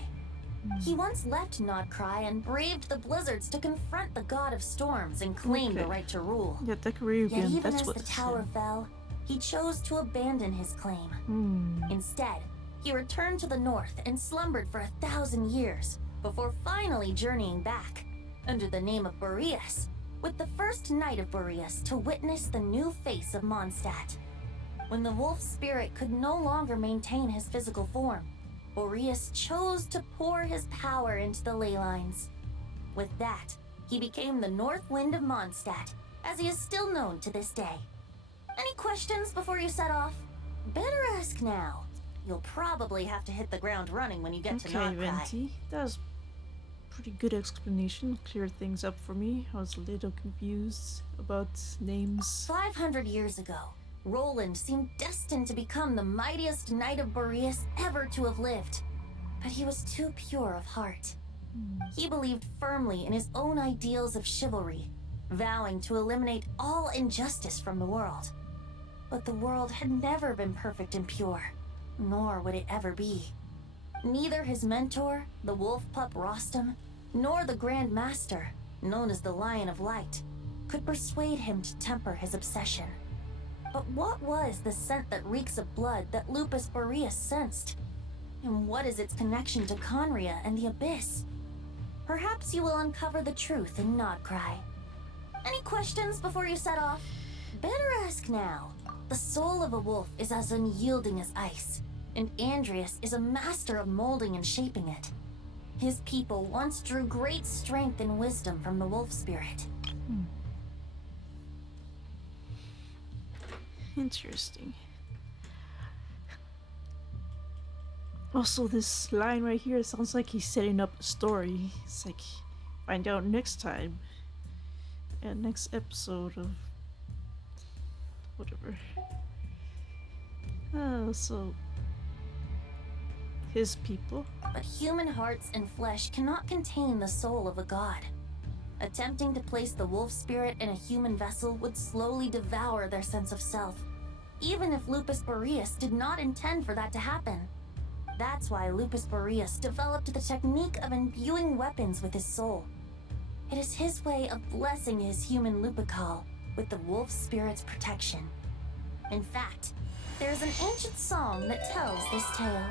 He once left Nodcry and braved the blizzards to confront the God of Storms and claim the right to rule. Yeah, the Caribbean, Yet even that's as what the tower fell, he chose to abandon his claim. Instead, he returned to the north and slumbered for 1,000 years before finally journeying back under the name of Boreas, with the first knight of Boreas to witness the new face of Mondstadt. When the wolf spirit could no longer maintain his physical form, Boreas chose to pour his power into the ley lines. With that, he became the North Wind of Mondstadt, as he is still known to this day. Any questions before you set off? Better ask now. You'll probably have to hit the ground running when you get to Okay, Nodcry. Venti. That was pretty good explanation. Cleared things up for me. I was a little confused about names. 500 years ago, Roland seemed destined to become the mightiest knight of Boreas ever to have lived. But he was too pure of heart. He believed firmly in his own ideals of chivalry, vowing to eliminate all injustice from the world. But the world had never been perfect and pure, nor would it ever be. Neither his mentor, the wolf pup Rostam, nor the Grand Master, known as the Lion of Light, could persuade him to temper his obsession. But what was the scent that reeks of blood that Lupus Boreas sensed? And what is its connection to Conria and the Abyss? Perhaps you will uncover the truth in Nodcry. Any questions before you set off? Better ask now. The soul of a wolf is as unyielding as ice, and Andreas is a master of molding and shaping it. His people once drew great strength and wisdom from the wolf spirit. Interesting. Also, this line right here sounds like he's setting up a story. It's like, find out next time. And next episode of whatever. Oh, so his people. But human hearts and flesh cannot contain the soul of a god. Attempting to place the wolf spirit in a human vessel would slowly devour their sense of self, even if Lupus Boreas did not intend for that to happen. That's why Lupus Boreas developed the technique of imbuing weapons with his soul. It is his way of blessing his human Lupical with the wolf spirit's protection. In fact, there is an ancient song that tells this tale.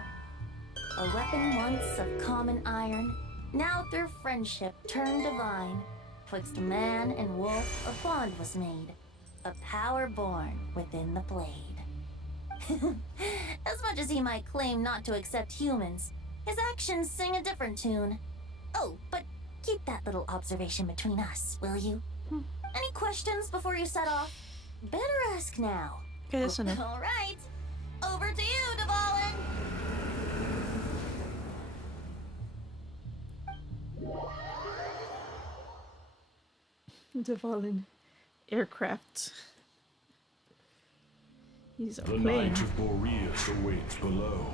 A weapon once of common iron, now through friendship turned divine. Twixt man and wolf a bond was made, a power born within the blade. As much as he might claim not to accept humans, his actions sing a different tune. Oh, but keep that little observation between us, will you? Any questions before you set off? Better ask now. Okay, that's enough. All right. Over to you, Dvalin. Dvalin aircraft. He's a The plane. Knight of Boreas awaits below.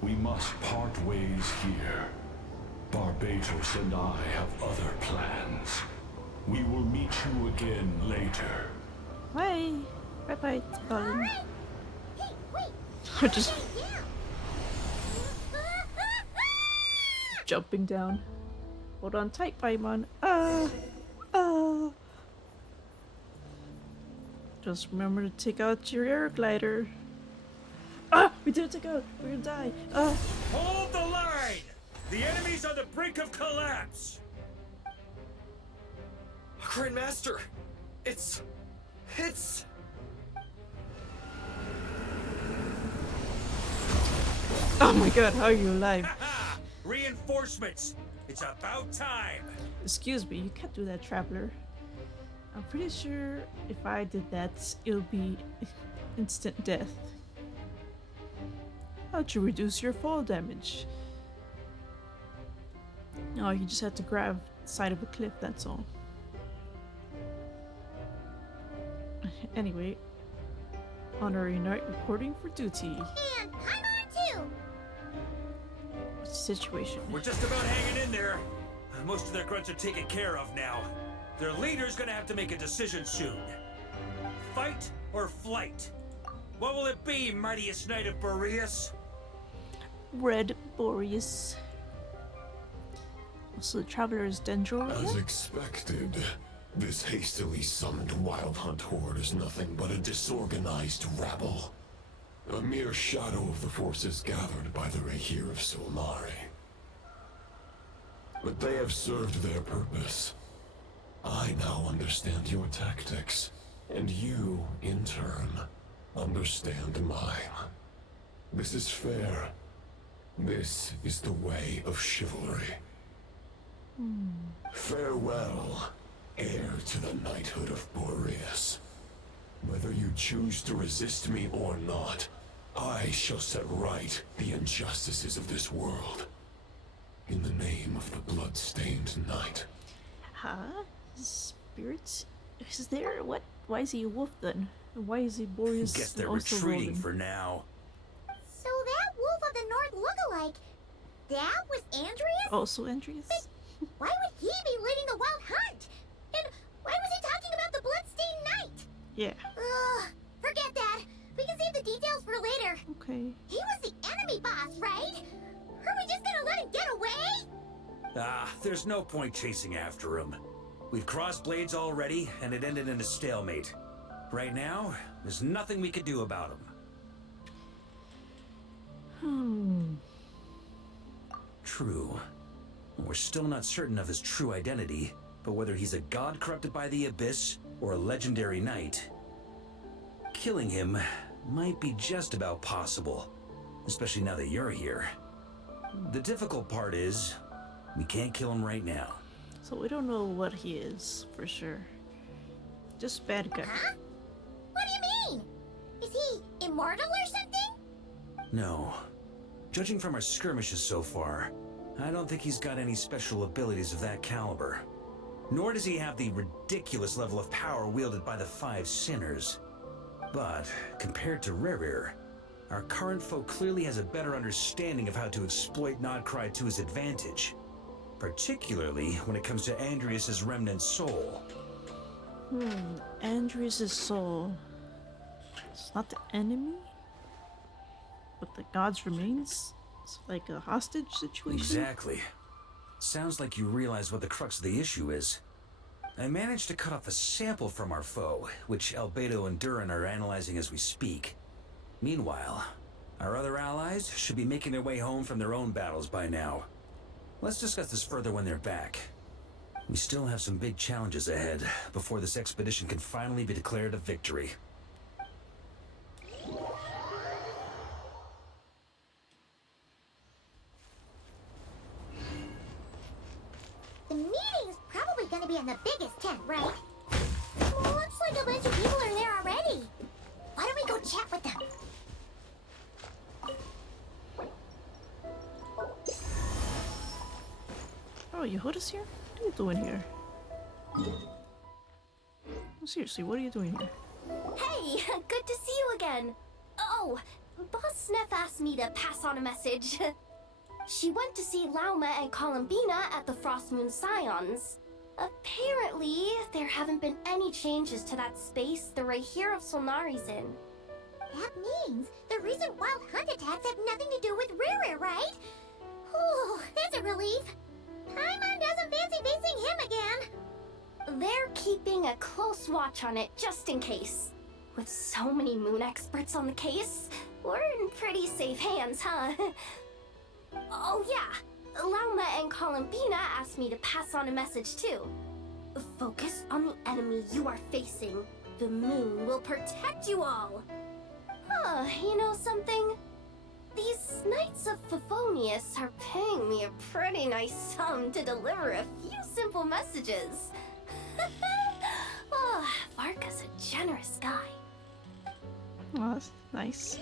We must part ways here. Barbatos and I have other plans. We will meet you again later. Bye. Bye-bye, Dvalin. Hey, wait. Or just jumping down. Hold on tight, Paimon. Just remember to take out your air glider. Ah! We didn't take out! We're gonna die! Hold the line! The enemy's on the brink of collapse! Grand Master! It's... Oh my god, how are you alive? Reinforcements! It's about time! Excuse me, you can't do that, Traveler. I'm pretty sure if I did that, it'll be instant death. How'd you reduce your fall damage? No, you just had to grab the side of a cliff, that's all. Anyway, honorary knight reporting for duty. And I'm on too. What's the situation? We're just about hanging in there. Most of their grunts are taken care of now. Their leader's gonna have to make a decision soon. Fight or flight? What will it be, mightiest knight of Boreas? Red Boreas. Also, the Traveler is Dendro. As expected, This hastily summoned Wild Hunt horde is nothing but a disorganized rabble. A mere shadow of the forces gathered by the Rahir of Solari. But they have served their purpose. I now understand your tactics, and you, in turn, understand mine. This is fair. This is the way of chivalry. Farewell, heir to the knighthood of Boreas. Whether you choose to resist me or not, I shall set right the injustices of this world. In the name of the blood-stained knight. Huh? Spirits? Is there? What? Why is he a wolf then? And why is he Boreas? Guess they're also retreating rolling? for now. So that wolf of the north lookalike, that was Andreas? Also Andreas? Why would he be leading the wild hunt? And why was he talking about the bloodstained knight? Yeah. Ugh, forget that. We can save the details for later. Okay. He was the enemy boss, right? Are we just gonna let him get away? There's no point chasing after him. We've crossed blades already, and it ended in a stalemate. Right now, there's nothing we could do about him. True. We're still not certain of his true identity, but whether he's a god corrupted by the Abyss or a legendary knight, killing him might be just about possible, especially now that you're here. The difficult part is, we can't kill him right now. So we don't know what he is, for sure. Just bad guy. Huh? What do you mean? Is he immortal or something? No. Judging from our skirmishes so far, I don't think he's got any special abilities of that caliber. Nor does he have the ridiculous level of power wielded by the Five Sinners. But, compared to Rerir, our current foe clearly has a better understanding of how to exploit Nodcry to his advantage. Particularly when it comes to Andreas' remnant soul. Andreas' soul. It's not the enemy? But the god's remains? It's like a hostage situation? Exactly. Sounds like you realize what the crux of the issue is. I managed to cut off a sample from our foe, which Albedo and Durin are analyzing as we speak. Meanwhile, our other allies should be making their way home from their own battles by now. Let's discuss this further when they're back. We still have some big challenges ahead before this expedition can finally be declared a victory. The meeting's probably gonna be in the biggest tent, right? Looks like a bunch of people are there already. Why don't we go chat with them? Oh, Yehuda's here? What are you doing here? Seriously, what are you doing here? Hey, good to see you again. Oh, Boss Sneff asked me to pass on a message. She went to see Lauma and Columbina at the Frost Moon Scions. Apparently, there haven't been any changes to that space the Rahir of Solnari's in. That means the recent wild hunt attacks have nothing to do with Rerir, right? Whew, that's a relief. Paimon doesn't fancy facing him again. They're keeping a close watch on it just in case. With so many moon experts on the case, we're in pretty safe hands, huh? Oh yeah, Lauma and Columbina asked me to pass on a message too. Focus on the enemy you are facing. The moon will protect you all. Huh, you know something? These Knights of Favonius are paying me a pretty nice sum to deliver a few simple messages. Oh, Varka's a generous guy. Oh, that's nice.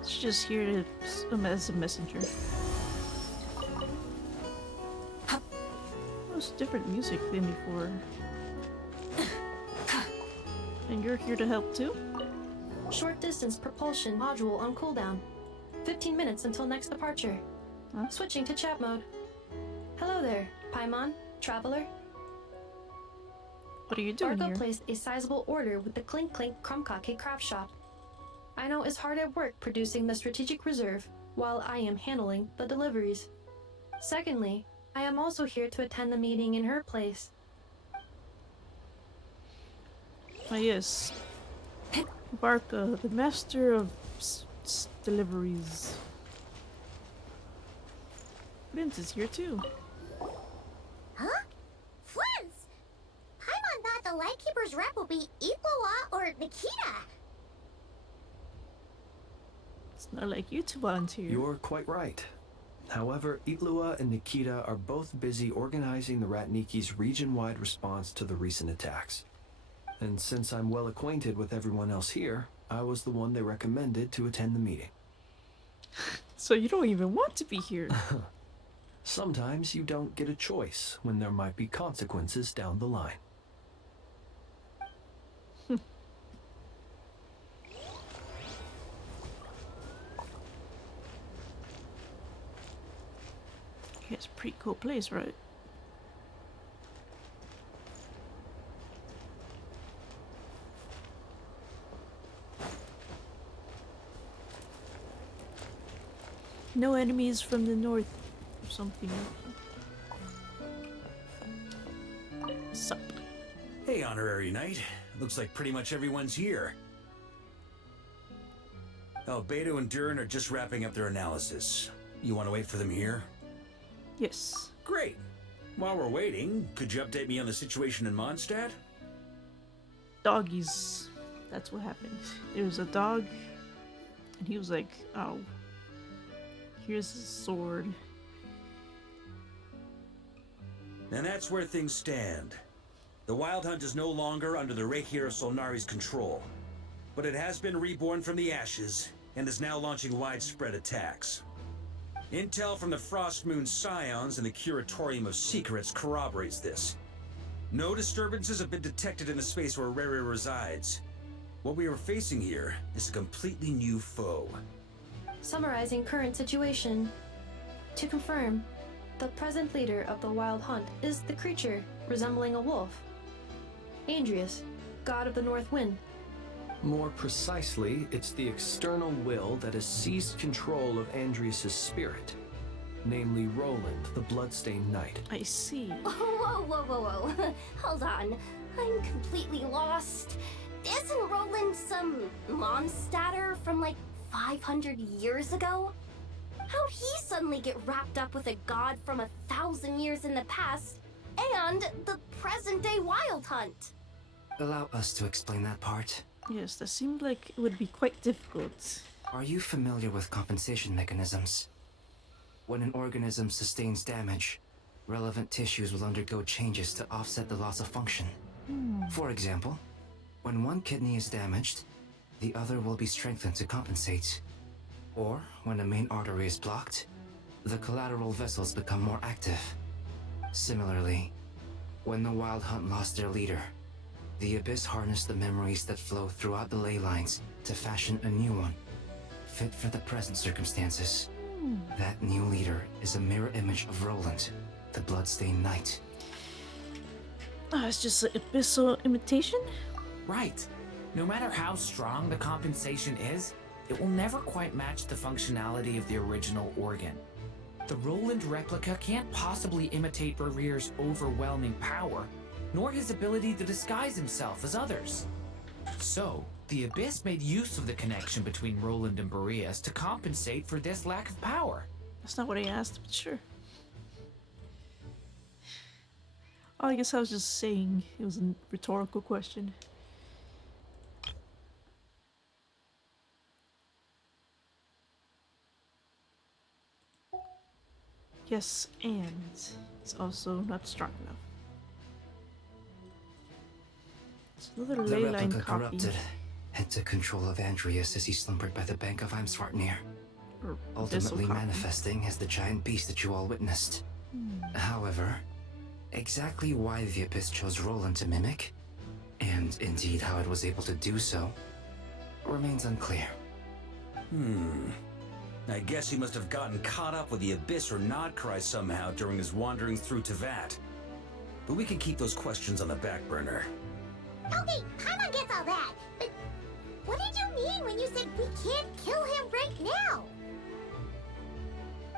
It's just here to as a messenger. It was different music than before. And you're here to help too? Short distance propulsion module on cooldown. 15 minutes until next departure. Huh? Switching to chat mode. Hello there, Paimon, traveler. What are you doing Varka here? placed a sizable order with the Clink Clink Krumkake craft shop. I know is hard at work producing the strategic reserve, while I am handling the deliveries. Secondly, I am also here to attend the meeting in her place. Ah, yes. Varka, the master of deliveries. Flint is here too. Huh? Flint! Paimon thought the Lightkeeper's rep would be Illuga or Nikita. It's not like you to volunteer. You're quite right. However, Illuga and Nikita are both busy organizing the Ratniki's region-wide response to the recent attacks. And since I'm well acquainted with everyone else here, I was the one they recommended to attend the meeting. So you don't even want to be here. Sometimes you don't get a choice when there might be consequences down the line. It's a pretty cool place, right? No enemies from the north or something. Sup? Hey, Honorary Knight. Looks like pretty much everyone's here. Oh, Beto and Durin are just wrapping up their analysis. You want to wait for them here? Yes. Great. While we're waiting, could you update me on the situation in Mondstadt? Doggies. That's what happened. There was a dog, and he was like, oh, here's his sword. And that's where things stand. The Wild Hunt is no longer under the Reikir of Solnari's control, but it has been reborn from the ashes and is now launching widespread attacks. Intel from the Frostmoon Scions and the Curatorium of Secrets corroborates this. No disturbances have been detected in the space where Rere resides. What we are facing here is a completely new foe. Summarizing current situation. To confirm, the present leader of the Wild Hunt is the creature resembling a wolf. Andrius, god of the North Wind. More precisely, it's the external will that has seized control of Andrius' spirit, namely Roland, the Bloodstained Knight. I see. Whoa, whoa, whoa, whoa. Hold on. I'm completely lost. Isn't Roland some Mondstadter from like 500 years ago? How'd he suddenly get wrapped up with a god from 1,000 years in the past and the present-day Wild Hunt? Allow us to explain that part. Yes, that seemed like it would be quite difficult. Are you familiar with compensation mechanisms? When an organism sustains damage, relevant tissues will undergo changes to offset the loss of function. For example, when one kidney is damaged, the other will be strengthened to compensate. Or, when a main artery is blocked, the collateral vessels become more active. Similarly, when the Wild Hunt lost their leader, the Abyss harnessed the memories that flow throughout the ley lines to fashion a new one, fit for the present circumstances. That new leader is a mirror image of Roland, the Bloodstained Knight. It's just an abyssal imitation? Right. No matter how strong the compensation is, it will never quite match the functionality of the original organ. The Roland replica can't possibly imitate Barir's overwhelming power, nor his ability to disguise himself as others. So, the Abyss made use of the connection between Roland and Boreas to compensate for this lack of power. That's not what I asked, but sure. Oh, I guess I was just saying it was a rhetorical question. Yes, and it's also not strong enough. It's another The ley line replica copy. corrupted and took control of Andrius as he slumbered by the bank of Heimsvartnir, ultimately copy. manifesting as the giant beast that you all witnessed. However, exactly why the Abyss chose Roland to mimic, and indeed how it was able to do so, remains unclear. I guess he must have gotten caught up with the Abyss or Nodcry somehow during his wanderings through Tevat. But we can keep those questions on the back burner. Okay, Paimon gets all that, but what did you mean when you said we can't kill him right now?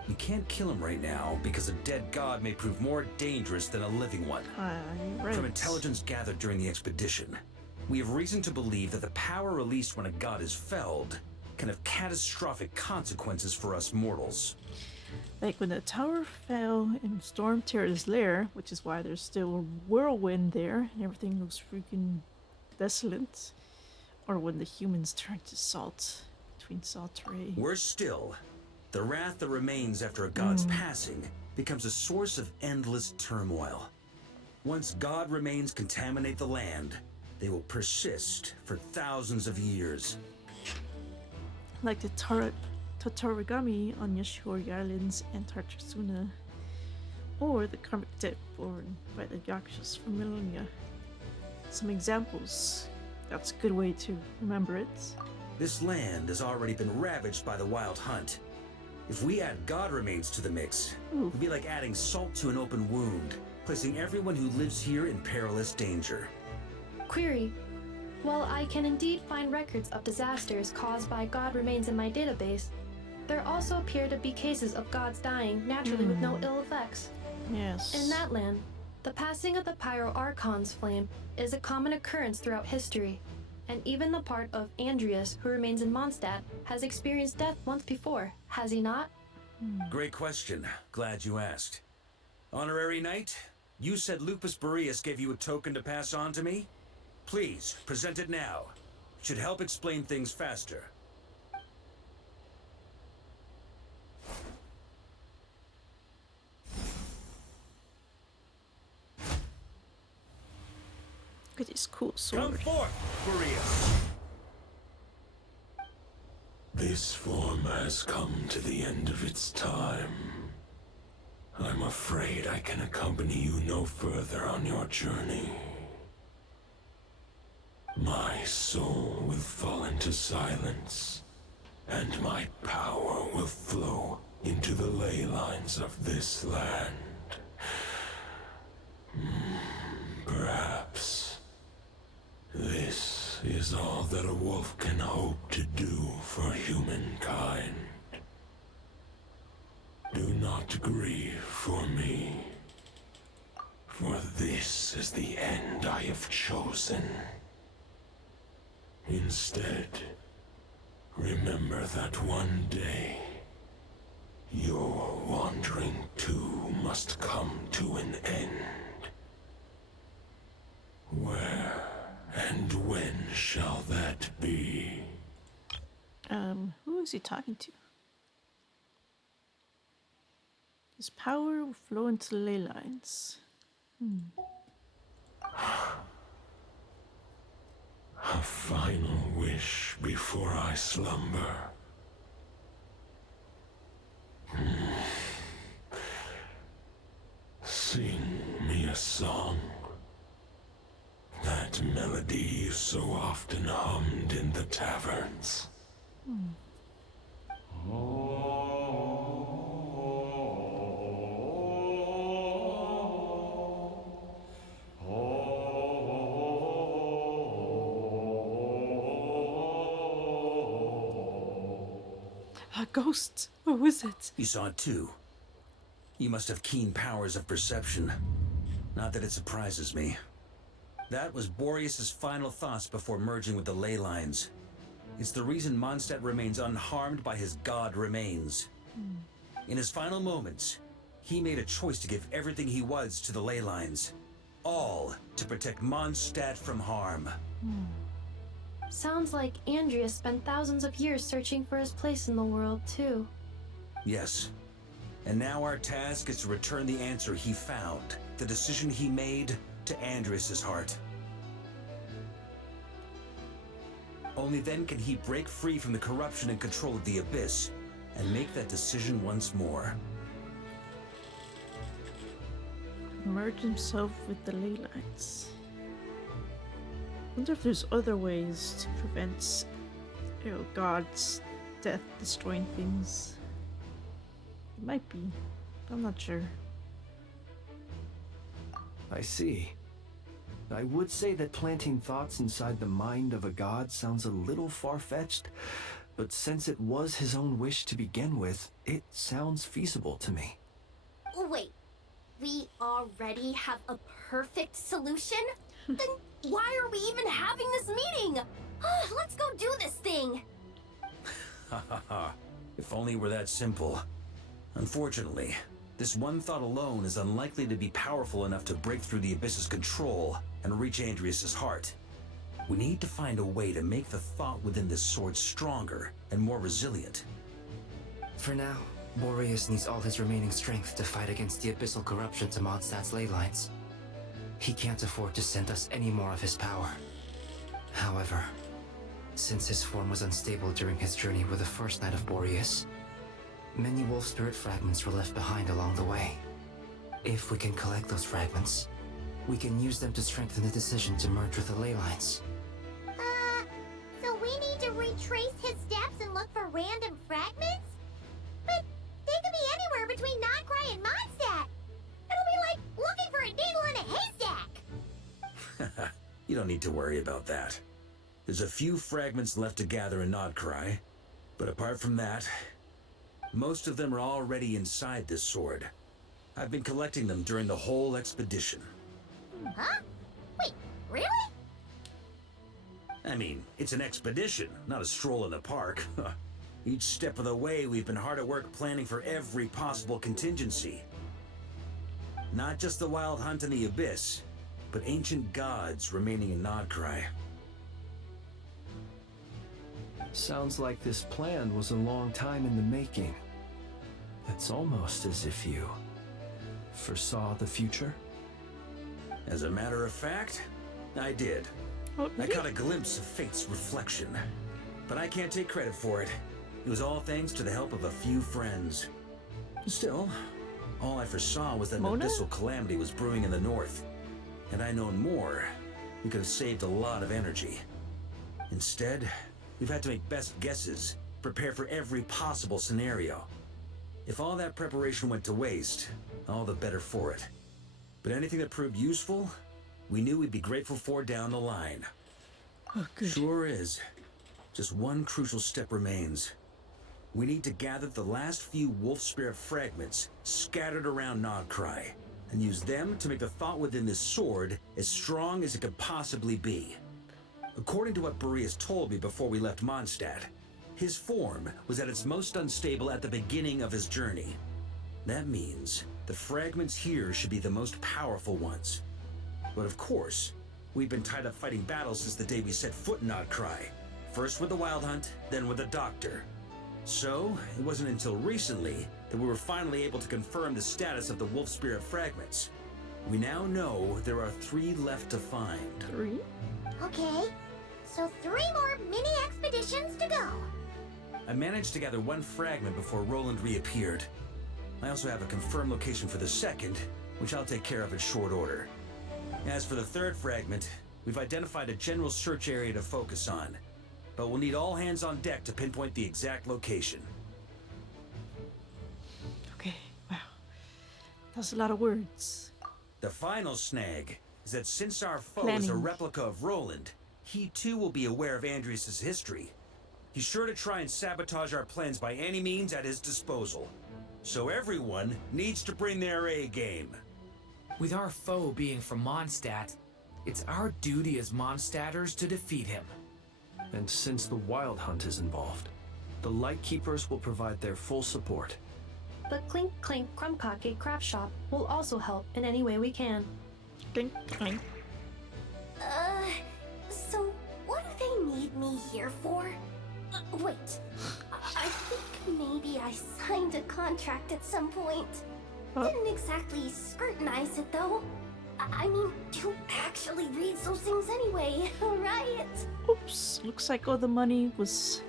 You can't kill him right now because a dead god may prove more dangerous than a living one. Right. From intelligence gathered during the expedition, We have reason to believe that the power released when a god is felled can have catastrophic consequences for us mortals. Like when the tower fell and stormed Terra's lair, which is why there's still a whirlwind there and everything looks freaking desolate. Or when the humans turned to salt between Salteray. Worse still, the wrath that remains after a god's passing becomes a source of endless turmoil. Once god remains contaminate the land, they will persist for thousands of years. Like the Tatarigami on Yashihori Islands and Tartasuna, or the karmic debt borne by the Yakshas for millennia. Some examples. That's a good way to remember it. This land has already been ravaged by the wild hunt. If we add god remains to the mix, it would be like adding salt to an open wound, placing everyone who lives here in perilous danger. Query. While I can indeed find records of disasters caused by god remains in my database, there also appear to be cases of gods dying naturally with no ill effects. Yes. In that land, the passing of the Pyro-Archon's flame is a common occurrence throughout history, and even the part of Andreas who remains in Mondstadt has experienced death once before, has he not? Great question. Glad you asked. Honorary Knight, you said Lupus Boreas gave you a token to pass on to me? Please, present it now. It should help explain things faster. Look at this cool sword. Come forth, Boreas! This form has come to the end of its time. I'm afraid I can accompany you no further on your journey. My soul will fall into silence, and my power will flow into the ley lines of this land. Perhaps this is all that a wolf can hope to do for humankind. Do not grieve for me, for this is the end I have chosen. Instead, remember that one day, your wandering too must come to an end. Where and when shall that be? Who is he talking to? His power will flow into the ley lines. A final wish before I slumber. Sing me a song. That melody you so often hummed in the taverns. A ghost! What was it? You saw it too. You must have keen powers of perception. Not that it surprises me. That was Boreas's final thoughts before merging with the ley lines. It's the reason Mondstadt remains unharmed by his god remains. In his final moments, he made a choice to give everything he was to the ley lines. All to protect Mondstadt from harm. Sounds like Andreas spent thousands of years searching for his place in the world, too. Yes. And now our task is to return the answer he found, the decision he made, to Andreas's heart. Only then can he break free from the corruption and control of the Abyss, and make that decision once more. Merge himself with the ley lines. Wonder if there's other ways to prevent, God's death destroying things. It might be. I'm not sure. I see. I would say that planting thoughts inside the mind of a god sounds a little far-fetched, but since it was his own wish to begin with, it sounds feasible to me. Wait, we already have a perfect solution? Then why are we even having this meeting? Let's go do this thing. Ha ha ha. If only it were that simple. Unfortunately, this one thought alone is unlikely to be powerful enough to break through the Abyss's control and reach Andrias' heart. We need to find a way to make the thought within this sword stronger and more resilient. For now, Boreas needs all his remaining strength to fight against the abyssal corruption to Mondstadt's ley lines. He can't afford to send us any more of his power. However, since his form was unstable during his journey with the first Knight of Boreas, many wolf spirit fragments were left behind along the way. If we can collect those fragments, we can use them to strengthen the decision to merge with the ley lines. So we need to retrace his steps and look for random fragments? But they could be anywhere between Nodcry and Mondstadt. It'll be like looking for a needle in a haystack. You don't need to worry about that. There's a few fragments left to gather in Nodcry, but apart from that, most of them are already inside this sword. I've been collecting them during the whole expedition. Huh? Wait, really? I mean, it's an expedition, not a stroll in the park. Each step of the way, we've been hard at work planning for every possible contingency. Not just the wild hunt in the Abyss, but ancient gods remaining in Nodcry. Sounds like this plan was a long time in the making. It's almost as if you foresaw the future. As a matter of fact, I did. I caught a glimpse of fate's reflection, but I can't take credit for it. It was all thanks to the help of a few friends. Still, all I foresaw was that an abyssal calamity was brewing in the north. Had I known more, we could have saved a lot of energy. Instead, we've had to make best guesses, prepare for every possible scenario. If all that preparation went to waste, all the better for it. But anything that proved useful, we knew we'd be grateful for down the line. Oh, good. Sure is. Just one crucial step remains. We need to gather the last few wolf spirit fragments scattered around Nodcry, and use them to make the thought within this sword as strong as it could possibly be. According to what Boreas told me before we left Mondstadt, his form was at its most unstable at the beginning of his journey. That means the fragments here should be the most powerful ones. But of course, we've been tied up fighting battles since the day we set foot in Nodcry. First with the Wild Hunt, then with the Doctor. So, it wasn't until recently that we were finally able to confirm the status of the Wolf Spirit fragments. We now know there are 3 left to find. 3? Okay, so 3 more mini expeditions to go. I managed to gather 1 fragment before Roland reappeared. I also have a confirmed location for the second, which I'll take care of in short order. As for the 3rd fragment, we've identified a general search area to focus on, but we'll need all hands on deck to pinpoint the exact location. Okay, wow. That's a lot of words. The final snag is that since our foe is a replica of Roland, he too will be aware of Andrias' history. He's sure to try and sabotage our plans by any means at his disposal. So everyone needs to bring their A game. With our foe being from Mondstadt, it's our duty as Mondstadters to defeat him. And since the Wild Hunt is involved, the Lightkeepers will provide their full support. The Clink Clink Krumkake craft shop will also help in any way we can. Clink Clink. So what do they need me here for? Wait, I think maybe I signed a contract at some point. Didn't exactly scrutinize it though. I mean, who actually reads those things anyway, right? Oops, looks like all the money was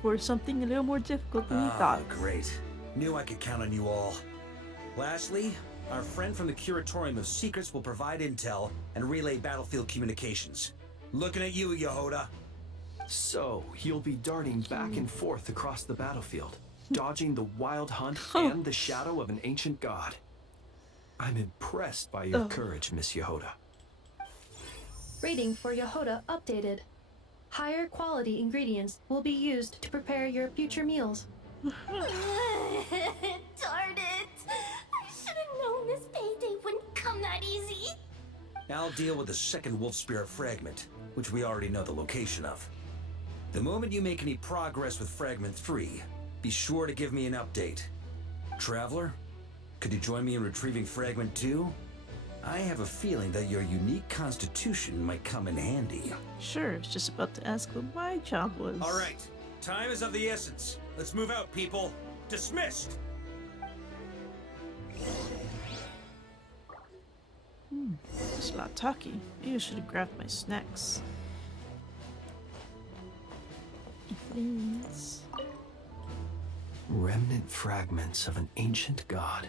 for something a little more difficult than we thought. Great. Knew I could count on you all. Lastly, our friend from the Curatorium of Secrets will provide intel and relay battlefield communications. Looking at you, Yehoda. So, you'll be darting back and forth across the battlefield, dodging the Wild Hunt and the shadow of an ancient god. I'm impressed by your courage, Miss Yehoda. Rating for Yehoda updated. Higher quality ingredients will be used to prepare your future meals. Darn it! I should have known this payday wouldn't come that easy. I'll deal with the second wolf spirit fragment, which we already know the location of. The moment you make any progress with Fragment 3, be sure to give me an update. Traveler, could you join me in retrieving Fragment 2? I have a feeling that your unique constitution might come in handy. Sure, I was just about to ask what my job was. All right, time is of the essence. Let's move out, people. Dismissed! There's a lot of talking. Maybe I should have grabbed my snacks. Things. Remnant fragments of an ancient god.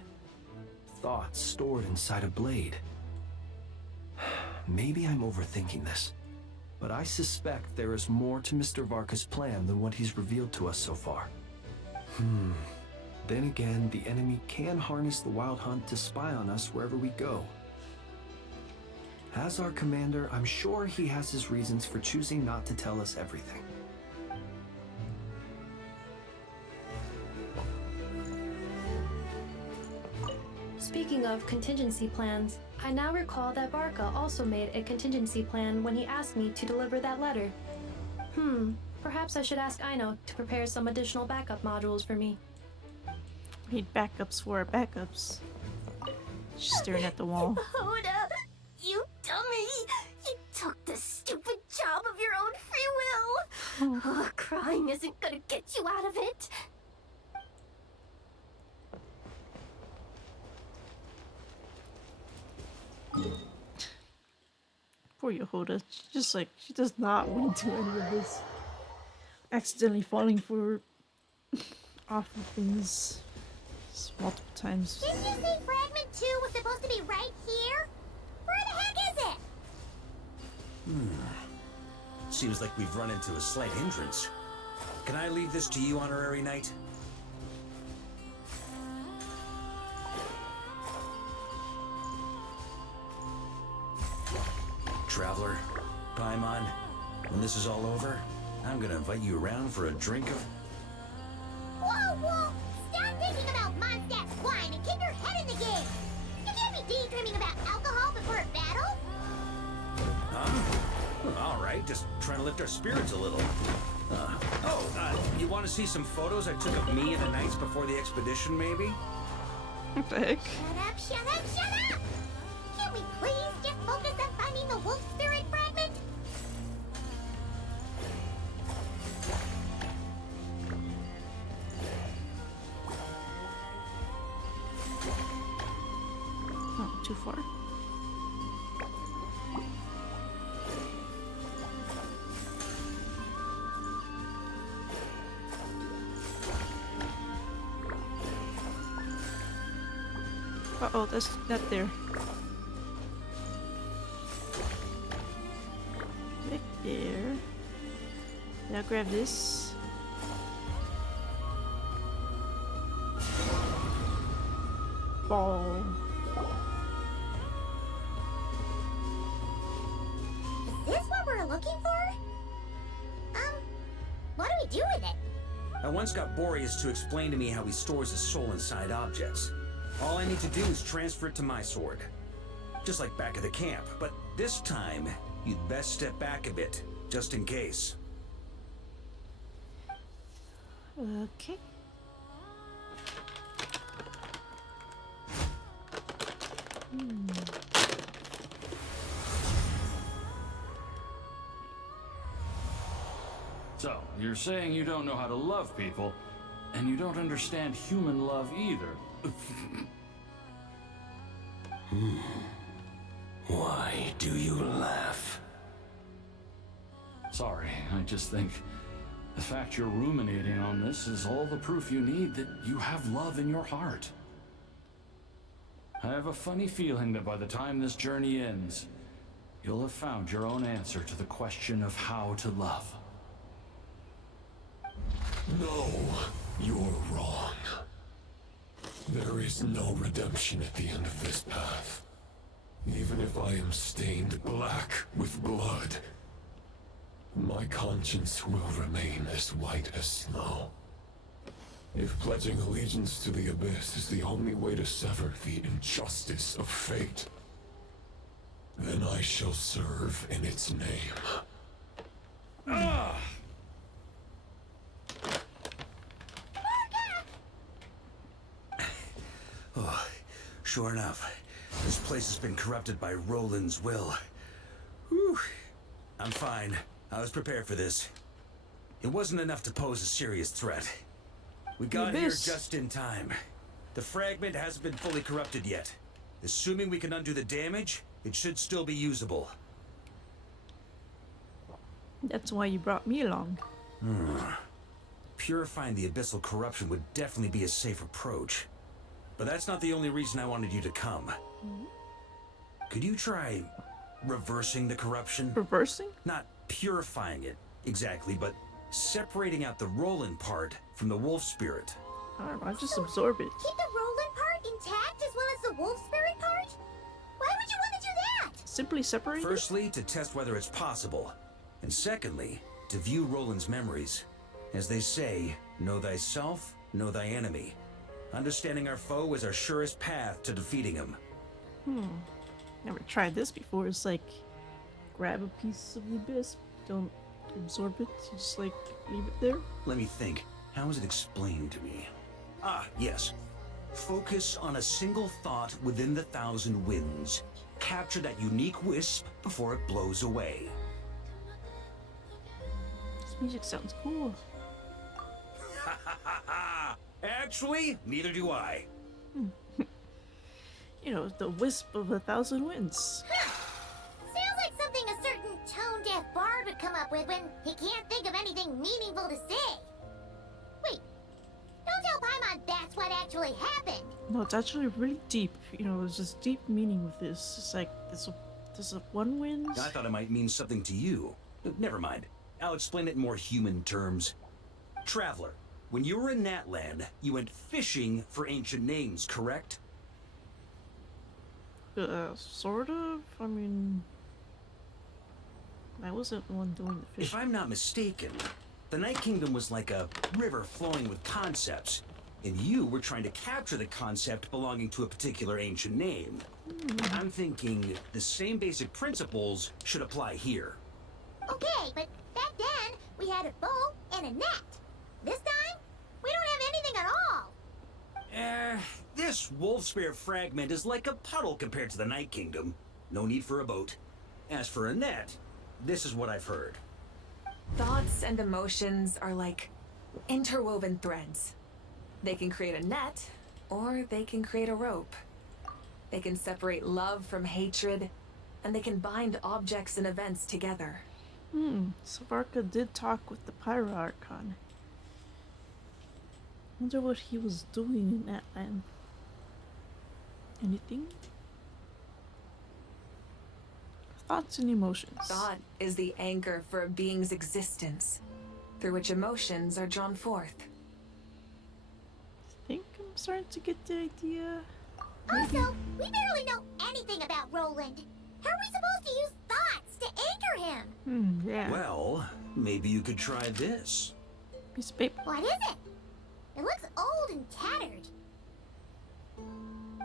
Thoughts stored inside a blade. Maybe I'm overthinking this, but I suspect there is more to Mr. Varka's plan than what he's revealed to us so far. Then again, the enemy can harness the Wild Hunt to spy on us wherever we go. As our commander, I'm sure he has his reasons for choosing not to tell us everything. Speaking of contingency plans, I now recall that Varka also made a contingency plan when he asked me to deliver that letter. Perhaps I should ask Aino to prepare some additional backup modules for me. Need backups for our backups. She's staring at the wall. Hoda, you dummy! You took the stupid job of your own free will! Oh, crying isn't gonna get you out of it! Poor Yehuda. She does not want to do any of this. Accidentally falling for awful things multiple times. Didn't you say Fragment 2 was supposed to be right here? Where the heck is it? Seems like we've run into a slight hindrance. Can I leave this to you, Honorary Knight? Traveler, Paimon, when this is all over, I'm gonna invite you around for a drink of... Whoa, whoa! Stop thinking about Mondstadt wine and keep your head in the game! You can't be daydreaming about alcohol before a battle! Huh? Well, all right, just trying to lift our spirits a little. You want to see some photos I took of me and the knights before the expedition, maybe? What the heck? Shut up, shut up, shut up! Can we please just focus on finding the wolf spirit fragment? Oh, too far. Uh-oh, that's not there. Right there. Now grab this. Ball. Is this what we're looking for? What do we do with it? I once got Boreas to explain to me how he stores his soul inside objects. All I need to do is transfer it to my sword. Just like back at the camp, but this time, you'd best step back a bit, just in case. Okay. So, you're saying you don't know how to love people, and you don't understand human love either. Why do you laugh? Sorry, I just think the fact you're ruminating on this is all the proof you need that you have love in your heart. I have a funny feeling that by the time this journey ends, you'll have found your own answer to the question of how to love. No, you're wrong. There is no redemption at the end of this path. Even if I am stained black with blood, my conscience will remain as white as snow. If pledging allegiance to the Abyss is the only way to sever the injustice of fate, Then I shall serve in its name. Ah! Oh, sure enough, this place has been corrupted by Roland's will. Whew. I'm fine. I was prepared for this. It wasn't enough to pose a serious threat. We got here just in time. The fragment hasn't been fully corrupted yet. Assuming we can undo the damage, it should still be usable. That's why you brought me along. Purifying the abyssal corruption would definitely be a safe approach. But that's not the only reason I wanted you to come. Could you try reversing the corruption? Reversing? Not purifying it, exactly, but separating out the Roland part from the wolf spirit. I don't know, I just absorb it. Keep the Roland part intact as well as the wolf spirit part? Why would you want to do that? Simply separate it? Firstly, to test whether it's possible. And secondly, to view Roland's memories. As they say, know thyself, know thy enemy. Understanding our foe is our surest path to defeating him. Never tried this before. It's like, grab a piece of the abyss, don't absorb it, you just like, leave it there. Let me think. How was it explained to me? Ah, yes. Focus on a single thought within the 1,000 winds. Capture that unique wisp before it blows away. This music sounds cool. Actually, neither do I. You know, the wisp of 1,000 winds. Sounds like something a certain tone-deaf bard would come up with when he can't think of anything meaningful to say. Wait, don't tell Paimon that's what actually happened. No, it's actually really deep. You know, there's this deep meaning with this. It's like, there's a one wind. I thought it might mean something to you. Never mind. I'll explain it in more human terms. Traveler, when you were in Natland, you went fishing for ancient names, correct? Sort of. I mean, I wasn't the one doing the fishing. If I'm not mistaken, the Night Kingdom was like a river flowing with concepts, and you were trying to capture the concept belonging to a particular ancient name. I'm thinking the same basic principles should apply here. Okay, but back then, we had a bow and a net. This time, we don't have anything at all. This wolf spear fragment is like a puddle compared to the Night Kingdom. No need for a boat. As for a net, this is what I've heard. Thoughts and emotions are like interwoven threads. They can create a net, or they can create a rope. They can separate love from hatred, and they can bind objects and events together. So Varka did talk with the Pyro Archon. Wonder what he was doing in that land. Anything? Thoughts and emotions. Thought is the anchor for a being's existence, through which emotions are drawn forth. I think I'm starting to get the idea. Also, we barely know anything about Roland. How are we supposed to use thoughts to anchor him? Yeah. Well, maybe you could try this. Piece of paper. What is it? It looks old and tattered.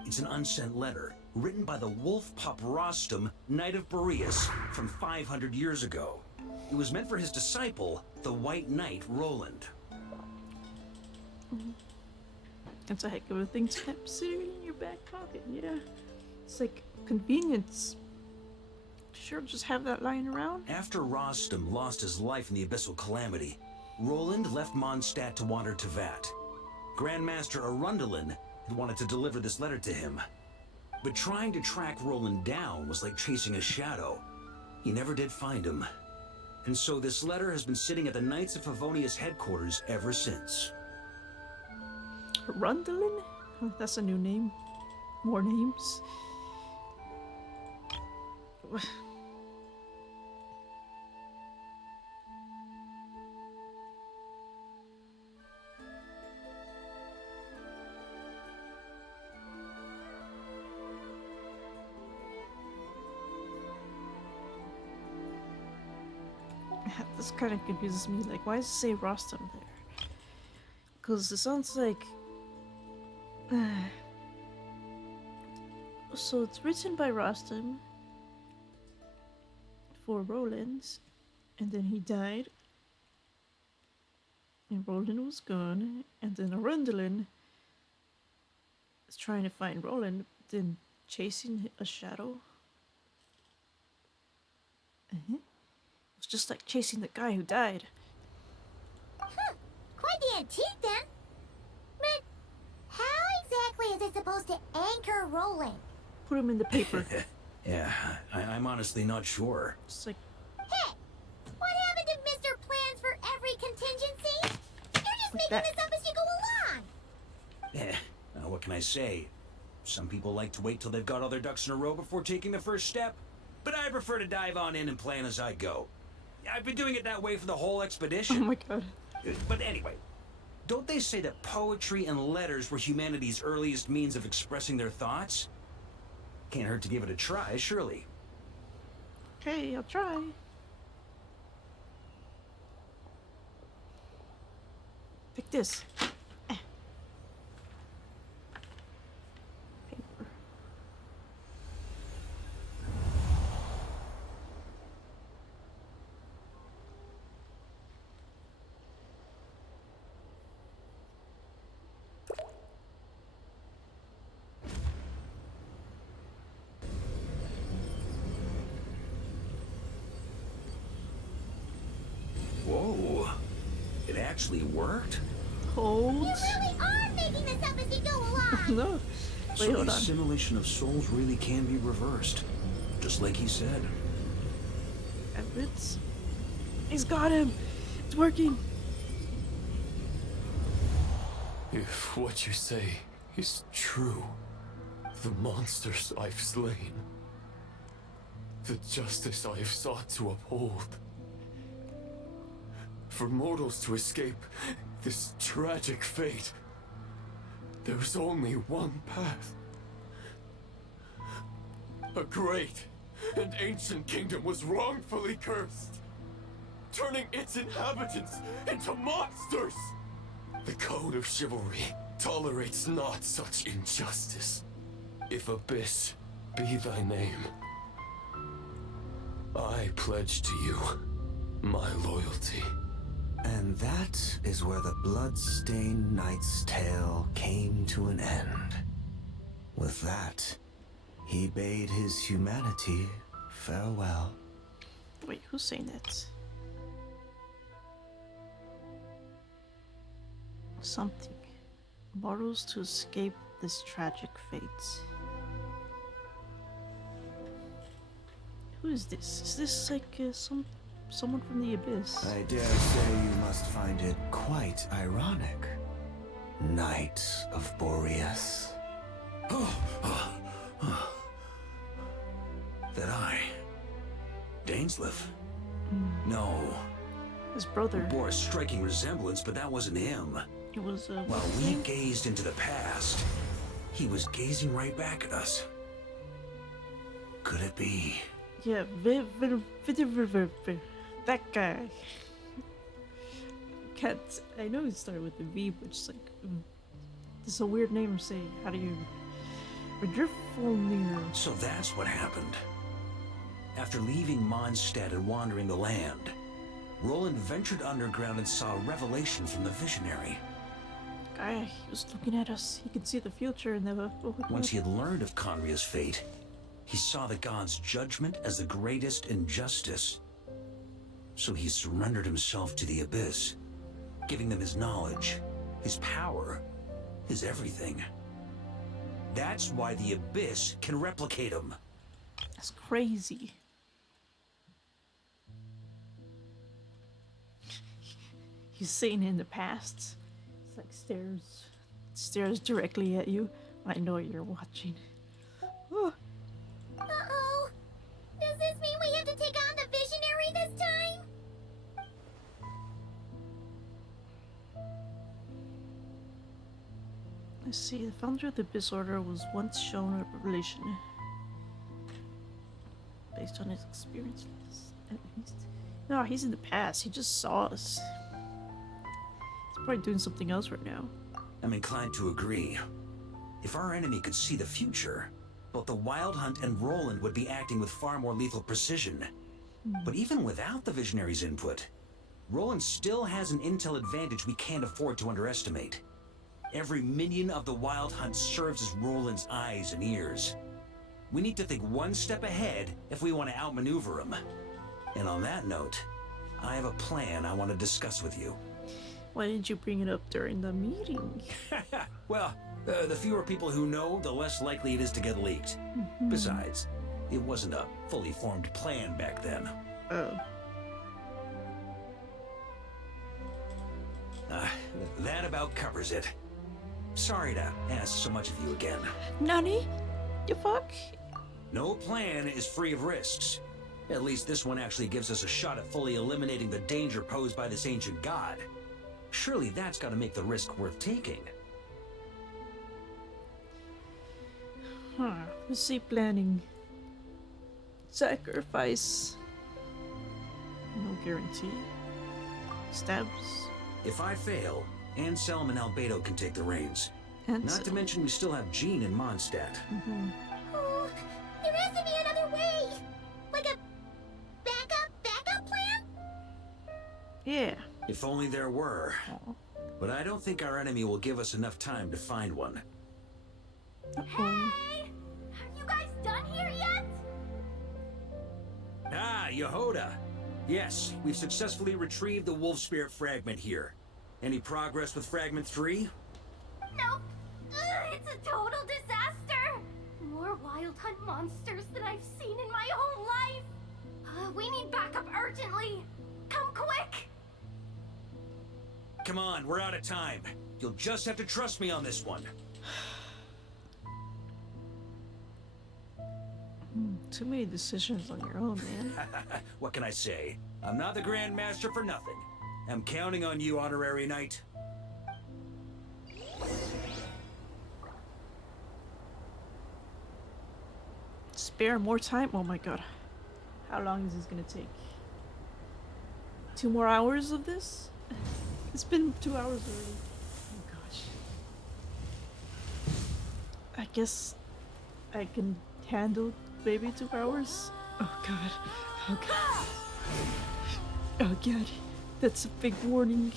It's an unsent letter, written by the wolf pup Rostam, Knight of Boreas, from 500 years ago. It was meant for his disciple, the White Knight Roland. That's a heck of a thing to have sitting in your back pocket, yeah. It's like convenience. Sure, just have that lying around. After Rostam lost his life in the Abyssal Calamity, Roland left Mondstadt to wander to Vat. Grandmaster Arundelen had wanted to deliver this letter to him. But trying to track Roland down was like chasing a shadow. He never did find him. And so this letter has been sitting at the Knights of Favonius headquarters ever since. Arundelen? Oh, that's a new name. More names. This kind of confuses me. Like, why does it say Rostam there? Because it sounds like... So it's written by Rostam, before Roland, and then he died. And Roland was gone, and then Arundel is trying to find Roland, then chasing a shadow. It was just like chasing the guy who died. Quite the antique then. But how exactly is it supposed to anchor Roland? Put him in the paper. Yeah, I'm honestly not sure. It's like, Hey, what happened to Mr. Plans for every contingency? You're just making that? this up as you go along. What can I say? Some people like to wait till they've got all their ducks in a row before taking the first step, but I prefer to dive on in and plan as I go. I've been doing it that way for the whole expedition. oh my god. But anyway, don't they say that poetry and letters were humanity's earliest means of expressing their thoughts? Can't hurt to give it a try, surely. Okay, I'll try. Pick this. Paper. Whoa. It actually worked? Hold. You really are making this up as you go along. No. So Wait, the hold on. assimilation of souls really can be reversed. Just like he said. Evidence. He's got him. It's working. If what you say is true, the monsters I've slain, the justice I have sought to uphold, for mortals to escape this tragic fate, there's only one path. A great and ancient kingdom was wrongfully cursed, turning its inhabitants into monsters. The code of chivalry tolerates not such injustice. If Abyss be thy name, I pledge to you my loyalty. And that is where the blood-stained knight's tale came to an end. With that, he bade his humanity farewell. Wait, who's saying that? Something. Mortals to escape this tragic fate. Who is this? Is this like someone from the Abyss? I dare say you must find it quite ironic, Knight of Boreas. That I? Dainsleif? No. His brother. Bore a striking resemblance, but that wasn't him. It was, While we gazed into the past, he was gazing right back at us. Could it be? Yeah, that guy. Can't. I know it started with a V, but it's like it's a weird name to say. How do you? So that's what happened. After leaving Mondstadt and wandering the land, Roland ventured underground and saw a revelation from the visionary. Guy, he was looking at us. He could see the future and the. Once he had learned of Conria's fate, he saw the gods' judgment as the greatest injustice. So he surrendered himself to the Abyss, giving them his knowledge, his power, his everything. That's why the Abyss can replicate him. That's crazy. He's saying in the past. It's like stares directly at you. I know you're watching. Oh. Uh-oh. Does this mean we have to take on the visionary this time? Let's see, the founder of the Abyss Order was once shown a revelation based on his experiences, at least. No, he's in the past. He just saw us. He's probably doing something else right now. I'm inclined to agree. If our enemy could see the future, both the Wild Hunt and Roland would be acting with far more lethal precision. But even without the Visionary's input, Roland still has an intel advantage we can't afford to underestimate. Every minion of the Wild Hunt serves as Roland's eyes and ears. We need to think one step ahead if we want to outmaneuver him. And on that note, I have a plan I want to discuss with you. Why didn't you bring it up during the meeting? Well, the fewer people who know, the less likely it is to get leaked. Besides, it wasn't a fully formed plan back then. Oh. That about covers it. Sorry to ask so much of you again. Nani? You fuck? No plan is free of risks. At least this one actually gives us a shot at fully eliminating the danger posed by this ancient god. Surely that's got to make the risk worth taking. Let's see, planning. Sacrifice. No guarantee. Stabs. If I fail, Anselm and Albedo can take the reins. Not to mention we still have Jean and Mondstadt. Oh, there has to be another way! Like a backup plan? Yeah. If only there were. But I don't think our enemy will give us enough time to find one. Hey! Are you guys done here yet? Ah, Yehoda. Yes, we've successfully retrieved the Wolf Spirit fragment here. Any progress with Fragment 3? Nope. It's a total disaster! More Wild Hunt monsters than I've seen in my whole life! We need backup urgently! Come quick! Come on, we're out of time. You'll just have to trust me on this one. Too many decisions on your own, man. What can I say? I'm not the Grand Master for nothing. I'm counting on you, Honorary Knight. Spare more time? Oh my god. How long is this gonna take? 2 more hours of this? It's been 2 hours already. Oh gosh. I guess I can handle maybe 2 hours? Oh god. Oh god. Oh god. That's a big warning.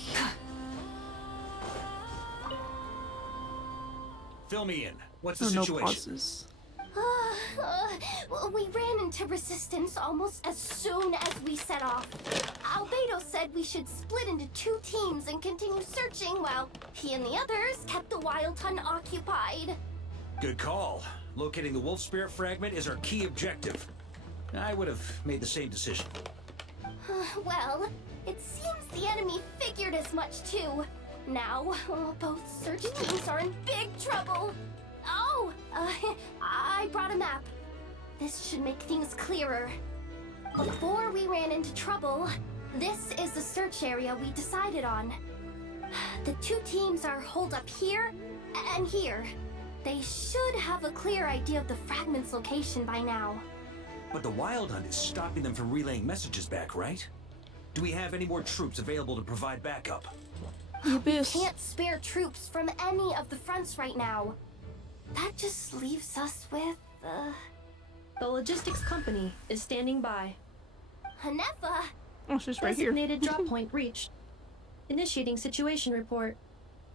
Fill me in. What's the no situation? pauses. We ran into resistance almost as soon as we set off. Albedo said we should split into 2 teams and continue searching while he and the others kept the Wild Hunt occupied. Good call. Locating the Wolf Spirit fragment is our key objective. I would have made the same decision. Well, it seems the enemy figured as much too. Now, both search teams are in big trouble. Oh, I brought a map. This should make things clearer. Before we ran into trouble, this is the search area we decided on. The 2 teams are holed up here and here. They should have a clear idea of the fragment's location by now. But the Wild Hunt is stopping them from relaying messages back, right? Do we have any more troops available to provide backup? We can't spare troops from any of the fronts right now. That just leaves us with, The logistics company is standing by. Hanefa! Oh, she's right here. Designated drop point reached. Initiating situation report.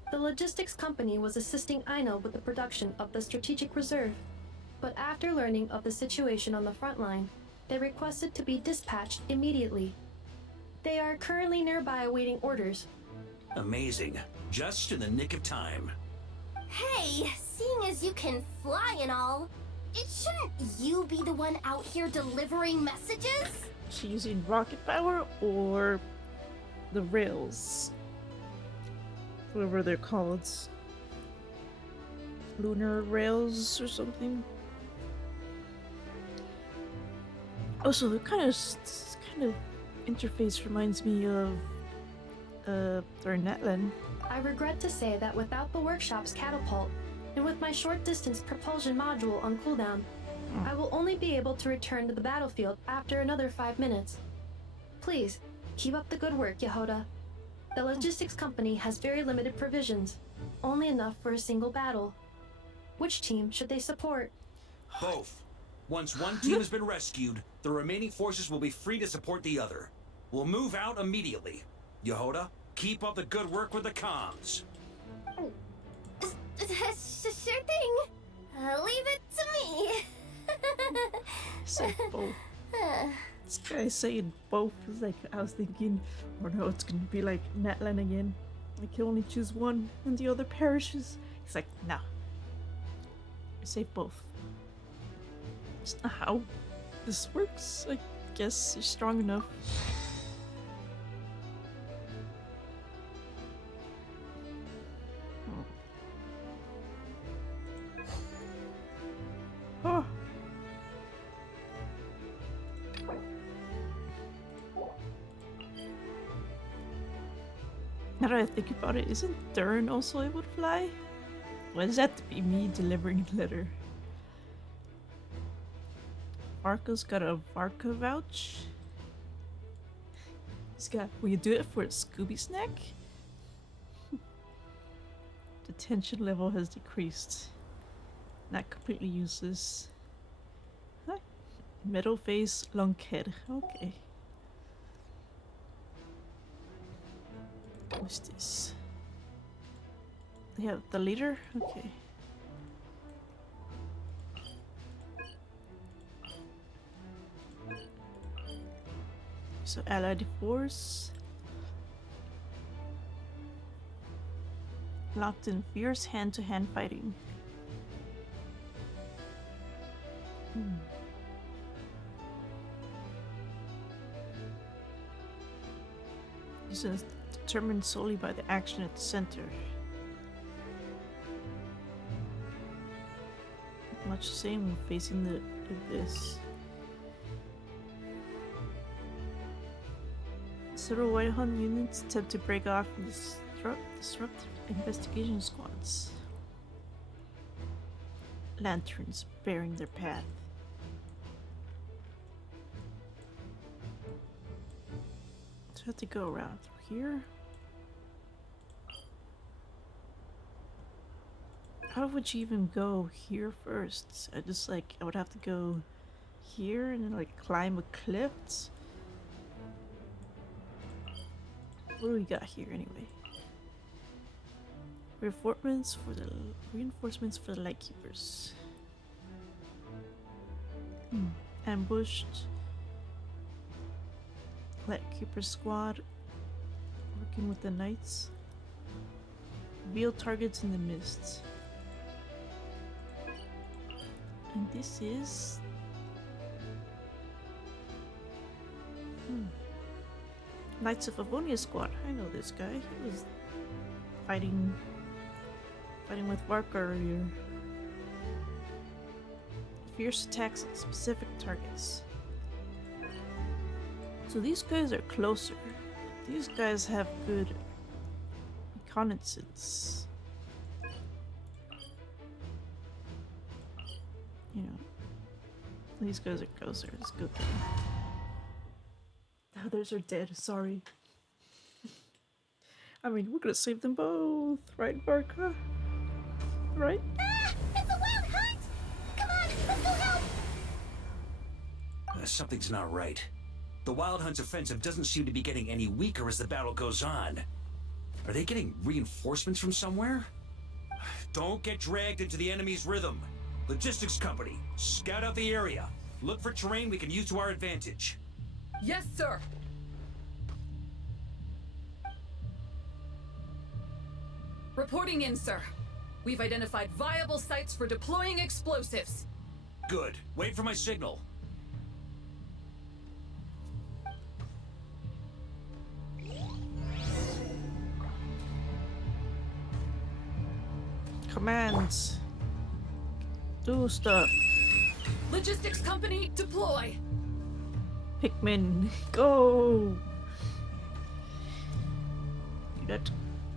The logistics company was assisting Aino with the production of the strategic reserve, but after learning of the situation on the front line, they requested to be dispatched immediately. They are currently nearby awaiting orders. Amazing. Just in the nick of time. Hey, seeing as you can fly and all, shouldn't you be the one out here delivering messages? She using rocket power or the rails? Whatever they're called. Lunar rails or something. Also, the kind of interface reminds me of their Netland. I regret to say that without the workshop's catapult, and with my short-distance propulsion module on cooldown, I will only be able to return to the battlefield after another 5 minutes. Please, keep up the good work, Yehoda. The logistics company has very limited provisions, only enough for a single battle. Which team should they support? Both. Once one team has been rescued, the remaining forces will be free to support the other. We'll move out immediately. Yehoda, keep up the good work with the comms. Sure thing. Leave it to me. Say both. This guy saying both is like, I was thinking, oh no, it's gonna be like Natlan again. I can only choose one and the other perishes. He's like, no. I say both. It's not how this works. I guess you're strong enough. Oh. Now that I think about it, isn't Dern also able to fly? Why does that have to be me delivering a letter? Varka's got a Varka vouch. He's got, will you do it for a Scooby snack? The tension level has decreased. Not completely useless. Huh? Metal face, long head. Okay. What's this? They have the leader? Okay. So allied force. Locked in fierce hand-to-hand fighting. This is determined solely by the action at the center. Much the same when facing the abyss. Several White Hunt units attempt to break off and disrupt investigation squads. Lanterns bearing their path. So I have to go around through here. How would you even go here first? I would have to go here and then like climb a cliff. What do we got here anyway? Reinforcements for the Lightkeepers. Ambushed. Lightkeeper squad working with the knights. Reveal targets in the mists. And this is Knights of Avonia squad. I know this guy. He was fighting with Varka earlier. Fierce attacks on specific targets. So these guys are closer. These guys have good reconnaissance. You know, these guys are closer. It's good thing. The others are dead. Sorry. I mean, we're gonna save them both, right, Varka? Right? Ah! It's a wild hunt! Come on, let's go help! Something's not right. The Wild Hunt's offensive doesn't seem to be getting any weaker as the battle goes on. Are they getting reinforcements from somewhere? Don't get dragged into the enemy's rhythm. Logistics company, scout out the area. Look for terrain we can use to our advantage. Yes, sir. Reporting in, sir. We've identified viable sites for deploying explosives. Good. Wait for my signal. Commands. Do stuff. Logistics company, deploy. Pikmin, go! You got to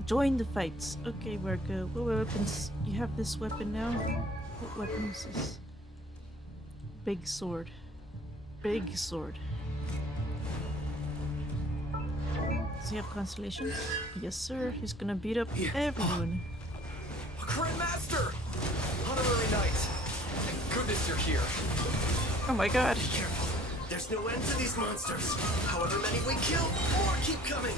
join the fights. Okay, Varka. What weapons? You have this weapon now? What weapon is this? Big sword. Big sword. Does he have constellations? Yes, sir. He's gonna beat up everyone. Grand Master! Honorary Knight! Thank goodness you're here. Oh my god. Careful. There's no end to these monsters. However many we kill, more keep coming.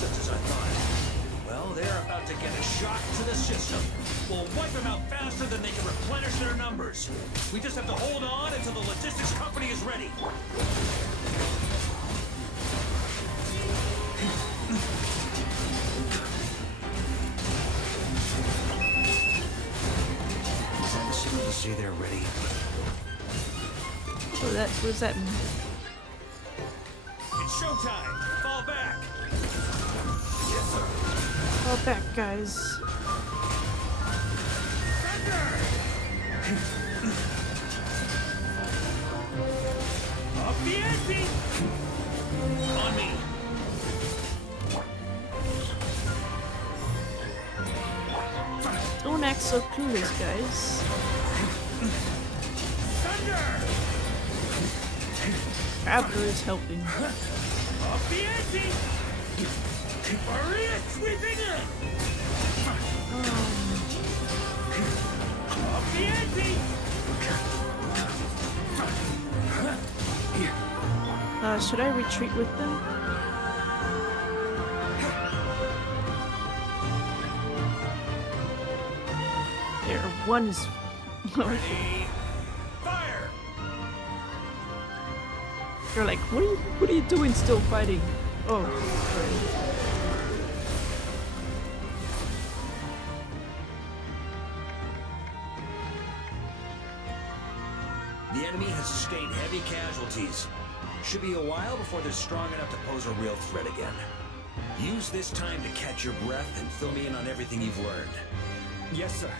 Just as I thought. Well, they're about to get a shock to the system. We'll wipe them out faster than they can replenish their numbers. We just have to hold on until the logistics company is ready. Is that a signal to say they're ready? So what does that mean? It's showtime. Fall back. Yes, sir. Fall back, guys. Up the ante! On me. Don't act so clueless, guys. Thunder! Traveler is helping. Up the ante! Maria sweeping in! Up the ante! Should I retreat with them? There, one is... Ready? Fire! You're like, what are you doing still fighting? Oh, sorry. The enemy has sustained heavy casualties. Should be a while before they're strong enough to pose a real threat again. Use this time to catch your breath and fill me in on everything you've learned. Yes, sir.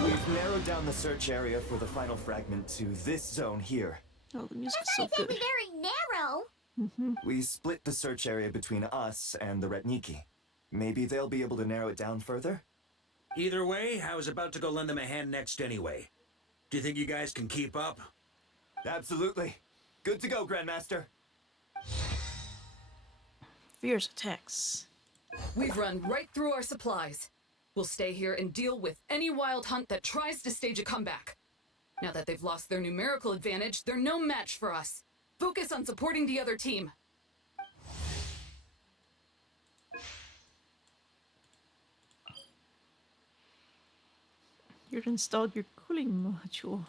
We've narrowed down the search area for the final fragment to this zone here. Oh, the music's That's so not good. exactly very narrow. We split the search area between us and the Retniki. Maybe they'll be able to narrow it down further? Either way, I was about to go lend them a hand next anyway. Do you think you guys can keep up? Absolutely. Good to go, Grandmaster. Fierce attacks. We've run right through our supplies. We'll stay here and deal with any wild hunt that tries to stage a comeback. Now that they've lost their numerical advantage, they're no match for us. Focus on supporting the other team. You've installed your cooling module.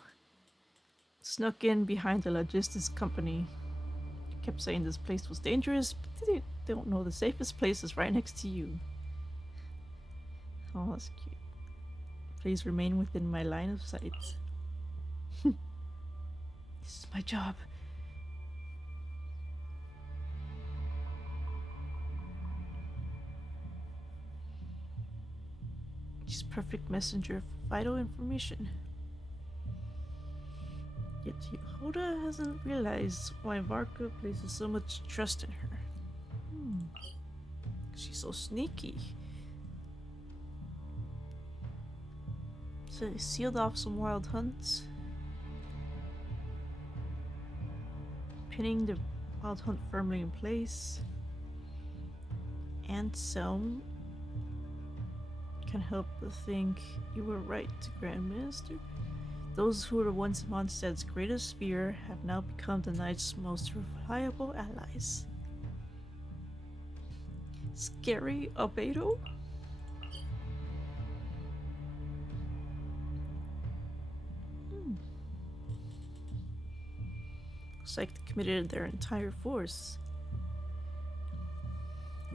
Snuck in behind the logistics company. You kept saying this place was dangerous, but they don't know the safest place is right next to you. Oh, that's cute. Please remain within my line of sight. This is my job. She's perfect messenger of vital information. Yet Yehuda hasn't realized why Varka places so much trust in her. She's so sneaky. So they sealed off some wild hunts, pinning the wild hunt firmly in place. And some can help but think you were right, Grandmaster. Those who were once Mondstadt's greatest fear have now become the Knight's most reliable allies. Scary Albedo? Looks like they committed their entire force.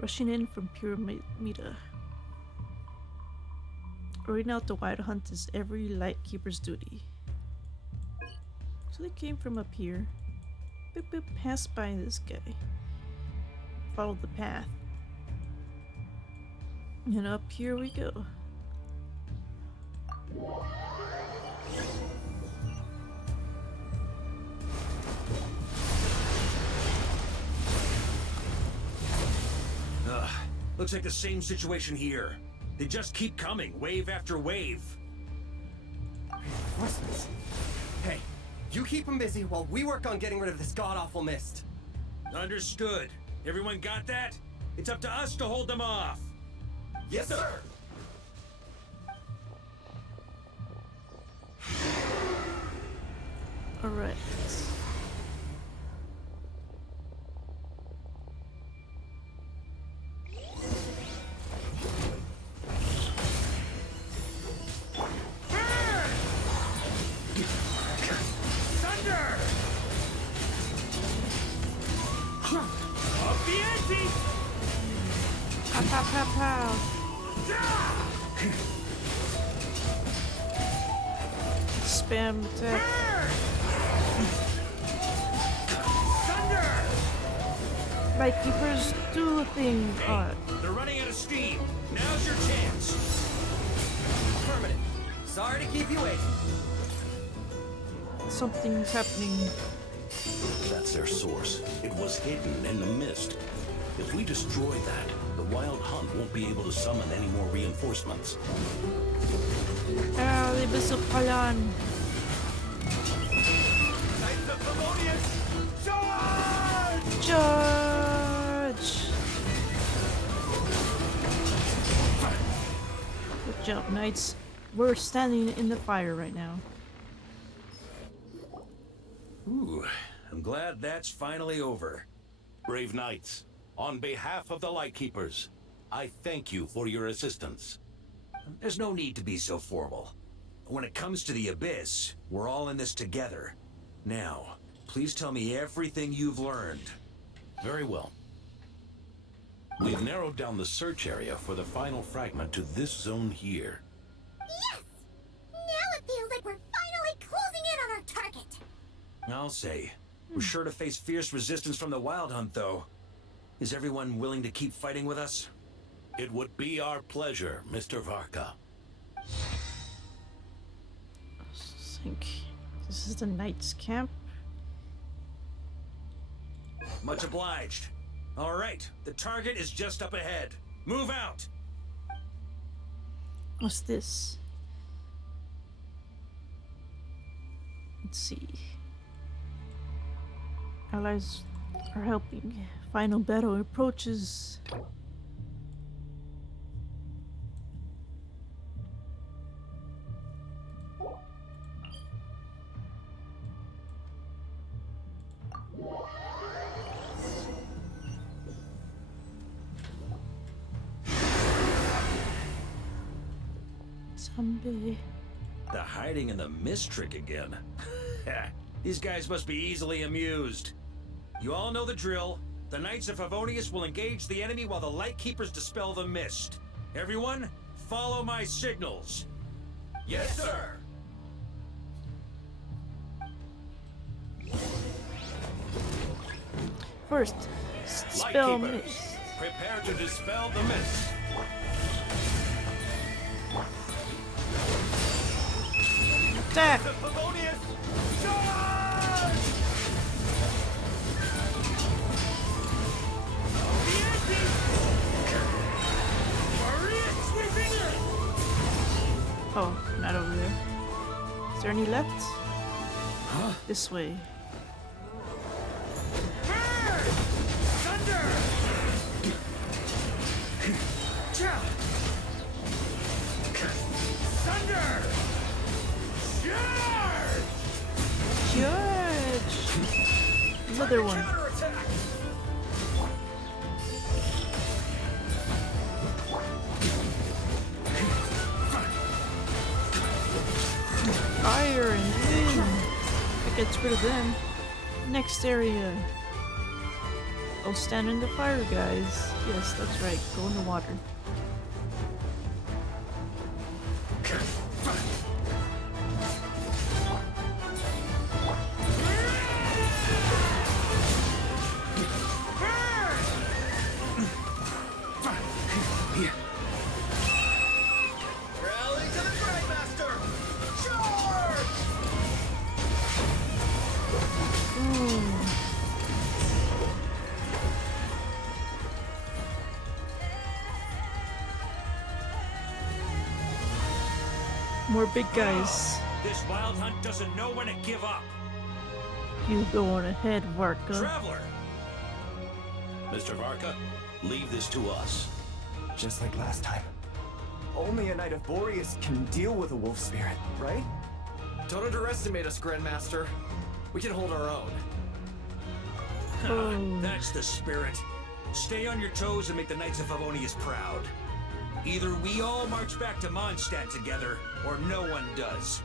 Rushing in from Pyramida. Rolling out the wild hunt is every lightkeeper's duty. So they came from up here. Boop boop, passed by this guy. Followed the path. And up here we go. Ugh, looks like the same situation here. They just keep coming, wave after wave. Reinforcements. Hey, you keep them busy while we work on getting rid of this god-awful mist. Understood. Everyone got that? It's up to us to hold them off. Yes, sir! Alright. Thunder! Up the ante! Pow, pow, pow, pow. Spam attack. Thunder! Light keepers do a thing. They're running out of steam. Now's your chance. Affirmative. Sorry to keep you waiting. Something's happening. That's their source. It was hidden in the mist. If we destroy that, the Wild Hunt won't be able to summon any more reinforcements. Ah, the abyssal palan. Knights of Favonius, charge! Charge! Good job, knights. We're standing in the fire right now. Ooh, I'm glad that's finally over. Brave knights, on behalf of the Lightkeepers, I thank you for your assistance. There's no need to be so formal. When it comes to the Abyss, we're all in this together. Now, please tell me everything you've learned. Very well. We've narrowed down the search area for the final fragment to this zone here. Yes! Now it feels like we're finally closing in on our target. I'll say. We're sure to face fierce resistance from the Wild Hunt, though. Is everyone willing to keep fighting with us? It would be our pleasure, Mr. Varka. I think this is the Knights camp. Much obliged. All right, the target is just up ahead. Move out! What's this? Let's see. Allies are helping. Final battle approaches. Zombie. The hiding in the mist trick again. These guys must be easily amused. You all know the drill. The Knights of Favonius will engage the enemy while the Lightkeepers dispel the mist. Everyone, follow my signals. Yes, sir! First, spell Lightkeepers, mist. prepare to dispel the mist. Attack! Oh, not over there. Is there any left? Huh? This way. Thunder! Thunder! Charge! Another one. Fire and wind. That gets rid of them. Next area. Oh, stand in the fire, guys. Yes, that's right. Go in the water. Rally to the Grandmaster! Charge! More big guys. This Wild Hunt doesn't know when to give up. You go on ahead, Varka. Traveler! Mr. Varka, leave this to us. Just like last time. Only a Knight of Boreas can deal with a wolf spirit, right? Don't underestimate us, Grandmaster. We can hold our own. That's the spirit. Stay on your toes and make the Knights of Favonius proud. Either we all march back to Mondstadt together, or no one does.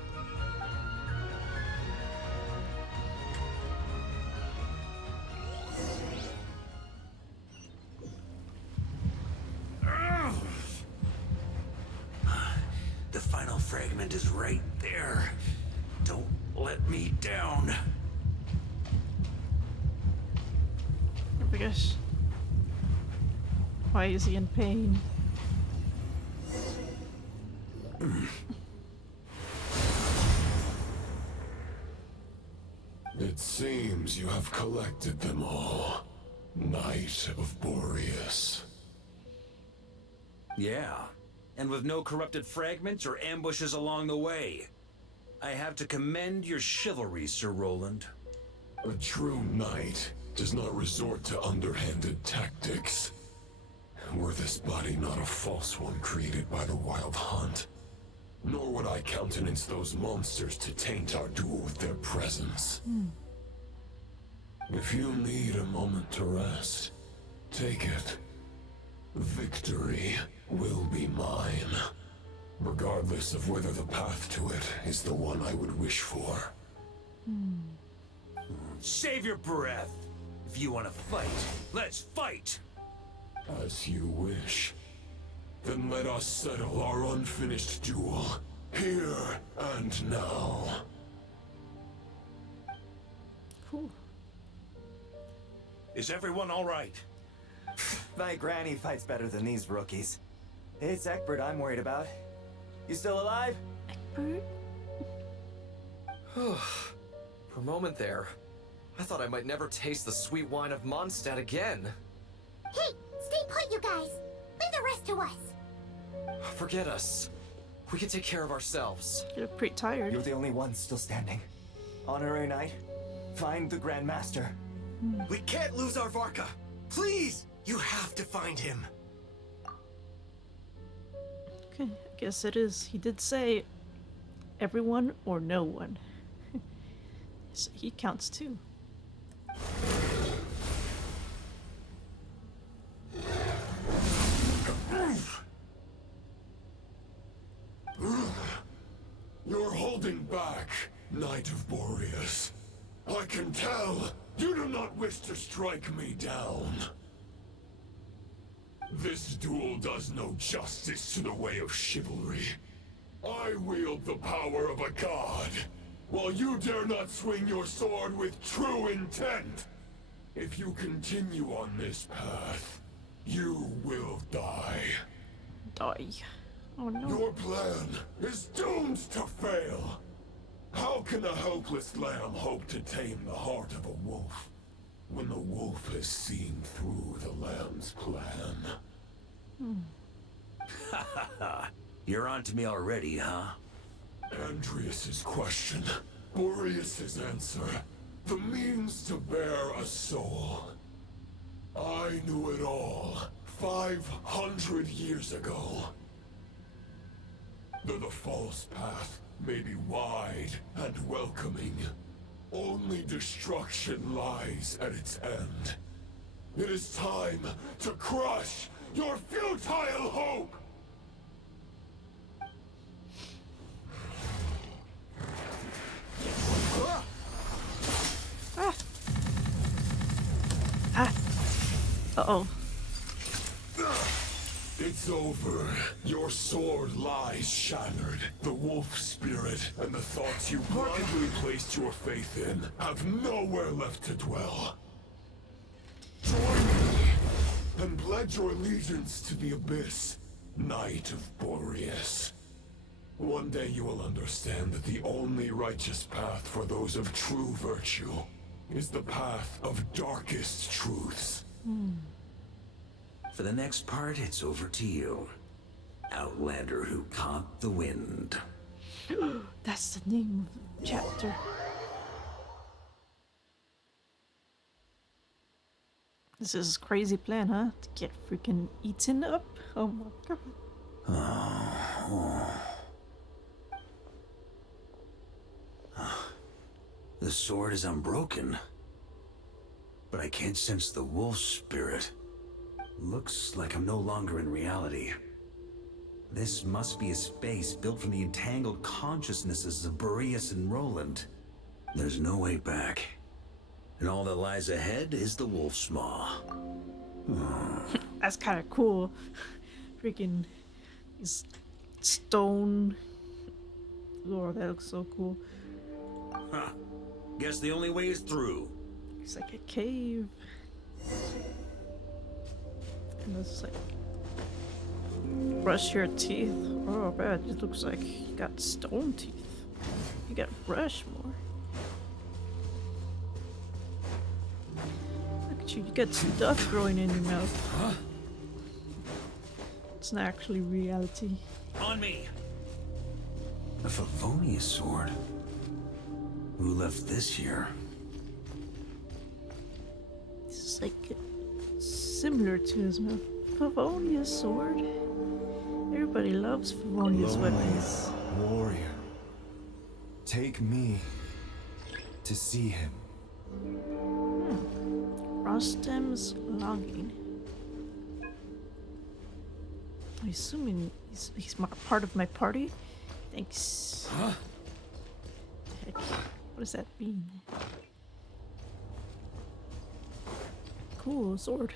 The final fragment is right there. Don't let me down. Oh my gosh. Why is he in pain? It seems you have collected them all, Knight of Boreas. Yeah, and with no corrupted fragments or ambushes along the way. I have to commend your chivalry, Sir Roland. A true knight does not resort to underhanded tactics. Were this body not a false one created by the Wild Hunt, nor would I countenance those monsters to taint our duel with their presence. If you need a moment to rest, take it. Victory will be mine, regardless of whether the path to it is the one I would wish for. Save your breath. If you want to fight, let's fight. As you wish. Then let us settle our unfinished duel, here and now. Cool. Is everyone all right? My granny fights better than these rookies. It's Egbert I'm worried about. You still alive? Egbert? For a moment there, I thought I might never taste the sweet wine of Mondstadt again. Hey, stay put, you guys. Leave the rest to us. Forget us. We can take care of ourselves. You're pretty tired. You're the only one still standing. Honorary Knight, find the Grand Master. We can't lose our Varka. Please, you have to find him. Okay, I guess it is. He did say everyone or no one. So he counts too. You're holding back, Knight of Boreas. I can tell you do not wish to strike me down. This duel does no justice to the way of chivalry. I wield the power of a god, while you dare not swing your sword with true intent. If you continue on this path, you will die. Die. Oh no. Your plan is doomed to fail. How can a helpless lamb hope to tame the heart of a wolf, when the wolf has seen through the lamb's plan? Ha ha ha. You're on to me already, huh? Andrias's question, Boreas's answer, the means to bear a soul. I knew it all 500 years ago. Though the false path may be wide and welcoming, only destruction lies at its end. It is time to crush your futile hope! Ah. Ah. Uh-oh. It's over. Your sword lies shattered. The wolf spirit and the thoughts you blindly placed your faith in have nowhere left to dwell. Join me and pledge your allegiance to the abyss, Knight of Boreas. One day you will understand that the only righteous path for those of true virtue is the path of darkest truths. For the next part, it's over to you. Outlander who caught the wind. That's the name of the chapter. This is a crazy plan, huh? To get freaking eaten up? Oh my god. The sword is unbroken, but I can't sense the wolf spirit. Looks like I'm no longer in reality. This must be a space built from the entangled consciousnesses of Boreas and Roland. There's no way back. And all that lies ahead is the wolf's maw. That's kind of cool. Freaking these stone. Oh, that looks so cool. Huh. Guess the only way is through. It's like a cave. And it's like brush your teeth. Oh man, it looks like you got stone teeth. You gotta brush more. Look at you, you got stuff growing in your mouth. Huh? It's not actually reality. On me! A Favonius sword? Who left this here? This is like similar to his Favonius sword. Everybody loves Favonius weapons. Warrior, take me to see him. Rostam's longing. I'm assuming he's part of my party. Thanks. Huh? Heck, what does that mean? Cool sword.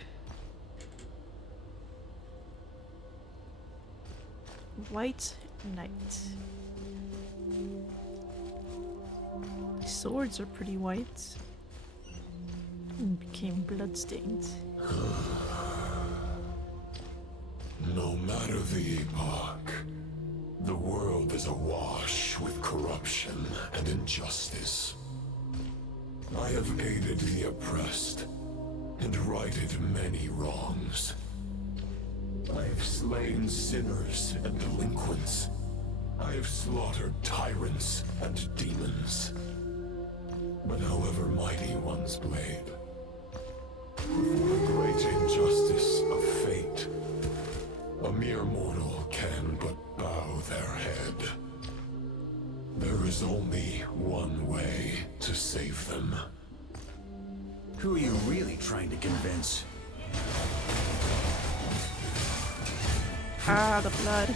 White Knight. The swords are pretty white. And became bloodstained. No matter the epoch, the world is awash with corruption and injustice. I have aided the oppressed and righted many wrongs. I have slain sinners and delinquents. I have slaughtered tyrants and demons. But however mighty one's blade, before the great injustice of fate, a mere mortal can but bow their head. There is only one way to save them. Who are you really trying to convince? Ah, the blood.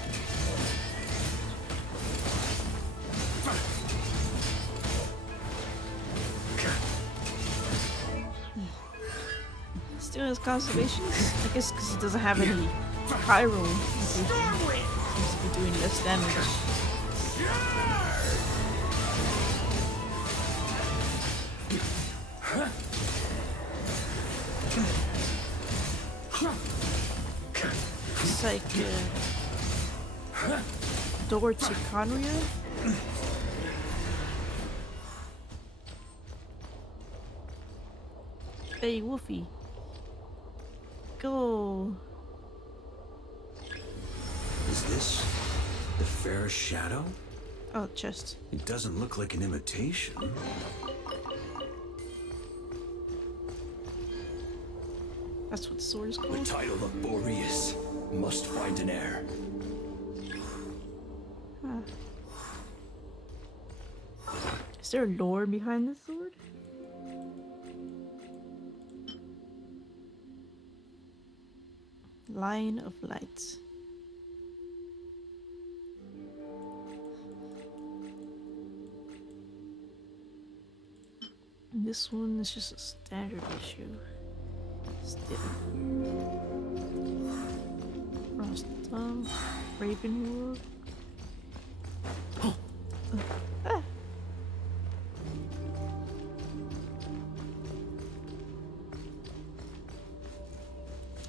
Still has conservations? I guess because it doesn't have any pyro. Seems to be doing less damage. It's like door to Conria. Hey, Wolfie. Go. Is this the fairest shadow? Oh, chest. It doesn't look like an imitation. That's what the sword is The called. title of Boreas must find an heir. Huh. Is there a lore behind the sword? Line of light. And this one is just a standard issue. Still. Rostam, Ravenwood. Ah.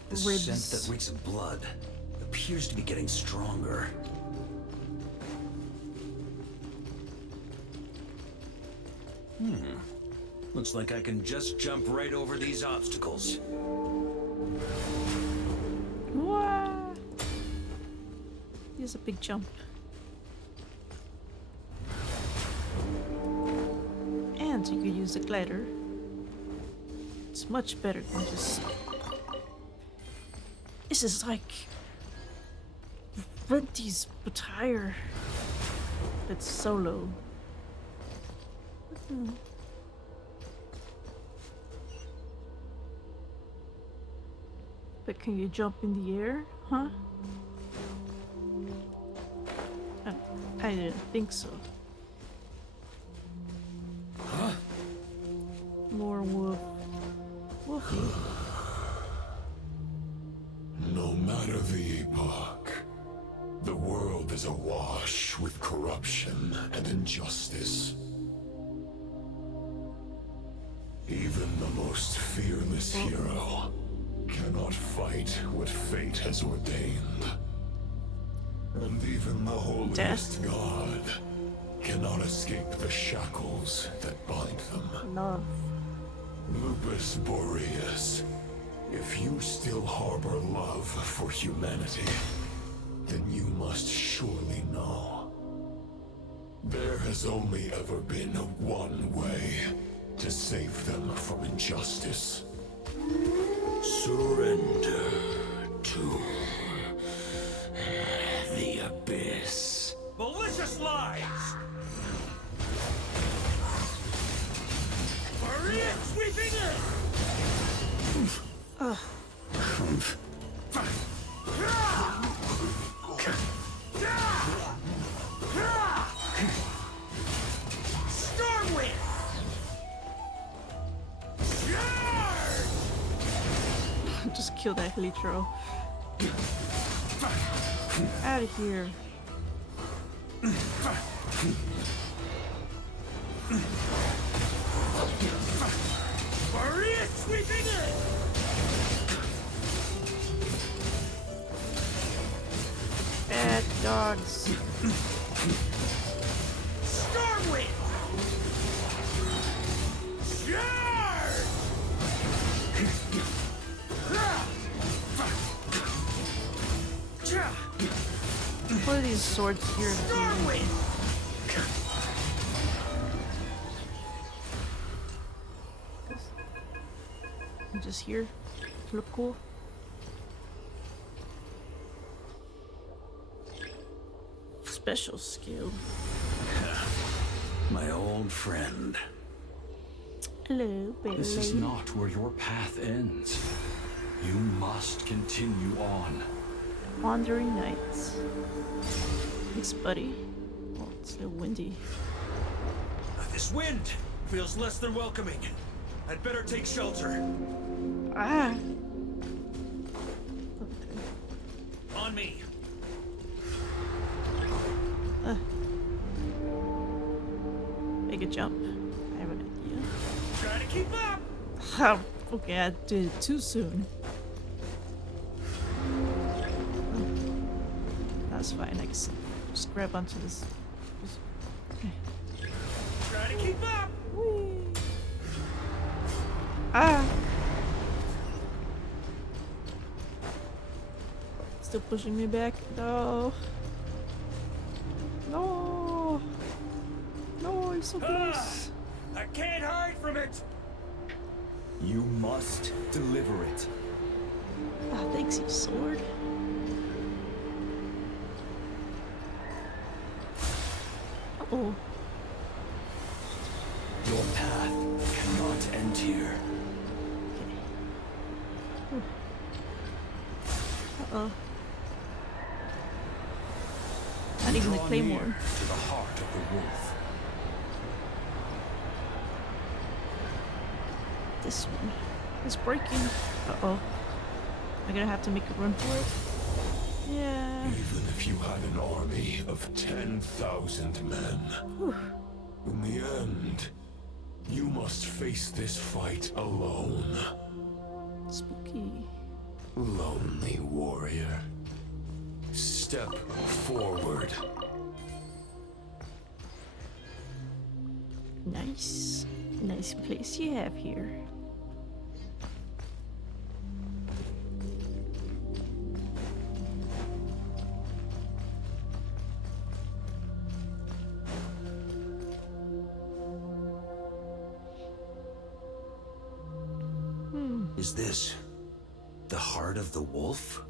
The Ribs. scent that reeks of blood appears to be getting stronger. Looks like I can just jump right over these obstacles. Wah! Here's a big jump. And you could use the glider. It's much better than just... This is like... Venti's attire. It's solo. But can you jump in the air? Huh? I didn't think so. Huh? More wolf. Wolfie. No matter the epoch, the world is awash with corruption and injustice. Even the most fearless hero cannot fight what fate has ordained. And even the holiest god cannot escape the shackles that bind them. Love. Lupus Boreas, if you still harbor love for humanity, then you must surely know. There has only ever been one way to save them from injustice. Surrender to the abyss. Malicious lies! Maria sweeping in! Ugh. Stormwind! Just kill that Helitro. Out of here. Maria sweeping in! Bad dogs. Stormwind! What are these swords here? Just here. Look cool. Special skill. My old friend. Hello, baby. This is not where your path ends. You must continue on. Wandering Nights. Thanks, buddy. Oh, it's a little windy. This wind feels less than welcoming. I'd better take shelter. Ah! On me. Make a jump. I have an idea. Try to keep up! Oh, okay, I did it too soon. That's fine, I can just grab onto this. Okay. Try to keep up! Whee. Ah! Still pushing me back? No. No. No, I'm so close. I can't hide from it! You must deliver it. Ah, thanks, you sword. Uh-oh. Your path cannot end here. Uh-oh. Not even the Draw claymore. near to the heart of the wolf. This one is breaking. Uh-oh. Am I gonna have to make a run for it? Yeah. Even if you had an army of 10,000 men, in the end, you must face this fight alone. Spooky. Lonely warrior. Step forward. Nice. Nice place you have here. Is this the heart of the wolf?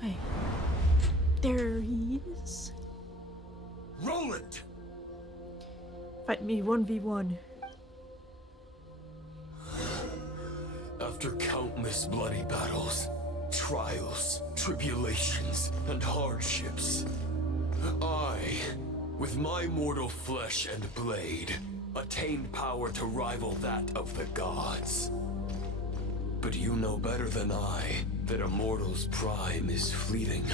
Hey. There he is. Roland! Fight me 1v1. After countless bloody battles, trials, tribulations, and hardships, I, with my mortal flesh and blade, attained power to rival that of the gods. But you know better than I that a mortal's prime is fleeting.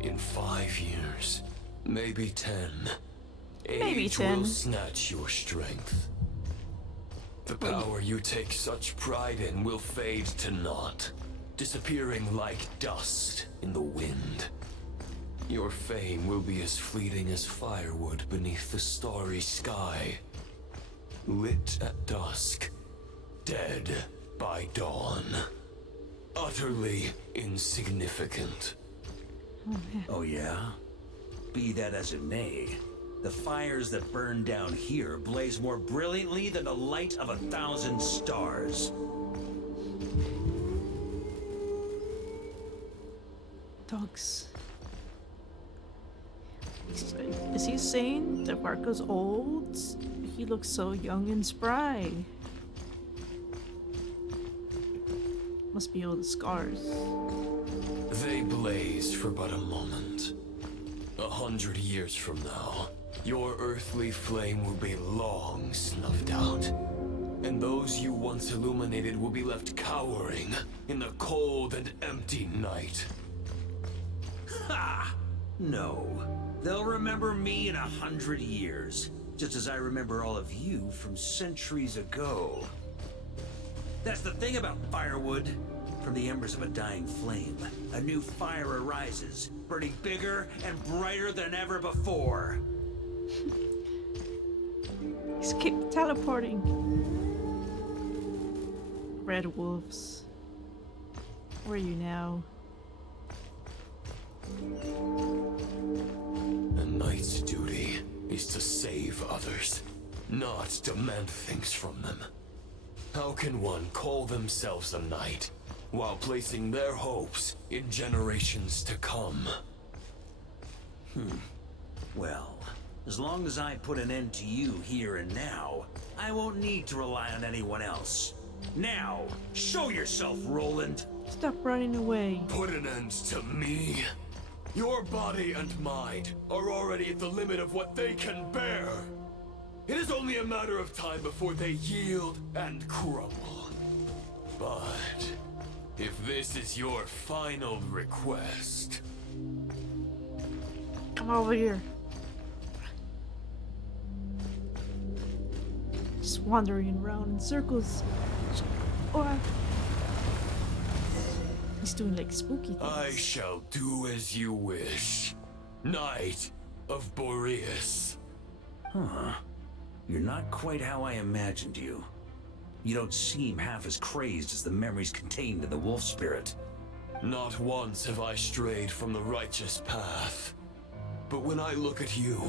In 5 years, maybe 10, Maybe age 10. will snatch your strength. The power you take such pride in will fade to naught, disappearing like dust in the wind. Your fame will be as fleeting as firewood beneath the starry sky, lit at dusk, dead by dawn, utterly insignificant. Oh yeah? Be that as it may, the fires that burn down here blaze more brilliantly than the light of 1,000 stars. Dogs. Is he saying that Varka's old? He looks so young and spry. Must be all the scars. They blaze for but a moment. 100 years from now, your earthly flame will be long snuffed out. And those you once illuminated will be left cowering in the cold and empty night. Ha! No. They'll remember me in 100 years, just as I remember all of you from centuries ago. That's the thing about firewood. From the embers of a dying flame, a new fire arises, burning bigger and brighter than ever before. He's keep teleporting. Red wolves. Where are you now? A knight's duty is to save others, not demand things from them. How can one call themselves a knight while placing their hopes in generations to come? Well, as long as I put an end to you here and now, I won't need to rely on anyone else. Now, show yourself, Roland! Stop running away. Put an end to me? Your body and mind are already at the limit of what they can bear. It is only a matter of time before they yield and crumble. But if this is your final request... Come over here. Just wandering around in circles. Oh, he's doing like spooky things. I shall do as you wish. Knight of Boreas. Huh. You're not quite how I imagined you. You don't seem half as crazed as the memories contained in the wolf spirit. Not once have I strayed from the righteous path. But when I look at you,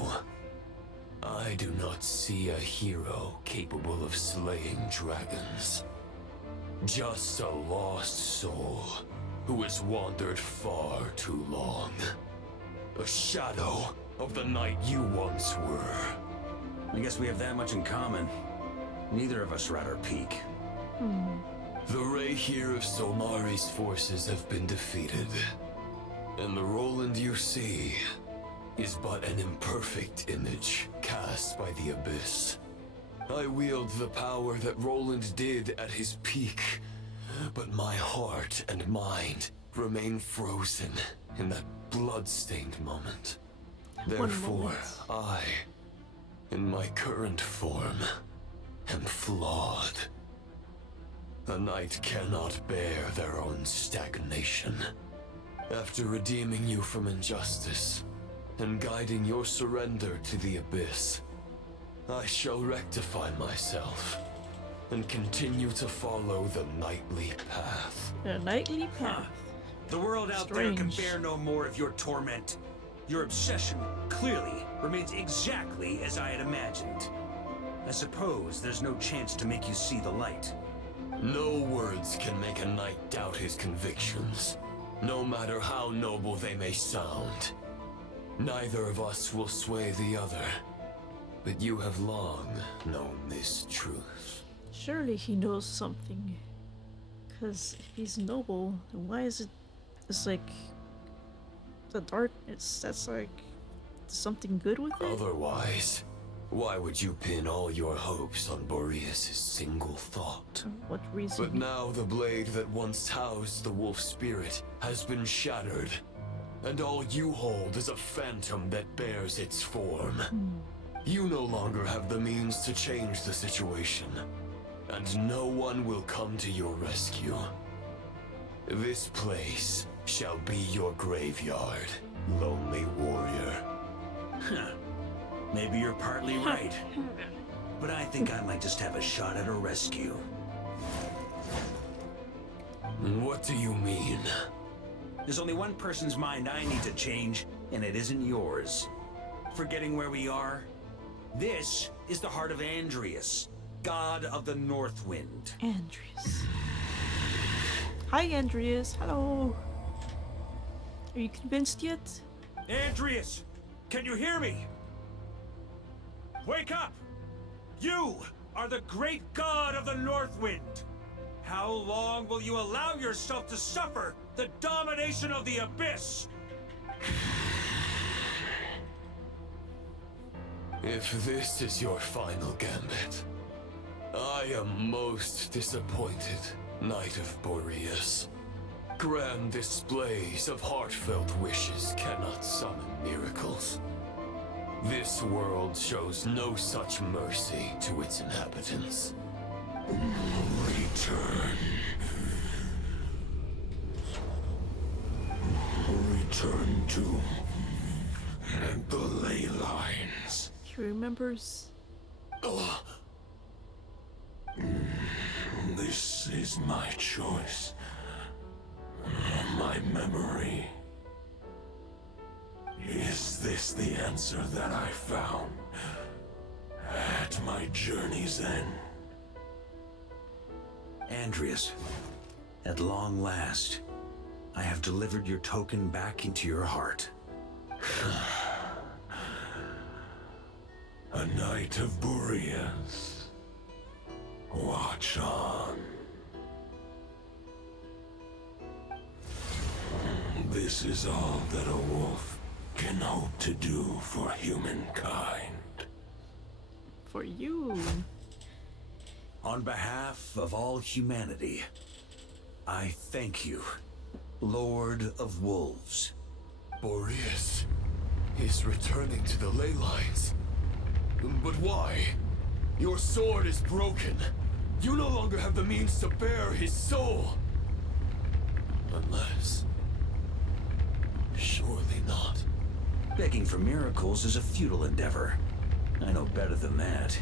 I do not see a hero capable of slaying dragons. Just a lost soul who has wandered far too long. A shadow of the knight you once were. I guess we have that much in common. Neither of us are at our peak. The Raihir of Solnari's forces have been defeated. And the Roland you see is but an imperfect image cast by the Abyss. I wield the power that Roland did at his peak, but my heart and mind remain frozen in that blood-stained moment. Therefore, I, in my current form, am flawed. A knight cannot bear their own stagnation. After redeeming you from injustice, and guiding your surrender to the Abyss, I shall rectify myself, and continue to follow the knightly path. The knightly path. The world out there can bear no more of your torment. Your obsession, clearly, remains exactly as I had imagined. I suppose there's no chance to make you see the light. No words can make a knight doubt his convictions. No matter how noble they may sound, neither of us will sway the other. But you have long known this truth. Surely he knows something. Because if he's noble, then why is it... It's like... The darkness, that's like... Something good with it? Otherwise, why would you pin all your hopes on Boreas' single thought? What reason? But now the blade that once housed the wolf spirit has been shattered, and all you hold is a phantom that bears its form. You no longer have the means to change the situation, and no one will come to your rescue. This place shall be your graveyard, lonely warrior. Huh. Maybe you're partly right. But I think I might just have a shot at a rescue. What do you mean? There's only one person's mind I need to change, and it isn't yours. Forgetting where we are? This is the heart of Andreas, god of the North Wind. Andreas. Hi, Andreas. Hello. Are you convinced yet? Andreas! Can you hear me? Wake up! You are the great god of the North Wind! How long will you allow yourself to suffer the domination of the Abyss? If this is your final gambit, I am most disappointed, Knight of Boreas. Grand displays of heartfelt wishes cannot summon miracles. This world shows no such mercy to its inhabitants. Return. Return to the ley lines. He remembers. This is my choice. My memory. Is this the answer that I found at my journey's end? Andreas, at long last, I have delivered your token back into your heart. A Knight of Boreas. Watch on. This is all that a wolf can hope to do for humankind. For you. On behalf of all humanity, I thank you, Lord of Wolves. Boreas is returning to the ley lines. But why? Your sword is broken. You no longer have the means to bear his soul. Unless... surely not. Begging for miracles is a futile endeavor. I know better than that.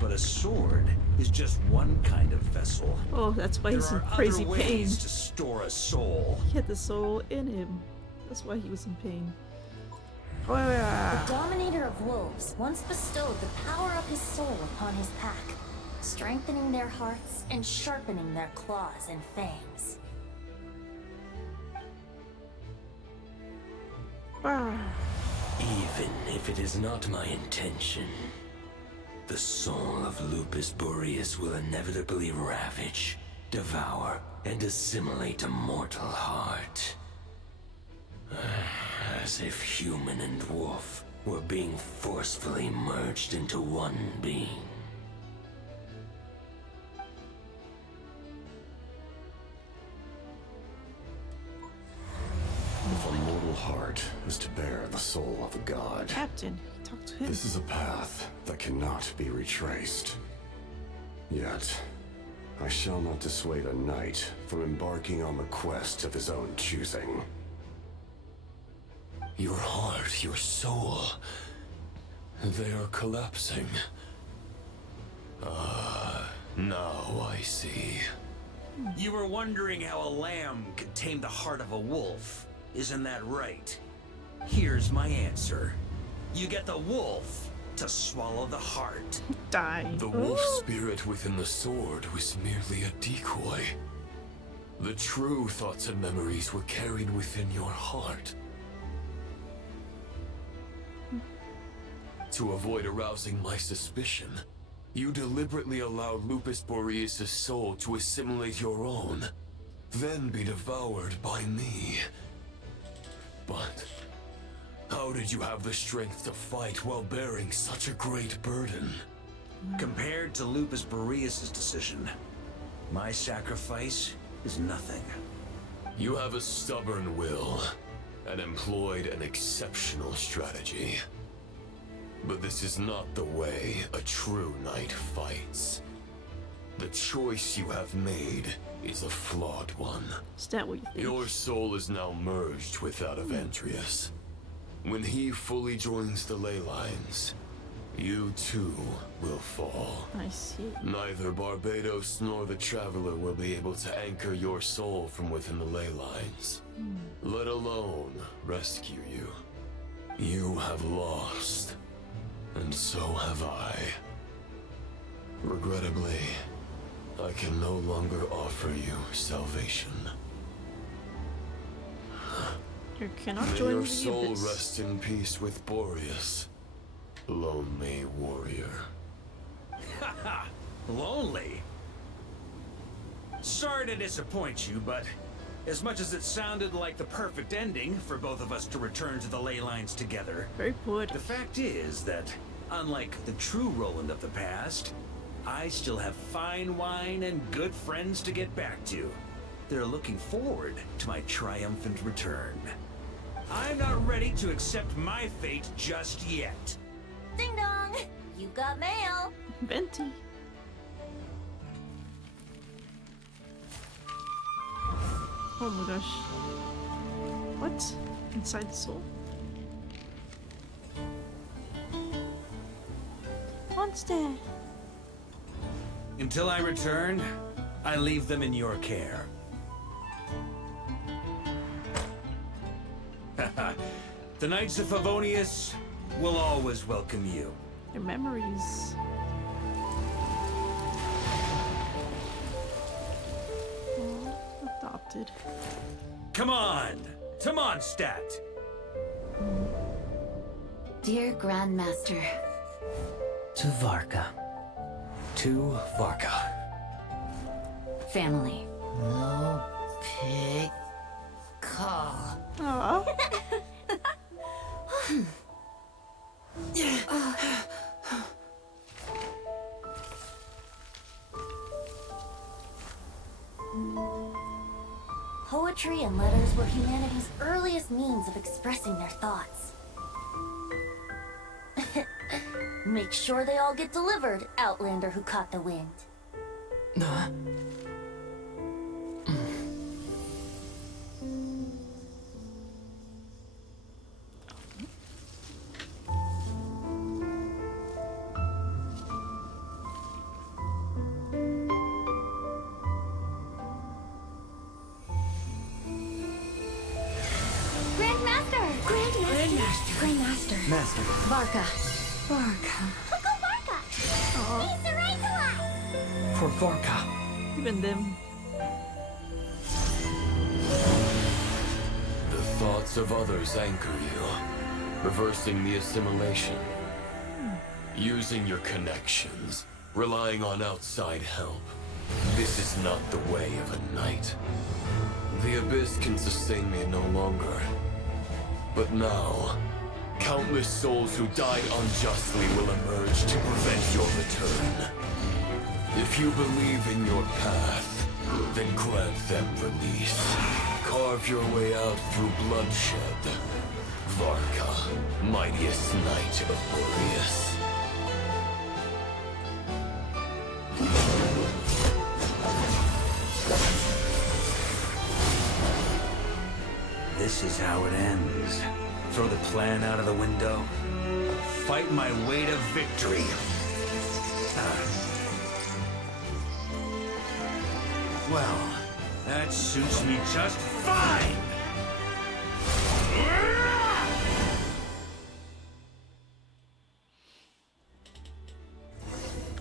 But a sword is just one kind of vessel. Oh, that's why he's in There are crazy other pain. ways to store a soul. He had the soul in him. That's why he was in pain. Oh, The yeah. Dominator of Wolves once bestowed the power of his soul upon his pack, strengthening their hearts and sharpening their claws and fangs. Even if it is not my intention, the soul of Lupus Boreas will inevitably ravage, devour, and assimilate a mortal heart. As if human and wolf were being forcefully merged into one being. If a mortal heart is to bear the soul of a god, Captain, talk to him. this is a path that cannot be retraced. Yet, I shall not dissuade a knight from embarking on the quest of his own choosing. Your heart, your soul... they are collapsing. Now I see. You were wondering how a lamb could tame the heart of a wolf. Isn't that right? Here's my answer. You get the wolf to swallow the heart. Die. The wolf spirit within the sword was merely a decoy. The true thoughts and memories were carried within your heart. To avoid arousing my suspicion, you deliberately allowed Lupus Boreas' soul to assimilate your own, then be devoured by me. But how did you have the strength to fight while bearing such a great burden? Compared to Lupus Boreas' decision, my sacrifice is nothing. You have a stubborn will and employed an exceptional strategy. But this is not the way a true knight fights. The choice you have made is a flawed one. Is that what you think? Your soul is now merged with that of Andreas. When he fully joins the ley lines, you too will fall. I see. Neither Barbados nor the Traveler will be able to anchor your soul from within the ley lines, let alone rescue you. You have lost, and so have I. Regrettably, I can no longer offer you salvation. You cannot May join your the soul abyss. rest in peace with Boreas, lonely warrior. Haha, lonely? Sorry to disappoint you, but as much as it sounded like the perfect ending for both of us to return to the ley lines together, very poetic. The fact is that, unlike the true Roland of the past, I still have fine wine and good friends to get back to. They're looking forward to my triumphant return. I'm not ready to accept my fate just yet. Ding dong! You've got mail! Venti. Oh my gosh. What? Inside the soul? Monster! Until I return, I leave them in your care. The Knights of Favonius will always welcome you. Your memories. Oh, adopted. Come on, to Mondstadt. Dear Grandmaster. To Varka. To Varka. Family. No pig call. Aww. Poetry and letters were humanity's earliest means of expressing their thoughts. Make sure they all get delivered, Outlander who caught the wind. Grandmaster. Master. Varka. Cuckoo Varka! He's the right to us! For Varka. Even them. The thoughts of others anchor you, reversing the assimilation. Using your connections, relying on outside help. This is not the way of a knight. The Abyss can sustain me no longer. But now, countless souls who died unjustly will emerge to prevent your return. If you believe in your path, then grant them release. Carve your way out through bloodshed. Varka, mightiest knight of Boreas. This is how it ends. Throw the plan out of the window. Fight my way to victory. Well, that suits me just fine!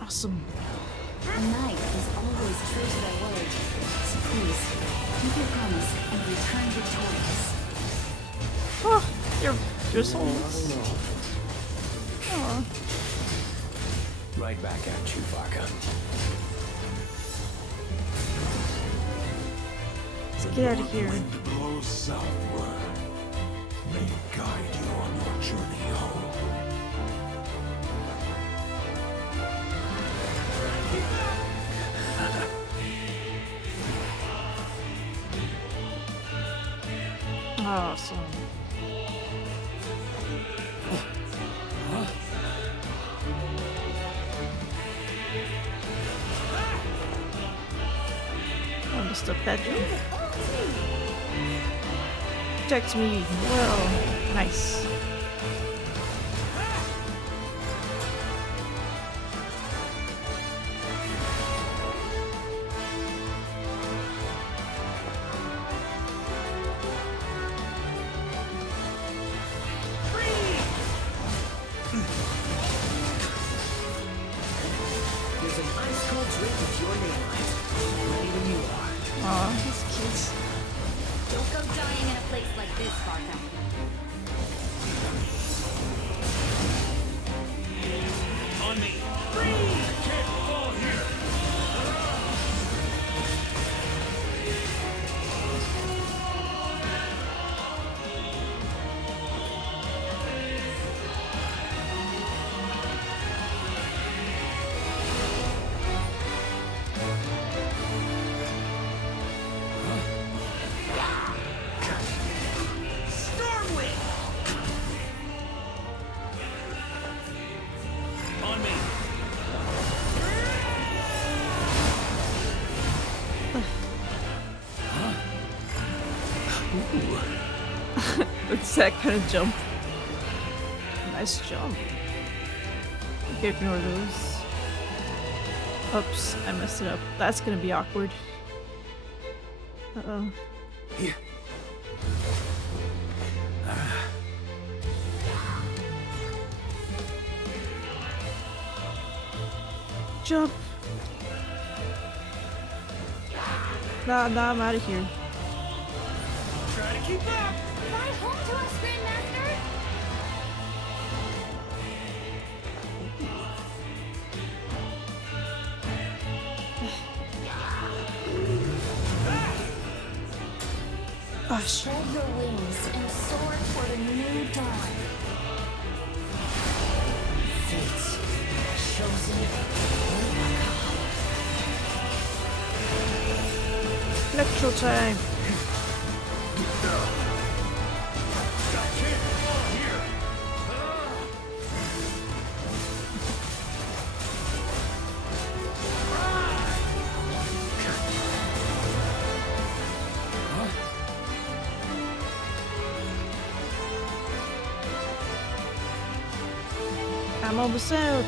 Awesome. A knight is always is true to their word. So please, keep your promise and return victorious. Oh, your souls. Aw. Right back at you, Varka. Let's get out of here. Wind blows southward. May it guide you on your journey home. Awesome. Oh, Mr. Pedro. Protect me. Well, nice. There's an ice cold drink with your name on it. Ready when you are. Aw, these kids. Don't go dying in a place like this, Varka. On me. Can't fall here. On me. What's that kind of jump? Nice jump. Okay, ignore those. Oops, I messed it up. That's gonna be awkward. Uh-oh. Here. Jump! Nah, I'm out of here. Try to keep up. Fly home to us, Grandmaster! Gosh. Spread your wings and soar toward a new dawn. Fates. Chosen. Electro time! I'm almost out.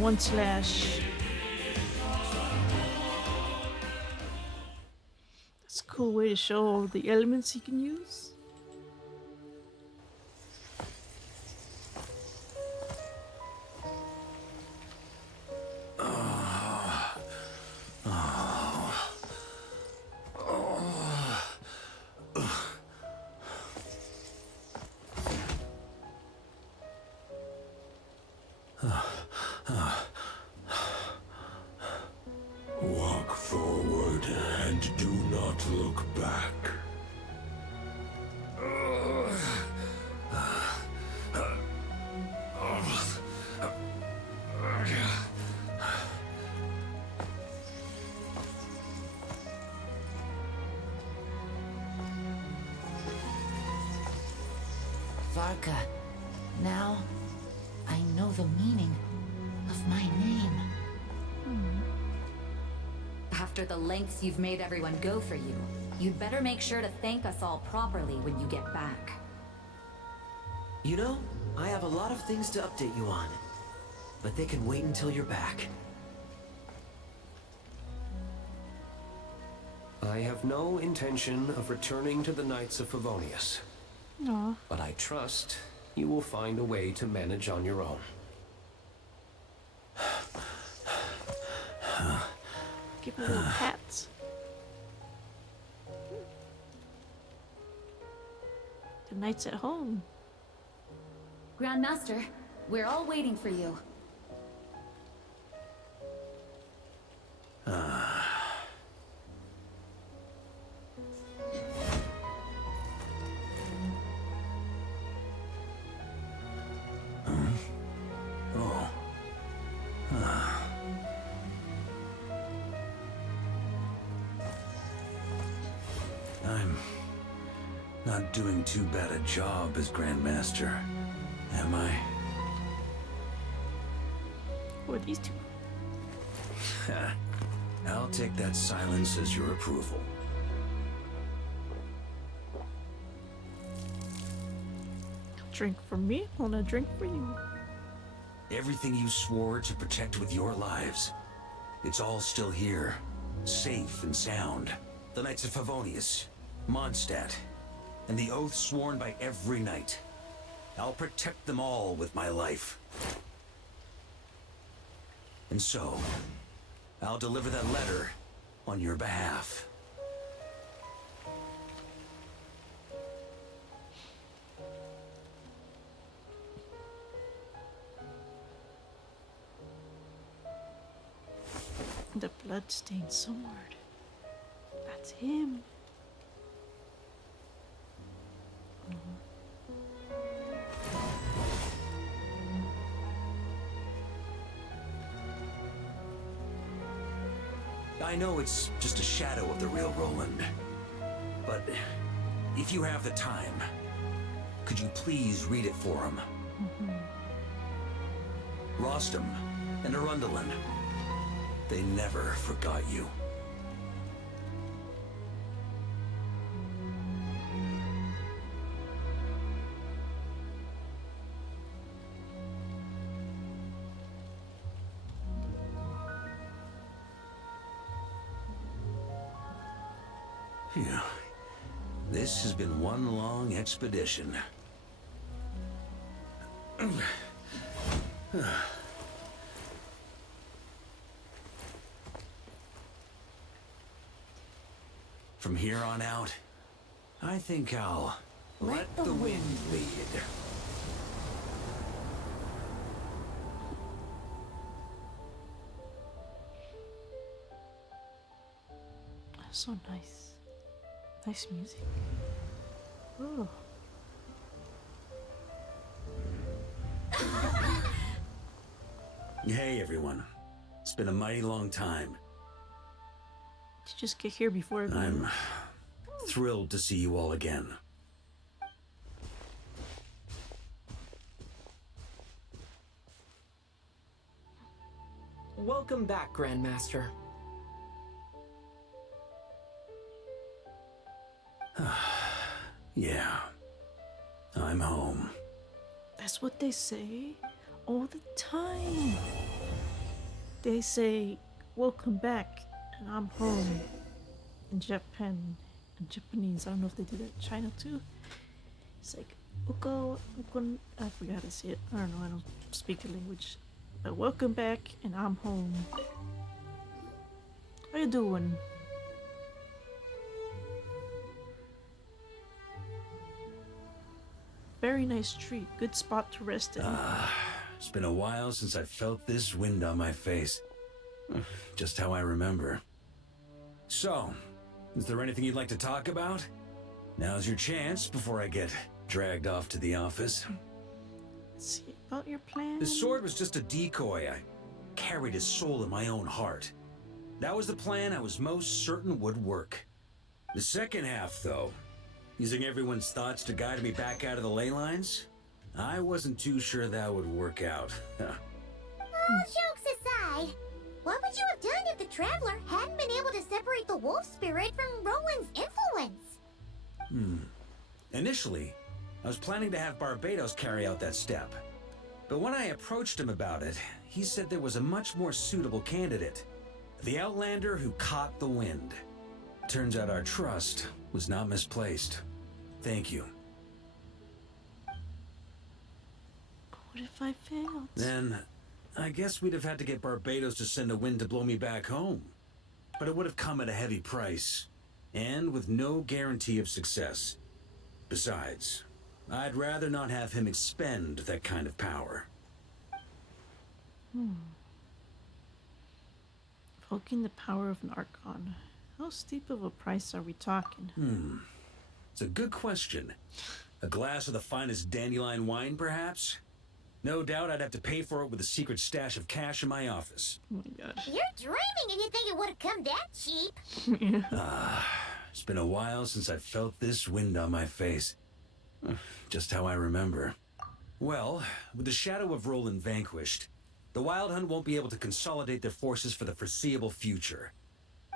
One slash. That's a cool way to show the elements you can use. Walk forward and do not look back. Varka, now I know the meaning of my name. After the lengths you've made everyone go for you, you'd better make sure to thank us all properly when you get back. You know, I have a lot of things to update you on, but they can wait until you're back. I have no intention of returning to the Knights of Favonius. Aw. But I trust you will find a way to manage on your own. Give me little pats. The night's at home. Grandmaster, we're all waiting for you. I'm not doing too bad a job as Grandmaster, am I? Who are these two? I'll take that silence as your approval. Drink for me, I want a drink for you. Everything you swore to protect with your lives, it's all still here, safe and sound. The Knights of Favonius, Mondstadt, and the oath sworn by every knight. I'll protect them all with my life. And so, I'll deliver that letter on your behalf. The bloodstained sword. That's him. I know it's just a shadow of the real Roland, but if you have the time, could you please read it for him? Rostam and Arundelen, they never forgot you. Phew. This has been one long expedition. From here on out, I think I'll let the wind lead. So nice. Nice music. Oh. Hey everyone. It's been a mighty long time. Did you just get here before everyone? I'm thrilled to see you all again. Welcome back, Grandmaster. Yeah. I'm home. That's what they say all the time. They say, welcome back, and I'm home. In Japan, in Japanese, I don't know if they do that in China too. It's like, ukon, I forgot to say it. I don't know, I don't speak the language. But welcome back, and I'm home. How you doing? Very nice tree. Good spot to rest in. It's been a while since I felt this wind on my face. Just how I remember. So, is there anything you'd like to talk about? Now's your chance before I get dragged off to the office. Let's see about your plan. The sword was just a decoy. I carried his soul in my own heart. That was the plan I was most certain would work. The second half, though, using everyone's thoughts to guide me back out of the ley lines, I wasn't too sure that would work out. Jokes aside, what would you have done if the Traveler hadn't been able to separate the wolf spirit from Roland's influence? Initially, I was planning to have Barbados carry out that step. But when I approached him about it, he said there was a much more suitable candidate. The Outlander who caught the wind. Turns out our trust was not misplaced. Thank you. What if I failed? Then, I guess we'd have had to get Barbados to send a wind to blow me back home. But it would have come at a heavy price, and with no guarantee of success. Besides, I'd rather not have him expend that kind of power. Evoking the power of an Archon. How steep of a price are we talking? It's a good question. A glass of the finest dandelion wine, perhaps? No doubt I'd have to pay for it with a secret stash of cash in my office. Oh my gosh. You're dreaming if you think it would have come that cheap. It's been a while since I felt this wind on my face. Just how I remember. Well, with the shadow of Roland vanquished, the Wild Hunt won't be able to consolidate their forces for the foreseeable future.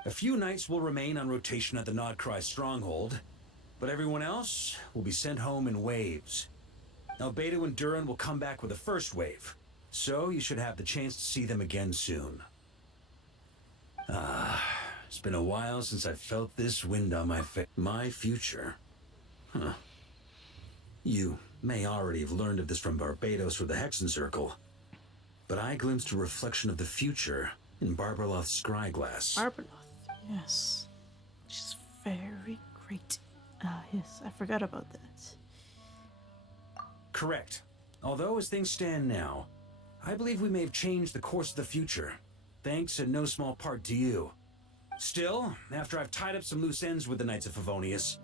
A few knights will remain on rotation at the Nodcry stronghold, but everyone else will be sent home in waves. Albedo and Duran will come back with the first wave, so you should have the chance to see them again soon. It's been a while since I felt this wind on my face. My future? Huh. You may already have learned of this from Barbados or the Hexen Circle, but I glimpsed a reflection of the future in Barbarloth's scryglass. Barbarloth, yes. She's very great. Yes, I forgot about that. Correct. Although, as things stand now, I believe we may have changed the course of the future, thanks in no small part to you. Still, after I've tied up some loose ends with the Knights of Favonius,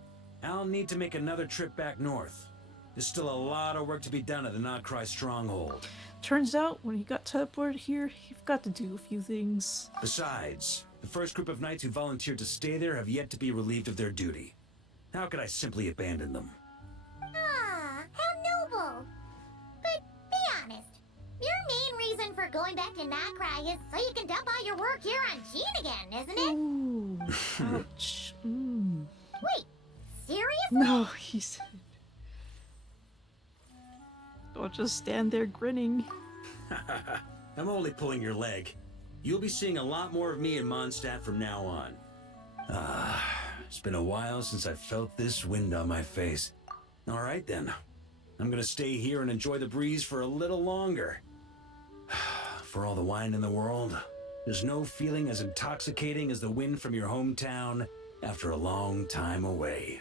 I'll need to make another trip back north. There's still a lot of work to be done at the Nodcry stronghold. Turns out, when he got teleported here, he forgot to do a few things. Besides, the first group of knights who volunteered to stay there have yet to be relieved of their duty. How could I simply abandon them? How noble. But be honest, your main reason for going back to Nodcry is so you can dump all your work here on Gene again, isn't it? Ooh, ouch. Wait, seriously? No, he said. Don't just stand there grinning. I'm only pulling your leg. You'll be seeing a lot more of me in Mondstadt from now on. It's been a while since I felt this wind on my face. All right then. I'm gonna stay here and enjoy the breeze for a little longer. For all the wine in the world, there's no feeling as intoxicating as the wind from your hometown after a long time away.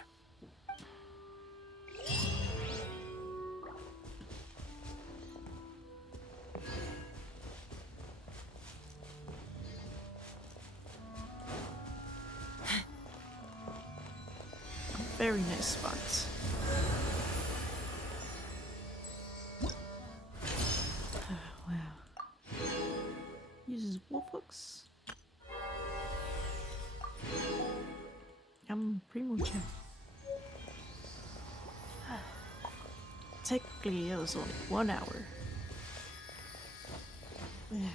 Very nice spots. Wow. Uses wolf hooks. Primo gem. Technically, it was only 1 hour. Man.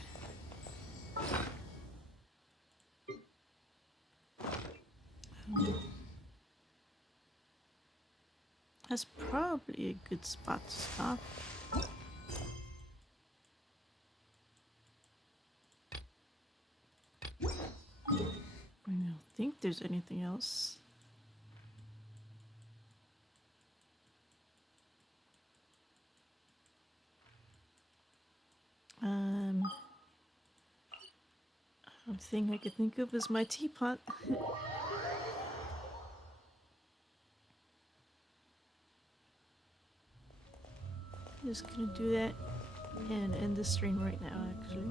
That's probably a good spot to stop. I don't think there's anything else. One thing I could think of is my teapot. Just gonna do that and end the stream right now, actually.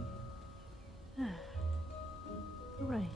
Alright.